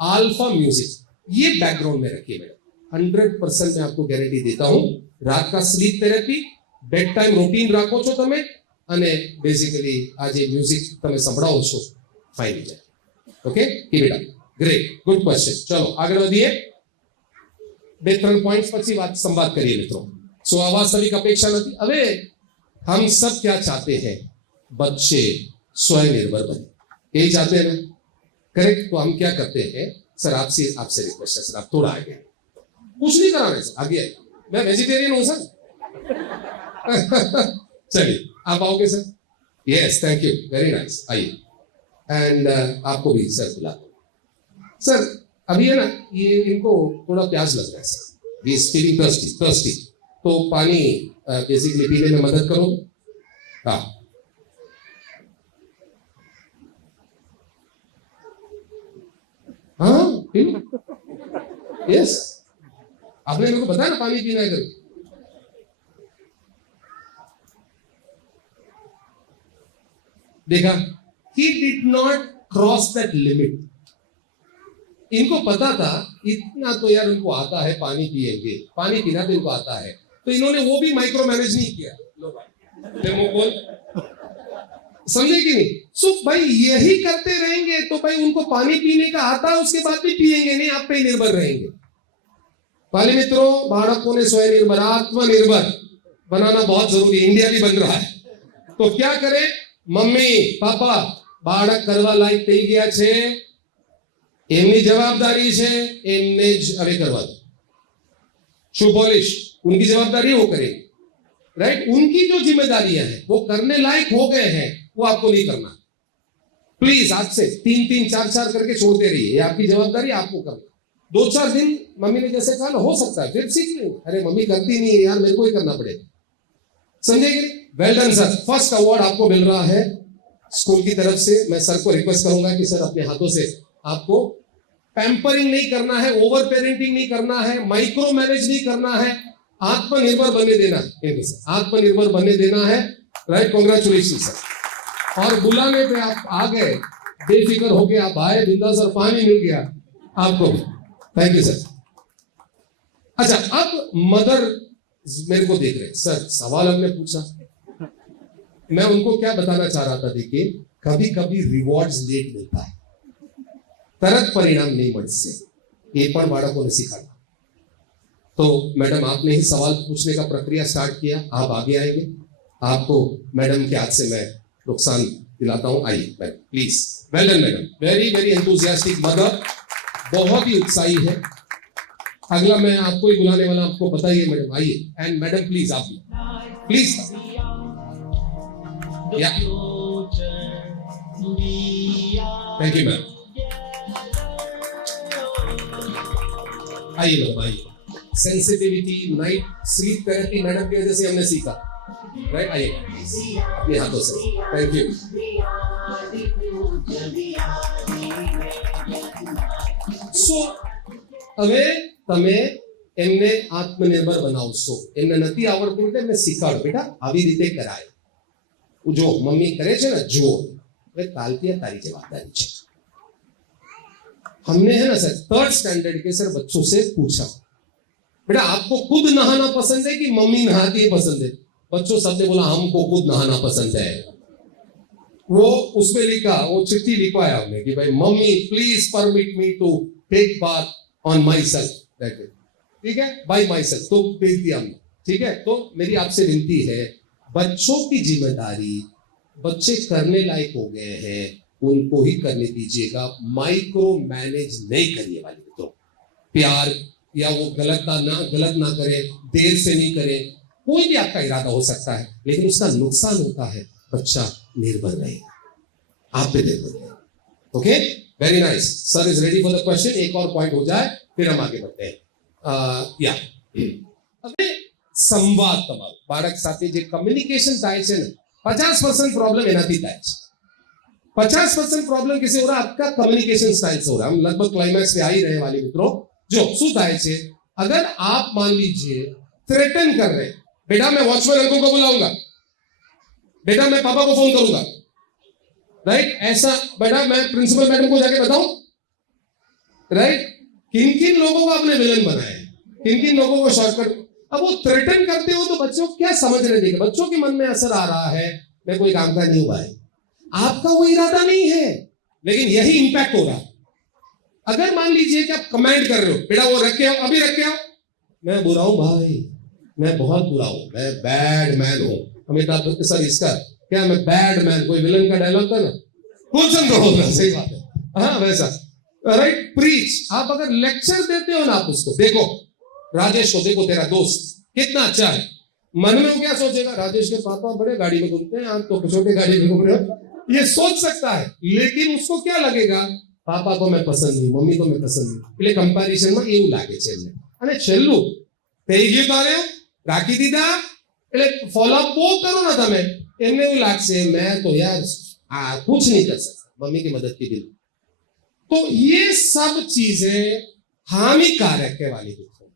अल्फा म्यूजिक ये बैकग्राउंड में रखिए मैडम, 100% मैं आपको गारंटी देता हूं। रात का sleep therapy, bed time routine રાખો છો તમે, અને બેઝિકલી આ જે મ્યુઝિક તમે સંભળાવો છો ફાઇન છે. Okay keep it up. Great, good question. ચલો આગળ વધીએ. 2-3 पॉइंट्स પછી વાત સંવાદ કરીએ મિત્રો. स्वाभाविक अपेक्षा नहीं. अबे हम सब क्या चाहते हैं? बच्चे स्वनिर्भर बने, यही चाहते हैं ना? करेक्ट. तो हम क्या करते हैं सर, आपसे रिक्वेस्ट है सर, आप थोड़ा आगे, कुछ नहीं कराना सर, आगे आइए. मैं वेजिटेरियन हूं सर. चलिए आप आओगे sir. Yes thank you, very nice. आइए. एंड आपको भी सर बुला सर. अभी है ना, ये इनको थोड़ा प्यास लग रहा है sir. We is feeling thirsty. तो पानी बेसिकली पीने में मदद करो. हाँ हाँ यस, आपने मेरे को बताया ना पानी पीना है करके. देखा, he did not cross that limit. इनको पता था इतना तो यार इनको आता है, पानी पिएंगे, पानी पीना तो इनको आता है, तो इन्होंने वो भी माइक्रो मैनेज नहीं किया. लो भाई बोल, समझे कि नहीं? सो भाई यही करते रहेंगे तो भाई उनको पानी पीने का आता है, उसके बाद भी पिएंगे नहीं, आप पे निर्भर रहेंगे. वाले मित्रों, बालकों ने स्वनिर्भर आत्मनिर्भर बनाना बहुत जरूरी. इंडिया भी बन रहा है, तो क्या करें? मम्मी पापा बाળક કરવા લાયક થઈ ગયા છે, એમની જવાબદારી છે, એમને જ હવે કરવા દો. शू पॉलिश उनकी जवाबदारी वो करें, राइट. उनकी जो जिम्मेदारियां हैं वो करने लायक हो गए हैं, वो आपको नहीं करना. प्लीज आज से 3-3, 4-4 करके छोड़ते रहिए. ये आपकी जवाबदारी, आपको करना. 2-4 दिन मम्मी ने जैसे कहा ना, हो सकता है फिर सीख लेंगे. अरे मम्मी करती नहीं है यार, मेरे को ही करना पड़ेगा. समझेंगे? Well done sir. First award आपको मिल रहा है स्कूल की तरफ से. मैं सर को रिक्वेस्ट करूंगा कि सर अपने हाथों से आपको पैम्परिंग नहीं करना है, ओवर पेरेंटिंग नहीं करना है, माइक्रो मैनेज नहीं करना है, आत्मनिर्भर बनने देना है. आत्मनिर्भर बनने देना है, राइट. Congratulation sir. और बुलाने पे आप आ गए, बेफिक्र हो गए, आप आए बिंदास और पानी मिल गया आपको. Thank you sir. अच्छा, अब मदर मेरे को देख रहे सर, सवाल हमने पूछा, मैं उनको क्या बताना चाह रहा था. देखिए, कभी कभी रिवॉर्ड्स लेट मिलता है, तरत परिणाम नहीं મળશે, ये પણ બાળકોને सिखाना. तो मैडम आपने ही सवाल पूछने का प्रक्रिया स्टार्ट किया, आप आगे आएंगे. आपको मैडम के हाथ से मैं नुकसान दिलाता हूं. आइए madam please. Well done madam, very very enthusiastic mother, बहुत ही उत्साही है. अगला मैं आपको ही बुलाने वाला, आपको बताइए मैडम. आइए. एंड मैडम प्लीज आप प्लीज. या थैंक यू मैम. आइए मैडम आइए. Sensitivity, night sleep therapy madam की वजह से हमने सीखा, राइट. आइए अपने हाथों से. Thank you. सो હવે તમે એમને આત્મનિર્ભર બનાવશો. એમને નથી આવડતું એટલે એમને શીખવાડો, બેટા આવી રીતે કરાય. જો મમ્મી કરે છે ને, જુઓ હવે કાલથી તારી જવાબદારી છે. हमने है ना सर 3rd स्टैंडर्ड के सर बच्चों से पूछा, बेटा आपको खुद नहाना पसंद है कि मम्मी नहाती है पसंद है? बच्चों सबने बोला हमको खुद नहाना पसंद है. वो उसमें लिखा, वो चिट्ठी लिखवाया हमने कि भाई mummy please permit me to take bath on my self. ठीक है, बाय माई सेल्फ. तो भेज दिया हमने. ठीक है. तो मेरी आपसे विनती है, बच्चों की जिम्मेदारी बच्चे करने लायक हो गए हैं, उनको ही करने दीजिएगा. माइक्रो मैनेज नहीं करिए वाले मित्रों. प्यार या वो गलत ना करें, देर से नहीं करें. कोई भी आपका इरादा हो सकता है, लेकिन उसका नुकसान होता है. बच्चा निर्भर रहेगा, आप पे निर्भर रहेगा. Okay, very nice. Sir is ready for the question. एक और पॉइंट हो जाए फिर हम आगे बढ़ते हैं. या હવે સંવાદ તમારો બાળક સાથે જે કમ્યુનિકેશન થાય છે ને, 50% प्रॉब्लम એનાથી થાય છે. 50% प्रॉब्लम किसे हो रहा है? आपका कम्युनिकेशन स्टाइल से हो रहा है. हम लगभग क्लाइमैक्स पे आ ही रहे वाले मित्रों. जो શું થાય છે, अगर आप मान लीजिए थ्रेटन कर रहे हैं, बेटा मैं वॉचमैन अंकल को बुलाऊंगा, बेटा मैं पापा को फोन करूंगा, राइट. ऐसा बेटा मैं प्रिंसिपल मैडम को जाके बताऊं, राइट. किन किन लोगों को आपने विलन बनाया है, किन किन लोगों को शॉर्टकट. अब वो थ्रेटन करते हो तो बच्चों क्या समझ रहे थे, बच्चों के मन में असर आ रहा है, मैं कोई काम का नहीं हुआ है, आपका वो इरादा नहीं है, लेकिन यही इंपैक्ट हो रहा है। अगर मान लीजिए कि आप कमेंट कर रहे हो, बेटा वो रख के आओ, अभी रख के आओ, मैं बुरा हूं भाई, मैं बहुत बुरा हूं, मैं बैड मैन हूं। अमिताभ बच्चन सर इसका क्या, मैं बैड मैन, कोई विलन का डायलॉग था ना, कुलचंद होगा, सही बात है, हाँ वैसा, राइट। प्रीच, आप अगर लेक्चर देते हो ना, आप उसको देखो, राजेश को देखो, तेरा दोस्त कितना अच्छा है, मन में वो क्या सोचेगा, राजेश के पापा बड़े गाड़ी में घूमते हैं, आप तो छोटे गाड़ी में घूम रहे हो, ये सोच सकता है। लेकिन उसको क्या लगेगा, पापा को मैं पसंद नहीं, मम्मी को मैं पसंद नहीं, એટલે કમ્પેરિઝન માં એવું લાગે છે એમને। અને છેલ્લું થઈ ગયું તારે રાખી દીધા, એટલે ફોલો અપ બહુ કરો ને તમે, એમને એવું लागશે मैं तो यार कुछ नहीं कर सकता मम्मी की मदद के बिना। तो ये सब चीजें हानिकारक है वाली दुखों।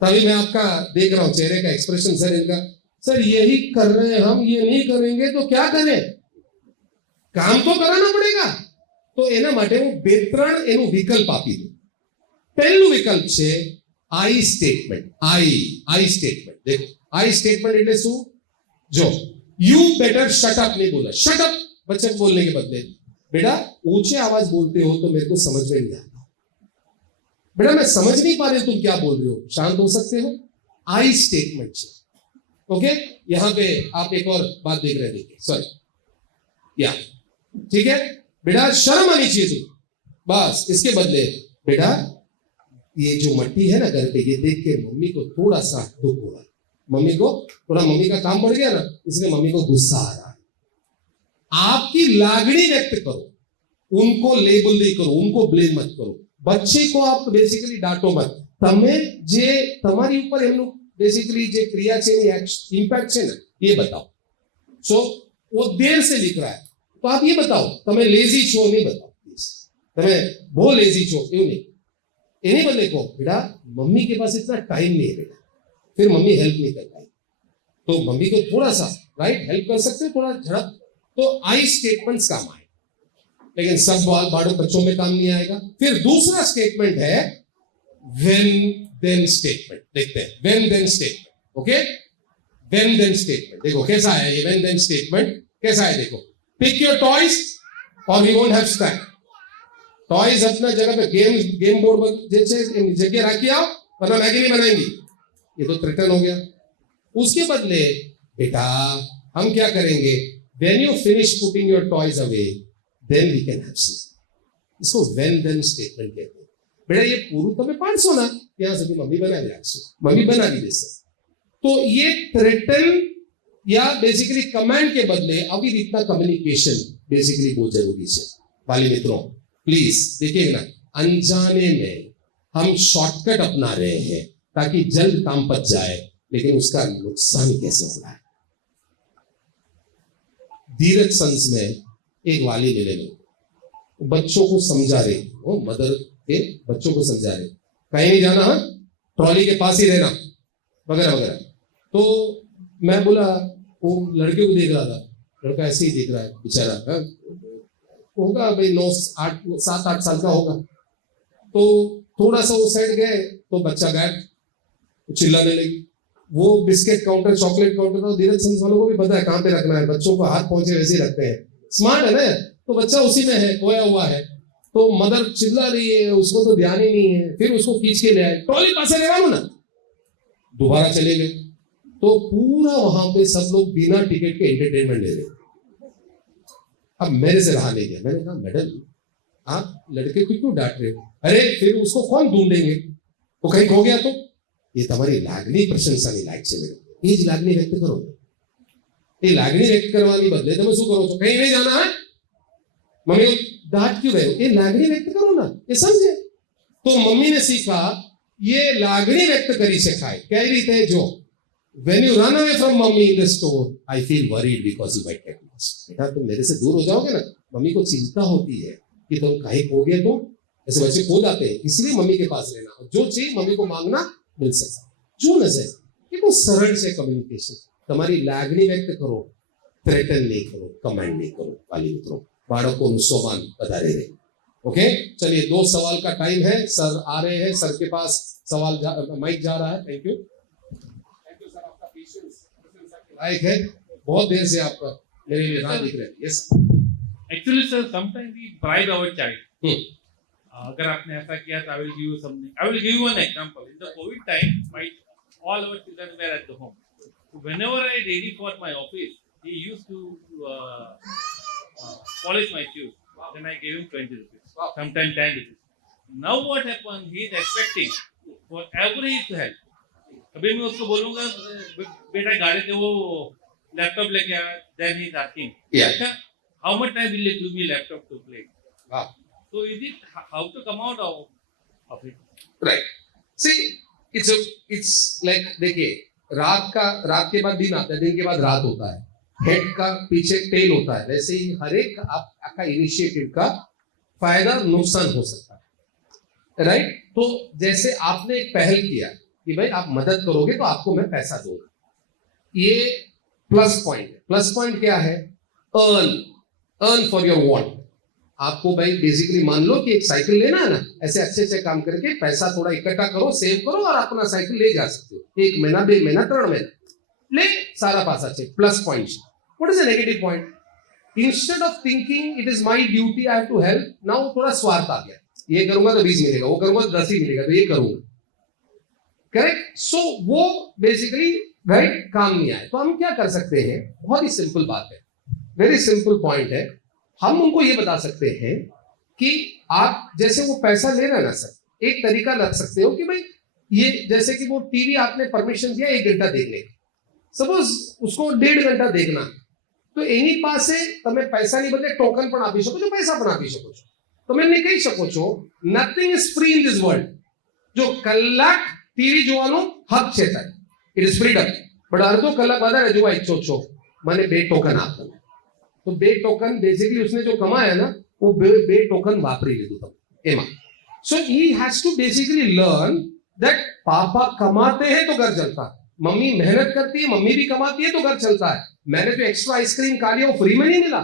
तभी मैं आपका देख रहा हूं चेहरे का एक्सप्रेशन, सर इनका, सर यही कर रहे हैं हम, ये नहीं करेंगे तो क्या करें, काम तो कराना पड़ेगा। तो एना माटे हूँ बेत्रण एनु विकल्प आपी दूं। पहलू विकल्प छे आई स्टेटमेंट। आई स्टेटमेंट देखो, आई स्टेटमेंट એટલે શું, जो यू बेटर शट अप नहीं बोला, शट अप बच्चे को बोलने के बदले, बेटा ऊंचे आवाज बोलते हो तो मेरे को समझ में नहीं आता, बेटा मैं समझ नहीं पा रही तुम क्या बोल रहे हो, शांत हो सकते हो। आई स्टेटमेंट छे, ओके। यहां पे आप एक और बात देख रहे हैं, देखिए सॉरी, या ठीक है, बेटा शर्म आनी चाहिए तुम, बस इसके बदले बेटा ये जो मट्टी है ना घर पे, ये देख के मम्मी को थोड़ा सा दुख हो रहा है, मम्मी को थोड़ा, मम्मी का काम बढ़ गया ना, इसलिए मम्मी को गुस्सा आ रहा है। आपकी लागणी व्यक्त करो, उनको लेबल नहीं करो, उनको ब्लेम मत करो। बच्चे को आप बेसिकली डांटो मत, તમે જે તમારી ઉપર એમનું बेसिकली જે ક્રિયા છે એની ઇમ્પેક્ટ છે ને ये बताओ। सो वो देर से लिख रहा है तो आप ये बताओ, તમે લેઝી છો नहीं बताओ, प्लीज તમે બહુ લેઝી છો એવું नहीं, એની બદલે કહો बेटा मम्मी के पास इतना टाइम नहीं है बेटा, फिर मम्मी हेल्प नहीं कर पाई, तो मम्मी को थोड़ा सा राइट हेल्प कर सकते हो, थोड़ा झड़प। तो आई स्टेटमेंट्स काम आए, लेकिन सब बाड़ों बच्चों में काम नहीं आएगा। फिर दूसरा स्टेटमेंट है व्हेन देन स्टेटमेंट, देखते हैं when then statement, okay. When then statement देखो कैसा है ये, व्हेन देन स्टेटमेंट कैसा है देखो, पिक योर टॉयज और we won't have snack. Toys अपना जगह पे, गेम बोर्ड पर जगह रखी आओ वरना मैगी नहीं बनाएंगी, ये तो थ्रेटन हो गया। उसके बदले बेटा हम क्या करेंगे, when you finish putting your toys away then we can have snack, इसको व्हेन देन स्टेटमेंट कहते हैं। बेटा ये पूરું તમે પાડશો ના ત્યાં સુધી મમ્મી બનાવી રાખશે, મમ્મી બનાવી દેશે। तो ये थ्रेटन या बेसिकली कमांड के बदले अभी इतना कम्युनिकेशन बेसिकली बहुत जरूरी है। वाली मित्रों प्लीज देखिएगा ना, अनजाने में हम शॉर्टकट अपना रहे हैं ताकि जल्द काम पच जाए, लेकिन उसका नुकसान कैसे हो रहा है। धीरज सन्स में एक वाली मिले में बच्चों को समझा रहे, वो मदर के बच्चों को समझा रहे, कहीं नहीं जाना, हाँ ट्रॉली के पास ही रहना वगैरह वगैरह। तो मैं बोला, वो लड़के को देख रहा था, लड़का ऐसे ही देख रहा है बेचारा, होगा भाई 7-8 साल का होगा। तो थोड़ा सा वो साइड गए तो बच्चा गायब, चिल्लाने लगी। वो बिस्किट काउंटर, चॉकलेट काउंटर था, धीरज सन्स वालों को भी पता है कहाँ पे रखना है, बच्चों को हाथ पहुंचे वैसे ही रखते हैं, स्मार्ट है ना। तो बच्चा उसी में है, खोया हुआ है, तो मदर चिल्ला रही है, उसको तो ध्यान ही नहीं है। फिर उसको खींच के ले आए, ट्रॉली पास ले ना, दोबारा चले गए। तो पूरा वहां पे सब लोग बिना टिकट के एंटरटेनमेंट ले रहे। अब मेरे से रहा नहीं गया, मैंने कहा मैडम आप लड़के को क्यों डांट रहे हो, अरे फिर उसको कौन ढूंढेंगे, वो कहीं खो गया तो। ये तुम्हारी लागणी प्रशंसाની લાયક છે મેડમ, એ જ લાગણી વ્યક્ત કરો, એ લાગણી વ્યક્ત કરવાની બદલે તમે શું કરો છો, કहीं नहीं जाना है, मम्मी डांट क्यों रहे हो, ये लागणी व्यक्त करो ना, ये समझे। तो मम्मी ने सीखा ये लागणी व्यक्त કરી શકાય કઈ રીતે, જો when you run away from mommy in the store I feel worried because you might get lost, बेटा तुम मेरे से दूर हो जाओगे ना, मम्मी को चिंता होती है कि तुम कहीं खो गए, तो ऐसे बच्चे खो जाते हैं, इसलिए मम्मी के पास रहना, जो चाहिए मम्मी को मांगना मिल सकता। जो नजर ये बहुत सरल से कम्युनिकेशन, तुम्हारी लागणी व्यक्त करो, थ्रेटन नहीं करो, कमेंट नहीं करो। वाली मित्रों बाળકોનું સોમાન વધારે રહે, ओके। चलिए 2 सवाल का टाइम है, सर आ रहे हैं, सर के पास सवाल माइक जा रहा है। थैंक यू सर, आपका पेशेंस लायक है। बहुत देर से आप मेरे लिए राह देख रहे हैं। Yes actually sir sometimes we bribe our child. अगर आपने ऐसा किया तो I will give you something. I will give you an example. In the covid time my all our children were at the home. So whenever I ready for my office, he used to polish my shoes. Then I gave him 20 rupees, sometimes 10 rupees. Now what happened? He is expecting for every his help. कभी मैं उसको बोलूँगा बेटा गाड़ी से वो लैपटॉप लेके आया. Then he is asking, अच्छा, how much time will you give me laptop to play? Wow. So is it how to come out of it? Right. See, it's like देखिए रात के बाद दिन आता है, दिन के बाद रात होता है, हेड का पीछे टेल होता है. वैसे ही हर एक आपका इनिशिएटिव का फायदा नुकसान हो सकता है. राइट. तो जैसे आपने एक पहल किया कि भाई आप मदद करोगे तो आपको मैं पैसा दूंगा, ये प्लस पॉइंट है. प्लस पॉइंट क्या है? Earn for your want. आपको भाई बेसिकली मान लो कि एक साइकिल लेना है ना, ऐसे अच्छे से काम करके पैसा थोड़ा इकट्ठा करो, सेव करो और अपना साइकिल ले जा सकते हो. 1 महीना 2 महीना 3 महीना ले सारा पैसा चाहिए. Plus point. What is the negative point? Instead of thinking it is my duty I have to help, now थोड़ा स्वार्थ आ गया. ये करूंगा तो 20 मिलेगा, वो करूंगा तो 10 ही मिलेगा, तो ये करूंगा. करेक्ट. सो वो बेसिकली राइट काम नहीं आए. तो हम क्या कर सकते हैं? बहुत ही सिंपल बात है, वेरी सिंपल पॉइंट है. हम उनको ये बता सकते हैं कि आप जैसे वो पैसा ले रहे हैं ना सर, एक तरीका लग सकते हो कि भाई ये जैसे कि वो टीवी आपने परमिशन दिया 1 घंटा देखने का, सपोज उसको 1.5 घंटा देखना, तो એની પાસે તમે પૈસાની બદલે ટોકન પણ આપી શકો છો, પૈસા પણ આપી શકો છો. તમે એમને કહી શકો છો nothing is free in this world. જો કલાક ટીવી જોવાનો હક છે તારે, ઇટ ઇઝ ફ્રીડમ, બટ અડધો કલાક વધારે જોવા ઈચ્છો છો, મને 2 ટોકન આપો. तो 2 टोकन बेसिकली उसने जो कमाया ना वो 2 टोकन वापरी લીધું તમે એમાં. So he has to basically learn that पापा कमाते हैं तो घर चलता है, मम्मी मेहनत करती है, मम्मी भी कमाती है तो घर चलता है. मैंने जो एक्स्ट्रा आइसक्रीम खा लिया वो फ्री में नहीं मिला,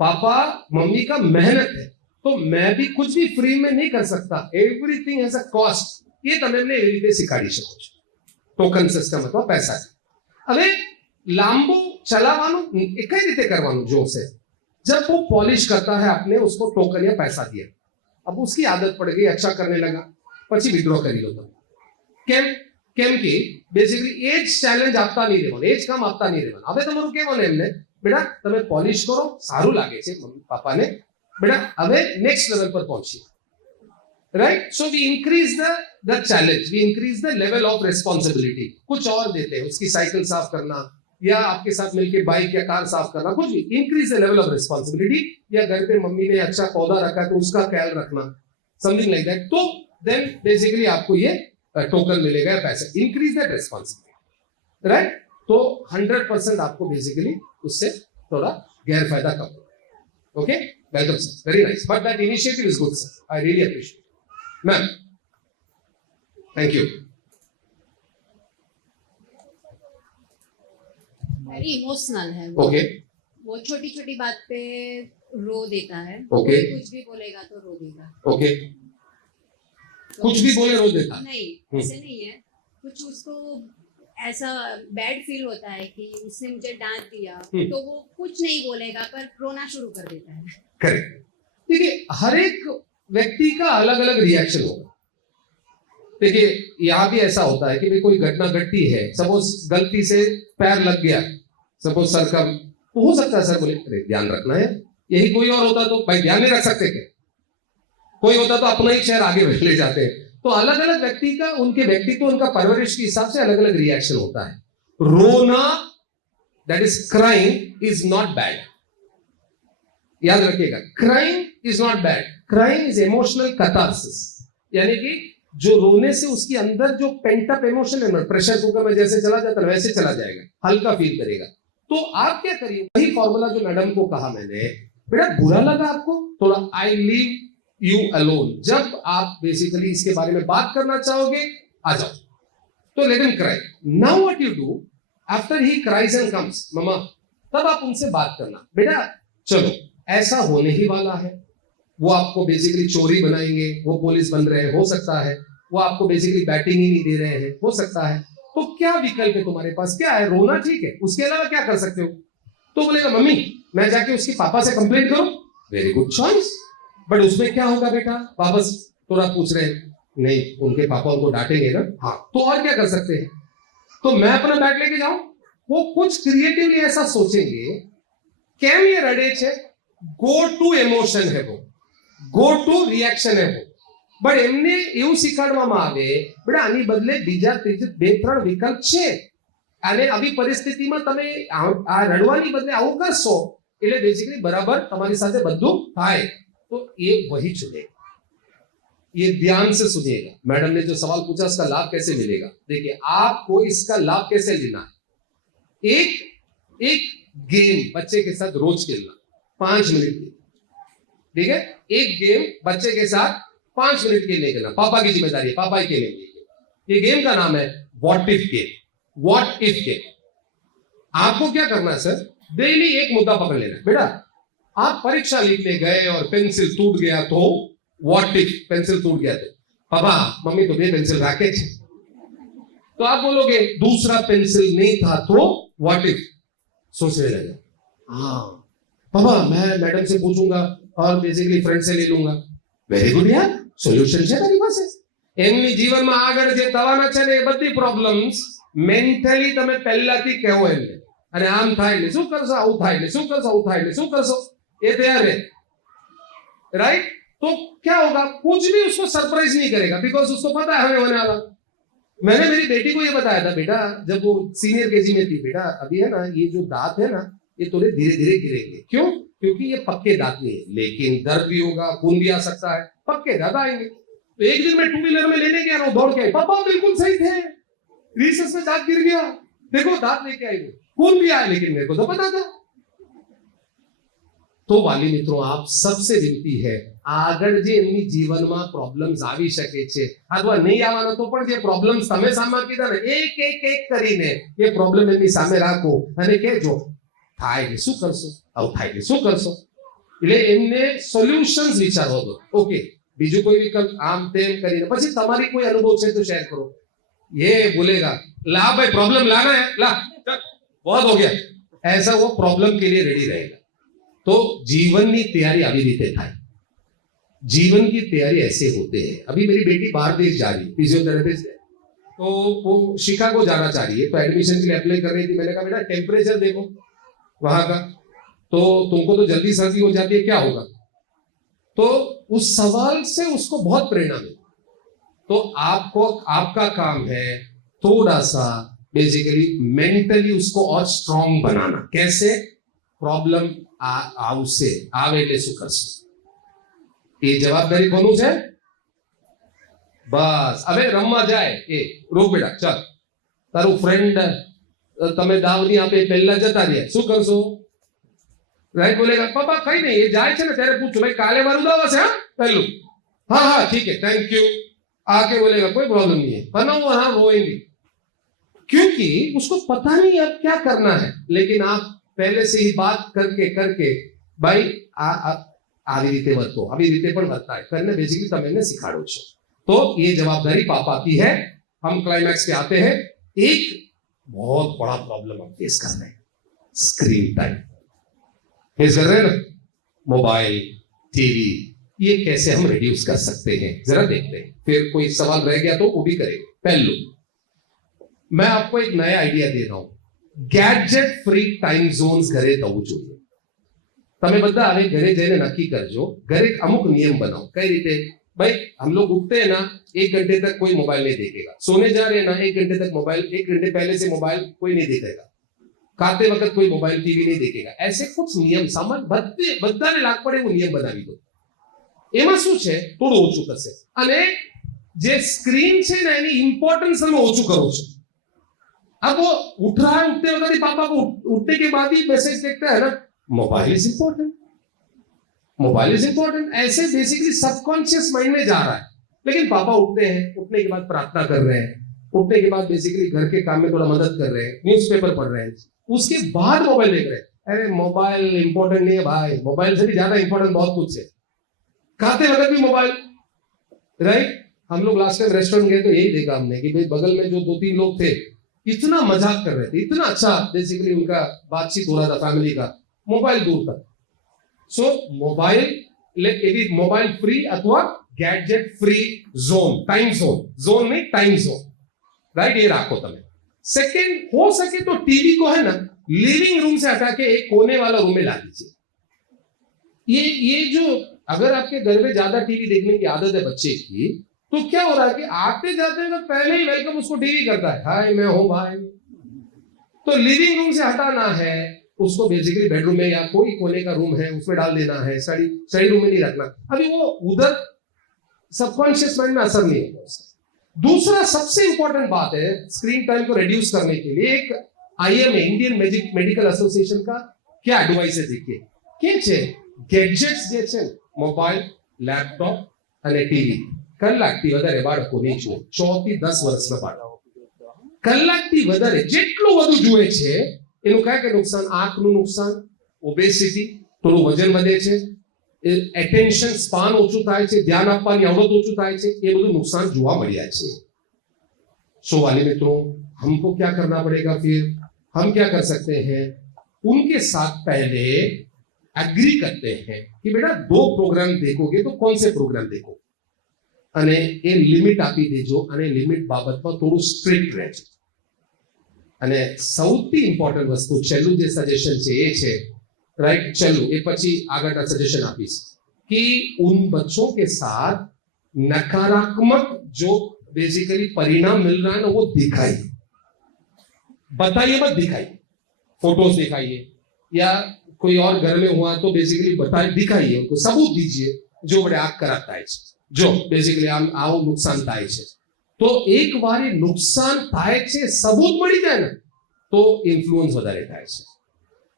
पापा मम्मी का मेहनत है, तो मैं भी कुछ भी फ्री में नहीं कर सकता. Everything has a cost. ये તમે એમને એવી રીતે શીખવાડી શકો છો. ટોકન સિસ્ટમ અથવા પૈસા. હવે લાંબુ चलावानो एक ही रीते करवानो जो से जब वो पॉलिश करता है आपने उसको टोकन या पैसा दिया, अब उसकी आदत पड़ गई, अच्छा करने लगा, પછી વિથડ્રો કરી લો તમે. કેમ કે બેસિકલી એજ ચેલેન્જ આપતા નહીં રહેવાનું, એજ કામ આપતા નહીં રહેવાનું. હવે તમારું કહેવાનું એમને બેટા તમે પોલિશ કરો, સારું લાગે છે મમ્મી પાપાને, બેટા હવે નેક્સ્ટ લેવલ પર પહોંચીએ. Right. So we increase the challenge, we increase the level of responsibility. कुछ और देते हैं, उसकी साइकिल साफ करना या आपके साथ मिलके बाइक या कार साफ करना, कुछ भी. Increase the level of responsibility. या घर पे मम्मी ने अच्छा पौधा रखा है तो उसका ख्याल रखना, समथिंग लाइक दैट. तो देन बेसिकली आपको ये टोकन मिलेगा, पैसा. Increase that responsibility. राइट. तो 100% आपको बेसिकली उससे थोड़ा गैर फायदा कम होगा. Okay, welcome sir, very nice, but that initiative is good sir, I really appreciate. Ma'am thank you. Very emotional है. ओके. वो छोटी छोटी बात पे रो देता है. ओके. कुछ भी बोलेगा तो रो देगा. ओके. कुछ भी बोले रो देता. नहीं, ऐसे नहीं है. कुछ उसको ऐसा बैड फील होता है कि उसने मुझे डांट दिया, तो वो कुछ नहीं बोलेगा पर रोना शुरू कर देता है. करेक्ट. देखिए हर एक व्यक्ति का अलग अलग रिएक्शन होगा. देखिए यहाँ भी ऐसा होता है कि भाई कोई घटना घटती है, सपोज गलती से पैर लग गया, सपोज सर का, तो हो सकता है सर बोले अरे ध्यान रखना है. यही कोई और होता तो भाई ध्यान नहीं रख सकते क्या, कोई होता तो अपना ही शहर आगे ले जाते हैं. तो अलग अलग व्यक्ति का, उनके व्यक्तित्व, उनका परवरिश के हिसाब से अलग अलग रिएक्शन होता है. रोना that is crying is not bad. याद रखिएगा, crying is not bad. Crying is emotional catharsis. यानी कि जो रोने से उसके अंदर जो पेंट अप इमोशन है ना, प्रेशर कुकर में जैसे चला जाता है वैसे चला जाएगा, हल्का फील करेगा. तो आप क्या करिए, वही फॉर्मूला जो मैडम को कहा मैंने, बेटा बुरा लगा आपको, थोड़ा आई लीव यू अलोन. जब आप बेसिकली इसके बारे में बात करना चाहोगे आ जाओ, तो let him cry. Now what you do after he cries and comes, मम्मा, तब आप उनसे बात करना, बेटा चलो ऐसा होने ही वाला है. वो आपको बेसिकली चोरी बनाएंगे, वो पुलिस बन रहे हैं, हो सकता है वो आपको बेसिकली बैटिंग ही नहीं दे रहे हैं, हो सकता है तो क्या विकल्प है तुम्हारे पास? क्या है? रोना ठीक है, उसके अलावा क्या कर सकते हो? तो बोलेगा मम्मी मैं जाके उसके पापा से कंप्लेंट करूं। वेरी गुड चॉइस, बट उसमें क्या होगा बेटा? वापस थोड़ा पूछ रहे हैं, नहीं उनके पापा उनको डांटेंगे ना। हाँ, तो और क्या कर सकते हैं? तो मैं अपना बैग लेके जाऊं? वो कुछ क्रिएटिवली ऐसा सोचेंगे, केम ये रडेच है, गो टू इमोशन है वो, गो टू रिएक्शन है वो, બટ એમને એવું શીખવાડવામાં આવે બેટા આની બદલે બીજા ત્રીજા બે ત્રણ વિકલ્પ છે અને આવી પરિસ્થિતિમાં તમે આ રડવાની બદલે આવું કરશો એટલે બેઝિકલી બરાબર તમારી સાથે બધું થાય। तो ये वही चुनेगा। ये ध्यान से सुनिएगा, मैडम ने जो सवाल पूछा इसका लाभ कैसे मिलेगा। देखिए आपको इसका लाभ कैसे लेना है। एक गेम बच्चे के साथ रोज खेलना 5 मिनट की, ठीक है? एक गेम बच्चे के साथ 5 मिनट के लिए खेलना, पापा की जिम्मेदारी है, पापा ही खेलेंगे। ये गेम का नाम है what if game. What if game. आपको क्या करना है सर? डेली एक मुद्दा पकड़ लेना है। बेटा आप परीक्षा लिखने गए और पेंसिल टूट गया तो व्हाट इफ पेंसिल टूट गया तो पापा मम्मी तो ये पेंसिल रखे थे, तो आप बोलोगे दूसरा पेंसिल नहीं था तो व्हाट इफ सोचने लगे। हाँ पापा मैं मैडम से पूछूंगा और बेसिकली फ्रेंड से ले लूंगा। वेरी गुड यार, સોલ્યુશન છે તારી પાસે। એમની જીવનમાં આગળ જે થવાના છે ને એ બધી પ્રોબ્લેમ્સ મેન્ટલી તમે પહેલાથી કહેવો એમને, અને આમ થાય ને શું કરશો, આવું થાય ને શું કરશો, આવું થાય ને શું કરશો, એ તૈયાર है, राइट? तो क्या होगा? कुछ भी उसको सरप्राइज नहीं करेगा, बिकॉज उसको पता है हमें होने वाला। मैंने मेरी बेटी को ये बताया था, बेटा जब वो सीनियर केजी में थी, बेटा अभी है ना ये जो दांत है ना ये थोड़े धीरे धीरे गिरेंगे। क्यों? क्योंकि ये पक्के दांत नहीं है, लेकिन दर्द भी होगा, खून भी आ सकता है, पक्के दांत आएंगे। तो एक दिन मैं 2 व्हीलर में लेने गया, दौड़ के आई, पापा बिल्कुल सही थे, रिसेस में दांत गिर गया, देखो दांत लेके आई, खून भी आया, लेकिन मेरे को तो पता था। तो वाली मित्रों आप सबसे विनती है, આગળ જે એમની જીવનમાં પ્રોબ્લેમ્સ આવી શકે છે અથવા નહીં આવવાનો તો પણ જે પ્રોબ્લેમ્સ તમે સામે કીધા ને એક એક એક કરીને એ પ્રોબ્લેમ એમની સામે રાખો અને કહેજો થાય ને શું કરશો, આવું થાય ને શું કરશો, એટલે એમને સોલ્યુશન્સ વિચારવા દો। ઓકે, બીજું કોઈ વિકલ્પ આમ તેમ કરીને પછી તમારી કોઈ અનુભવ છે તો શેર કરો। ये बोलेगा ला भाई प्रॉब्लम लाना है, ला बहुत हो गया, ऐसा वो प्रॉब्लम के लिए रेडी रहेगा। तो जीवन की तैयारी अभी रीते था, जीवन की तैयारी ऐसे होते हैं। अभी मेरी बेटी बाहर देश जा रही है, फिजियोथेरेपिस्ट है, तो वो शिकागो जाना चाह रही है, तो एडमिशन के लिए अप्लाई कर रही थी। मैंने कहा बेटा टेम्परेचर देखो वहां का, तो तुमको तो जल्दी सर्दी हो जाती है, क्या होगा? तो उस सवाल से उसको बहुत प्रेरणा मिली। तो आपको आपका काम है थोड़ा सा बेसिकली मेंटली उसको और स्ट्रांग बनाना। कैसे? प्रॉब्लम આવશે આવે એટલે શું કરશો, એ જવાબદારી કોનું છે? બસ હવે રમવા જાય એ રોક બેટા, ચાલ તારું ફ્રેન્ડ તમે દાવની આપે પહેલા જતા રહ્યા, શું કરશો? રાઈટ બોલેગા પાપા કઈ નહીં, એ જાય છે ને ત્યારે પૂછો ભાઈ કાલે મારું દાવ હશે, હા પહેલું हाँ हाँ ठीक है थैंक यू, आके बोलेगा कोई प्रॉब्लम नहीं है, बनाओ हाँ रोएंगे, क्योंकि उसको पता नहीं अब क्या करना है। लेकिन आप पहले से ही बात करके करके भाई આવી રીતે વર્તો, આવી રીતે પણ વર્તાય કરીને બેસિકલી તમે એને સિખાડો છો। तो ये जवाबदारी पापा की है। हम क्लाइमैक्स पे आते हैं। एक बहुत बड़ा प्रॉब्लम हम फेस कर रहे हैं, स्क्रीन टाइम फेस कर रहे हैं ना, मोबाइल टीवी, ये कैसे हम रिड्यूस कर सकते हैं जरा देखते हैं। फिर कोई सवाल रह गया तो वो भी करेंगे। पहलू मैं आपको एक नया आइडिया दे रहा हूं, ગેજેટ ફ્રી ટાઈમ ઝોન્સ ઘરે થવું જોઈએ। તમે બધા હવે ઘરે જઈને નક્કી કરજો, ઘરે અમુક નિયમ બનાવો। કઈ રીતે? भाई हम लोग उठते हैं ना 1 घंटे तक कोई मोबाइल नहीं देखेगा, सोने जा रहे हैं ना 1 घंटे तक मोबाइल, 1 घंटे पहले से मोबाइल कोई नहीं देखेगा, खाते वक्त कोई मोबाइल टीवी नहीं देखेगा। ऐसे कुछ नियम सामान्य બધાને લાગ પડે એવું નિયમ બનાવી દો। એમાં શું છે થોડું ઓછું થશે અને જે સ્ક્રીન છે ને એની ઇમ્પોર્ટન્સ તમે ઓછું કરો છો। अब वो उठ रहा है, उठते वक्त पापा को उठने के बाद ही मैसेज देखता है ना, mobile is important, mobile is important, ऐसे बेसिकली सबकॉन्शियस माइंड में जा रहा है। लेकिन पापा उठते हैं, उठने के बाद प्रार्थना कर रहे हैं, उठने के बाद बेसिकली घर के काम में थोड़ा मदद कर रहे हैं, न्यूज़पेपर पढ़ रहे हैं, उसके बाद मोबाइल देख रहे हैं। अरे मोबाइल इंपॉर्टेंट नहीं है भाई, मोबाइल से भी ज्यादा इंपॉर्टेंट बहुत कुछ है। खाते वक्त भी मोबाइल, राइट? हम लोग लास्ट टाइम रेस्टोरेंट गए तो यही देखा हमने कि भाई बगल में जो 2-3 लोग थे इतना मजाक कर रहे थे, इतना अच्छा बेसिकली उनका बातचीत हो रहा था फैमिली का, मोबाइल दूर तक. सो मोबाइल फ्री अथवा gadget free zone, time zone नहीं टाइम जोन, राइट? ये राखो तमें. सेकेंड, हो सके तो टीवी को है ना लिविंग रूम से हटा के एक कोने वाला रूम में ला दीजिए. ये जो अगर आपके घर में ज्यादा टीवी देखने की आदत है बच्चे की, तो क्या हो रहा है कि आते जाते तो पहले ही वेलकम उसको टीवी करता है, हाय मैं हूं भाई. तो लिविंग रूम से हटाना है उसको, बेसिकली बेडरूम में या कोई कोने का रूम है उसमें डाल देना है, स्टडी रूम में नहीं रखना. अभी वो उधर सबकॉन्शियस माइंड में असर नहीं होगा उसका. दूसरा सबसे इंपॉर्टेंट बात है स्क्रीन टाइम को रिड्यूस करने के लिए, एक IMA इंडियन मेडिकल एसोसिएशन का क्या एडवाइस है देखिए. क्या છે ગેજેટ્સ જે છે મોબાઈલ, લેપટોપ અને ટીવી કલાકથી વધારે બાળકો નહીં જુએ. 4 થી 10 વર્ષના બાળકો કલાકથી વધારે જેટલું વધુ જુએ છે એનું કયા નુકસાન? આંખનું નુકસાન, ઓબેસિટી, થોડું વજન વધે છે, એટેન્શન સ્પાન ઓછું થાય છે, ધ્યાન આપવાની આવડત ઓછું થાય છે, એ બધું નુકસાન જોવા મળ્યા છે. सो वाले मित्रों, हमको क्या करना पड़ेगा फिर? हम क्या कर सकते हैं? उनके साथ पहले एग्री करते हैं कि बेटा 2 प्रोग्राम देखोगे तो कौन से प्रोग्राम देखो, અને એ લિમિટ આપી દેજો અને લિમિટ બાબતમાં થોડું સ્ટ્રિક્ટ રહેજો. અને સૌથી ઇમ્પોર્ટન્ટ વસ્તુ છેલ્લું જે સજેશન છે એ છે, राइट? चलो ये પછી આગળના સજેશન આપીશ कि उन बच्चों के साथ नकारात्मक जो बेसिकली परिणाम मिल रहा है ना वो दिखाइए, बताइए मत दिखाइए. फोटोज दिखाइए या कोई और घर में हुआ तो बेसिकली बताइए, दिखाइए, उनको सबूत दीजिए जो बड़े आग कराता है, जो बेसिकली आओ नुकसान થાય છે. तो एक बार नुकसान થાય છે सबूत મળી જાય ना तो इन्फ्लुएंस વધારે થાય છે.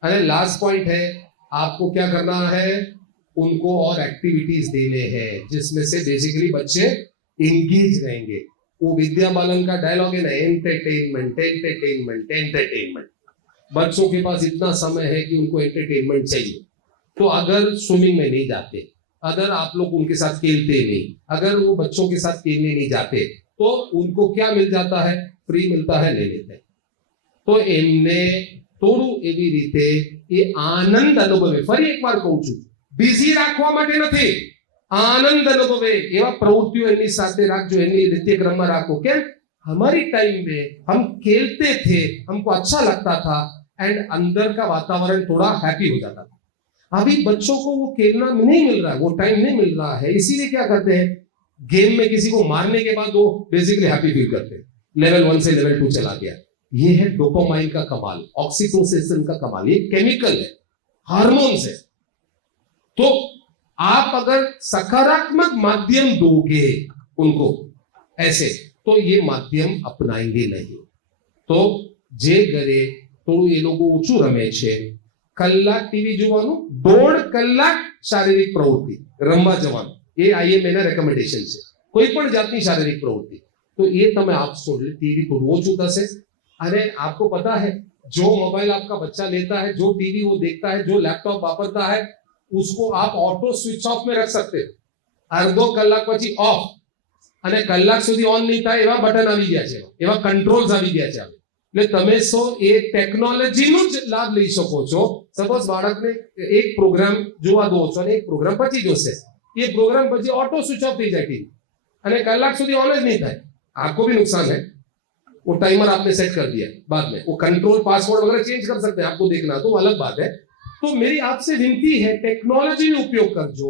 अरे लास्ट पॉइंट है, आपको क्या करना है? उनको और एक्टिविटीज देने हैं जिसमें से बेसिकली बच्चे एंगेज रहेंगे. वो विद्या बालन का डायलॉग है ना, एंटरटेनमेंट एंटरटेनमेंट एंटरटेनमेंट. बच्चों के पास इतना समय है कि उनको एंटरटेनमेंट चाहिए. तो अगर स्विमिंग में नहीं जाते, अगर आप लोग उनके साथ खेलते नहीं, अगर वो बच्चों के साथ खेलने नहीं जाते, तो उनको क्या मिल जाता है? फ्री मिलता है, ले लेते हैं. तो एमने થોડું એવી રીતે એ આનંદ અનુભવે. ફરી એકવાર કહું છું, બિઝી રાખવા માટે નથી, આનંદ અનુભવે એવા પ્રવૃત્તિઓ એમની સાથે રાખજો, એમની નિત્યક્રમમાં રાખો. કેમ? हमारी टाइम में हम खेलते थे, हमको अच्छा लगता था एंड अंदर का वातावरण थोड़ा हैप्पी हो जाता था. अभी बच्चों को वो खेलना नहीं मिल रहा है, वो टाइम नहीं मिल रहा है, इसीलिए क्या करते हैं? गेम में किसी को मारने के बाद वो बेसिकली हैप्पी फील करते हैं. लेवल 1 से लेवल 2 चला गया. ये है डोपामाइन का कमाल, ऑक्सीटोसिन का कमाल. ये केमिकल है, हार्मोन्स है. तो आप अगर सकारात्मक माध्यम दोगे उनको ऐसे, तो ये माध्यम अपनाएंगे नहीं. तो जे घरे થોડું એ લોકો ઓછું રમે છે, કલાક ટીવી જોવાનું, 1.5 કલાક શારીરિક પ્રવૃત્તિ, રમવા જવાનું, એ IMA ના રેકમેન્ડેશન છે. કોઈ પણ જાતની શારીરિક પ્રવૃત્તિ તો એ તમે આપશો એટલે ટીવી થોડું ઓછું થશે. अरे आपको पता है जो मोबाइल आपका बच्चा लेता है, जो टीवी वो देखता है, जो लैपटॉप वापरता है, उसको आप ऑटो स्विच ऑफ में रख सकते हो. अर्धो कलाक પછી ઓફ અને કલાક સુધી ઓન નહીં થાય એવા બટન આવી ગયા છે, એવા કંટ્રોલ્સ આવી ગયા છે. એટલે તમે સો એ ટેકનોલોજીનો જ લાભ લઈ શકો છો. સપોઝ બાળકને એક પ્રોગ્રામ જોવા દો છો અને એક પ્રોગ્રામ પછી જોશે, એ પ્રોગ્રામ પછી ઓટો સ્વિચ ઓફ થઈ જાય ટીવી અને કલાક સુધી ઓન જ નહીં થાય. आपको भी नुकसान है. वो टाइमर आपने सेट कर दिया, बाद में वो कंट्रोल पासवर्ड वगैरह चेंज कर सकते हैं, आपको देखना तो अलग बात है. तो मेरी आपसे विनती है, टेक्नोलॉजी નો ઉપયોગ કરજો,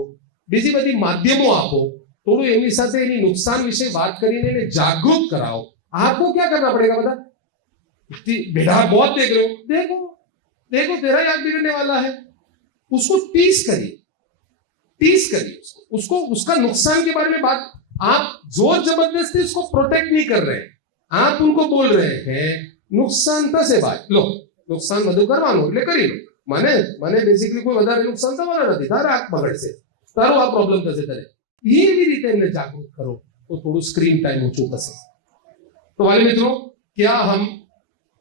બીજી બધી માધ્યમો આપો, થોડું એની સાથે એની નુકસાન વિશે વાત કરીને એને જાગૃત કરાવો. आपको क्या करना पड़ेगा बता? बेटा बहुत देख रहे हो, देखो देखो तेरा याद बिगड़ने वाला है, उसको टीस करिए, उसको उसका नुकसान के बारे में बात. आप जोर जबरदस्ती उसको प्रोटेक्ट नहीं कर रहे हैं, आप उनको बोल रहे हैं नुकसान થશે ભાઈ, લો નુકસાન બધું કરવાનું એટલે કરી લો. મને બેસિકલી કોઈ વધારે નુકસાન થવાના નથી, તારા આંખ બગડશે, તારો આ પ્રોબ્લેમ થશે તારે. એવી રીતે એમને જાગૃત કરો તો થોડું સ્ક્રીન ટાઈમ ઓછું થશે. तो वाले मित्रों, क्या हम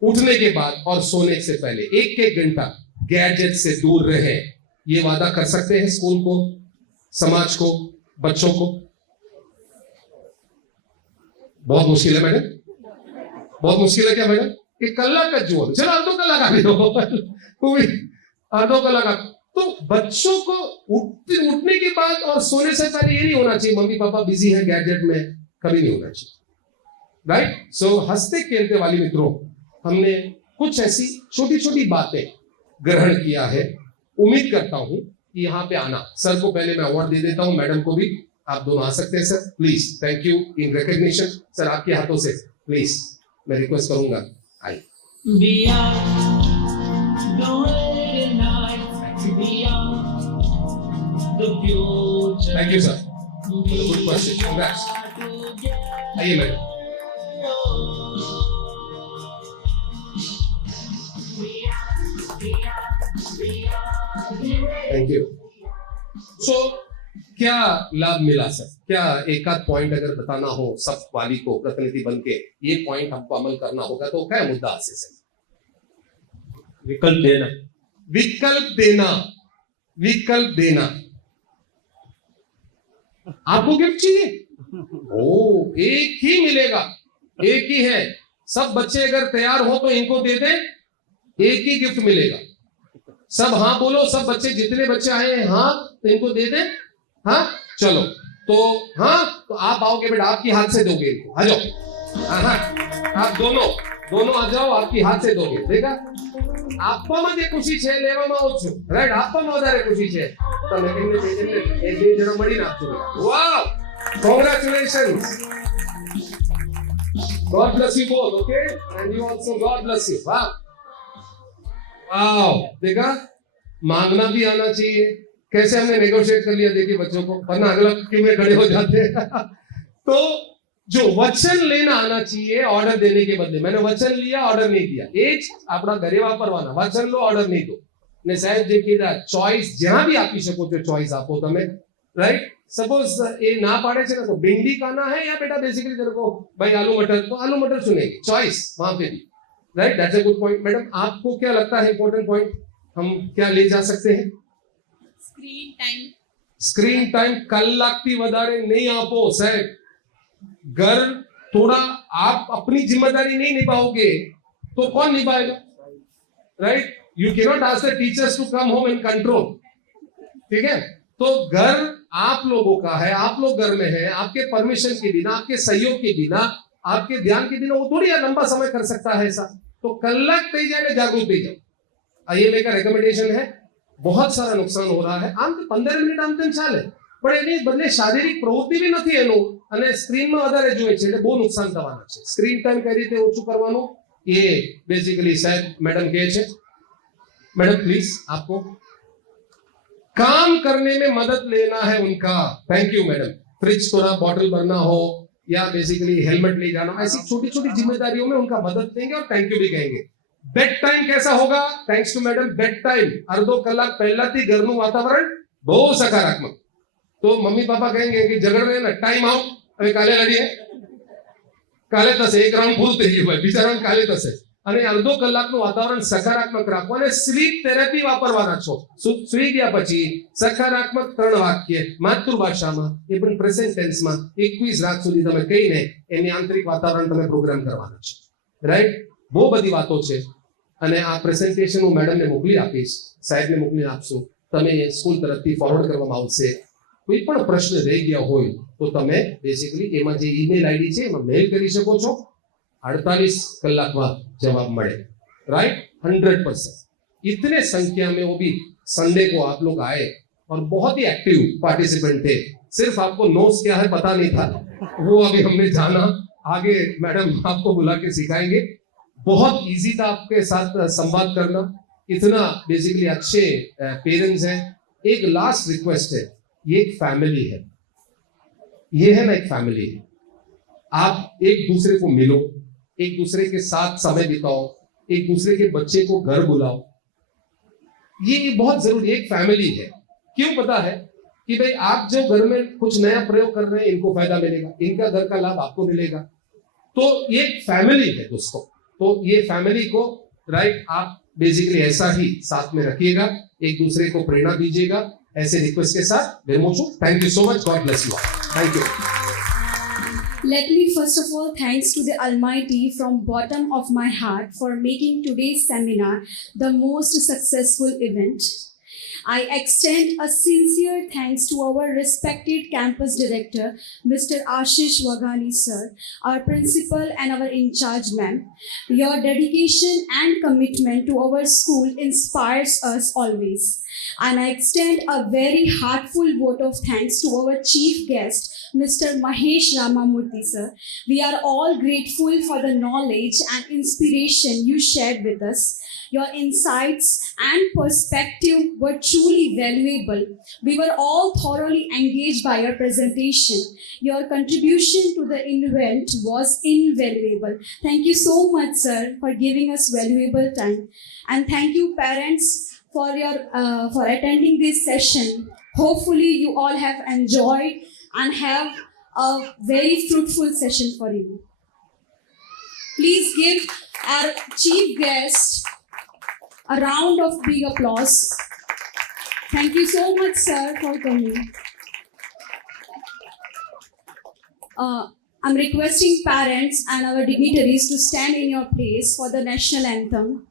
उठने के बाद और सोने से पहले 1-1 घंटा गैजेट से दूर रहें? ये वादा कर सकते हैं स्कूल को, समाज को, बच्चों को? बहुत मुश्किल है मैडम, बहुत मुश्किल है क्या मैडम? कि कलाक जुओ, चलो अर्धो कलाक आपी दो, वो भी अर्धो कलाक। तो बच्चों को उठने के बाद और सोने से पहले ये नहीं होना चाहिए मम्मी पापा बिजी है गैजेट में, कभी नहीं होना चाहिए, राइट। सो हंसते खेलते वाली मित्रों, हमने कुछ ऐसी छोटी छोटी बातें ग्रहण किया है। उम्मीद करता हूं कि यहाँ पे आना, सर को पहले मैं अवार्ड दे देता हूं, मैडम को भी, आप दोनों आ सकते हैं sir please, thank you in recognition. Sir आपके हाथों से प्लीज मैं रिक्वेस्ट करूंगा, आइए। Thank you sir, good question, congrats. आइए मैडम। Thank you. सो क्या लाभ मिला सर? क्या एक आध पॉइंट अगर बताना हो सब वाली को प्रतिनिधि बन के, ये पॉइंट हमको अमल करना होगा, तो क्या मुद्दा से सर? विकल्प देना, विकल्प देना, विकल्प देना। आपको गिफ्ट चाहिए? ओ, एक ही मिलेगा, एक ही है। सब बच्चे अगर तैयार हो तो इनको दे दें, एक ही गिफ्ट मिलेगा। सब हाँ बोलो, सब बच्चे, जितने बच्चे आए हैं हाँ, तो इनको दे दें। हाँ चलो, तो हाँ, तो आप आओगे बेटा, आपकी हाथ से दोगे इनको, आ जाओ। हाँ, आप दोनों आ जाओ, आपकी हाथ से दोगे। देखा, आपવામાં જે ખુશી છે લેવામાં આવું છું, રાઈટ? આપવામાં વધારે ખુશી છે, તમે એમને એ બે જણો મળી નાખજો। Wow, congratulations, God bless you both, okay, and you also, God bless you. Wow wow, देखा, मांगना भी आना चाहिए। कैसे हमने नेगोशिएट कर लिया, देखिए बच्चों को, वरना अगला क्यों में खड़े हो जाते हैं। तो जो वचन लेना आना चाहिए ऑर्डर देने के बदले, मैंने वचन लिया ऑर्डर नहीं दिया, એ જ આપણા ઘરે વાપરવાના, વચન લો ઓર્ડર નહીં દો। ને સાહેબ જે કીધા ચોઈસ જ્યાં भी આપી શકો છો, ચોઈસ આપો તમે, રાઈટ? सपोज ये ना पाड़े છે ना, तो भिंडी खाना है या बेटा बेसिकली तेरे को भाई आलू मटर, तो आलू मटर सुनेंगे, चॉइस वहां पे भी, right? That's a good point. Madam आपको क्या लगता है इंपॉर्टेंट पॉइंट हम क्या ले जा सकते हैं? स्क्रीन टाइम, स्क्रीन टाइम कलाकથી વધારે नहीं आपो साहब। घर थोड़ा आप अपनी जिम्मेदारी नहीं निभाओगे तो कौन निभाएगा, right? You can not ask the teachers to come home and control, ठीक है? तो घर आप लोगों का है, आप लोग घर में हैं, आपके परमिशन के बिना, आपके सहयोग के बिना, आपके ध्यान के बिना वो थोड़ी लंबा समय कर सकता है ऐसा। तो कलाक થઈ જાય जागरूक થઈ जाओ, ये मेरा रिकमेंडेशन है। बहुत सारा नुकसान हो रहा है, આમ તો 15 મિનિટ આમ તેમ ચાલે, પણ એની બદલે શારીરિક પ્રવૃત્તિ બી નથી એનું, અને સ્ક્રીનમાં વધારે જોઈએ છે, એટલે બહુ નુકસાન થવાના છે। સ્ક્રીન ટાઈમ કઈ રીતે ઓછું કરવાનું, ये बेसिकली साहब मैडम કહે છે। मैडम प्लीज, आपको काम करने में मदद लेना है उनका। Thank you madam. फ्रिज थोड़ा बॉटल भरना हो या बेसिकली हेलमेट ले जाना, ऐसी छोटी छोटी जिम्मेदारियों में उनका मदद देंगे और थैंक यू भी कहेंगे। बेड टाइम कैसा होगा? Thanks to madam, bed time अर्धो कलाक પહેલાથી ઘરનું વાતાવરણ બહુ સકારાત્મક। તો મમ્મી પાપા કહેંગે કે ઝઘડ રહે ને, ટાઈમ આઉટ, હવે કાલે લડીએ, કાલે થશે, એક રાઉન્ડ પૂરું થઈ ગયું ભાઈ, બીજા રાઉન્ડ કાલે થશે। અને અડધો કલાકનું વાતાવરણ સકારાત્મક રાખો અને સ્લીપ થેરાપી વાપરવાના છો। સુઈ ગયા પછી સકારાત્મક 3 વાક્ય માતૃભાષામાં, એ પણ પ્રેઝન્ટ ટેન્સમાં 21 રાત સુધી તમે કહીને એની આંતરિક વાતાવરણ તમે પ્રોગ્રામ કરવાના છે, રાઈટ? બહુ બધી વાતો છે, અને આ પ્રેઝન્ટેશન હું મેડમને મોકલી આપીશ, સાહેબને મોકલી આપશું, તમે સ્કૂલ તરફથી ફોરવર્ડ કરવામાં આવશે। કોઈ પણ પ્રશ્ન રહી ગયા હોય તો તમે બેસિકલી એમાં જે ઈમેલ આઈડી છે એમાં મેલ કરી શકો છો, 48 કલાકમાં जवाब મળે, राइट? 100%। इतने संख्या में, वो भी संडे को आप लोग आए और बहुत ही एक्टिव पार्टिसिपेंट थे। सिर्फ आपको नोट्स क्या है पता नहीं था, वो अभी हमने जाना, आगे मैडम आपको बुला के सिखाएंगे। बहुत इजी था आपके साथ संवाद करना, इतना बेसिकली अच्छे पेरेंट्स हैं। एक लास्ट रिक्वेस्ट है, ये एक फैमिली है, ये है ना एक फैमिली है। आप एक दूसरे को मिलो, एक दूसरे के साथ समय बिताओ, एक दूसरे के बच्चे को घर बुलाओ, ये बहुत जरूरी, एक फैमिली है। क्यों पता है कि भाई आप जो घर में कुछ नया प्रयोग कर रहे हैं, इनको फायदा मिलेगा, इनका घर का लाभ आपको मिलेगा, तो ये एक फैमिली है दोस्तों। तो ये फैमिली को, राइट, आप बेसिकली ऐसा ही साथ में रखिएगा, एक दूसरे को प्रेरणा दीजिएगा, ऐसे रिक्वेस्ट के साथ very much. Thank you so much, God bless you, thank you. Let me first of all thanks to the Almighty from bottom of my heart for making today's seminar the most successful event. I extend a sincere thanks to our respected campus director, Mr. Ashish Waghani sir, our principal and our in-charge ma'am. Your dedication and commitment to our school inspires us always. And I extend a very heartful vote of thanks to our chief guest, Mr. Mahesh Ramamurthy sir. We are all grateful for the knowledge and inspiration you shared with us. Your insights and perspective were truly valuable. We were all thoroughly engaged by your presentation. Your contribution to the event was invaluable. Thank you so much, sir, for giving us valuable time. And thank you, parents, for attending this session. Hopefully, you all have enjoyed and have a very fruitful session for you. Please give our chief guest a round of big applause. Thank you so much, sir, for coming. I'm requesting parents and our dignitaries to stand in your place for the national anthem.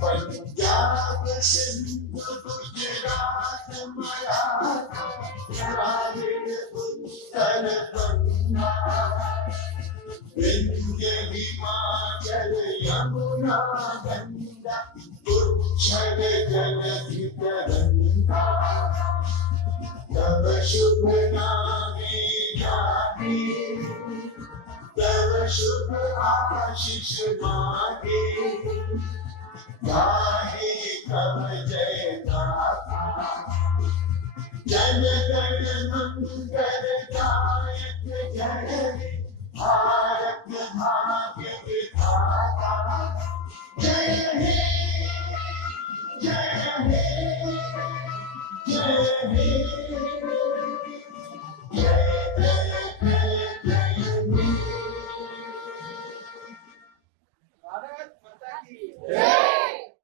Punjab Sindh Gujarat Maratha Dravida उत्तर बंगा विंध्य हिमाचल यमुना गंगा उच्छल जलधि तरंगा तव शुभ नामे जाने तव शुभ आशीष मांगे गाहे कब जय गाथा जन गण मंगल दायक जय भारत भाग्य विधाता जय हे जय हे जय हे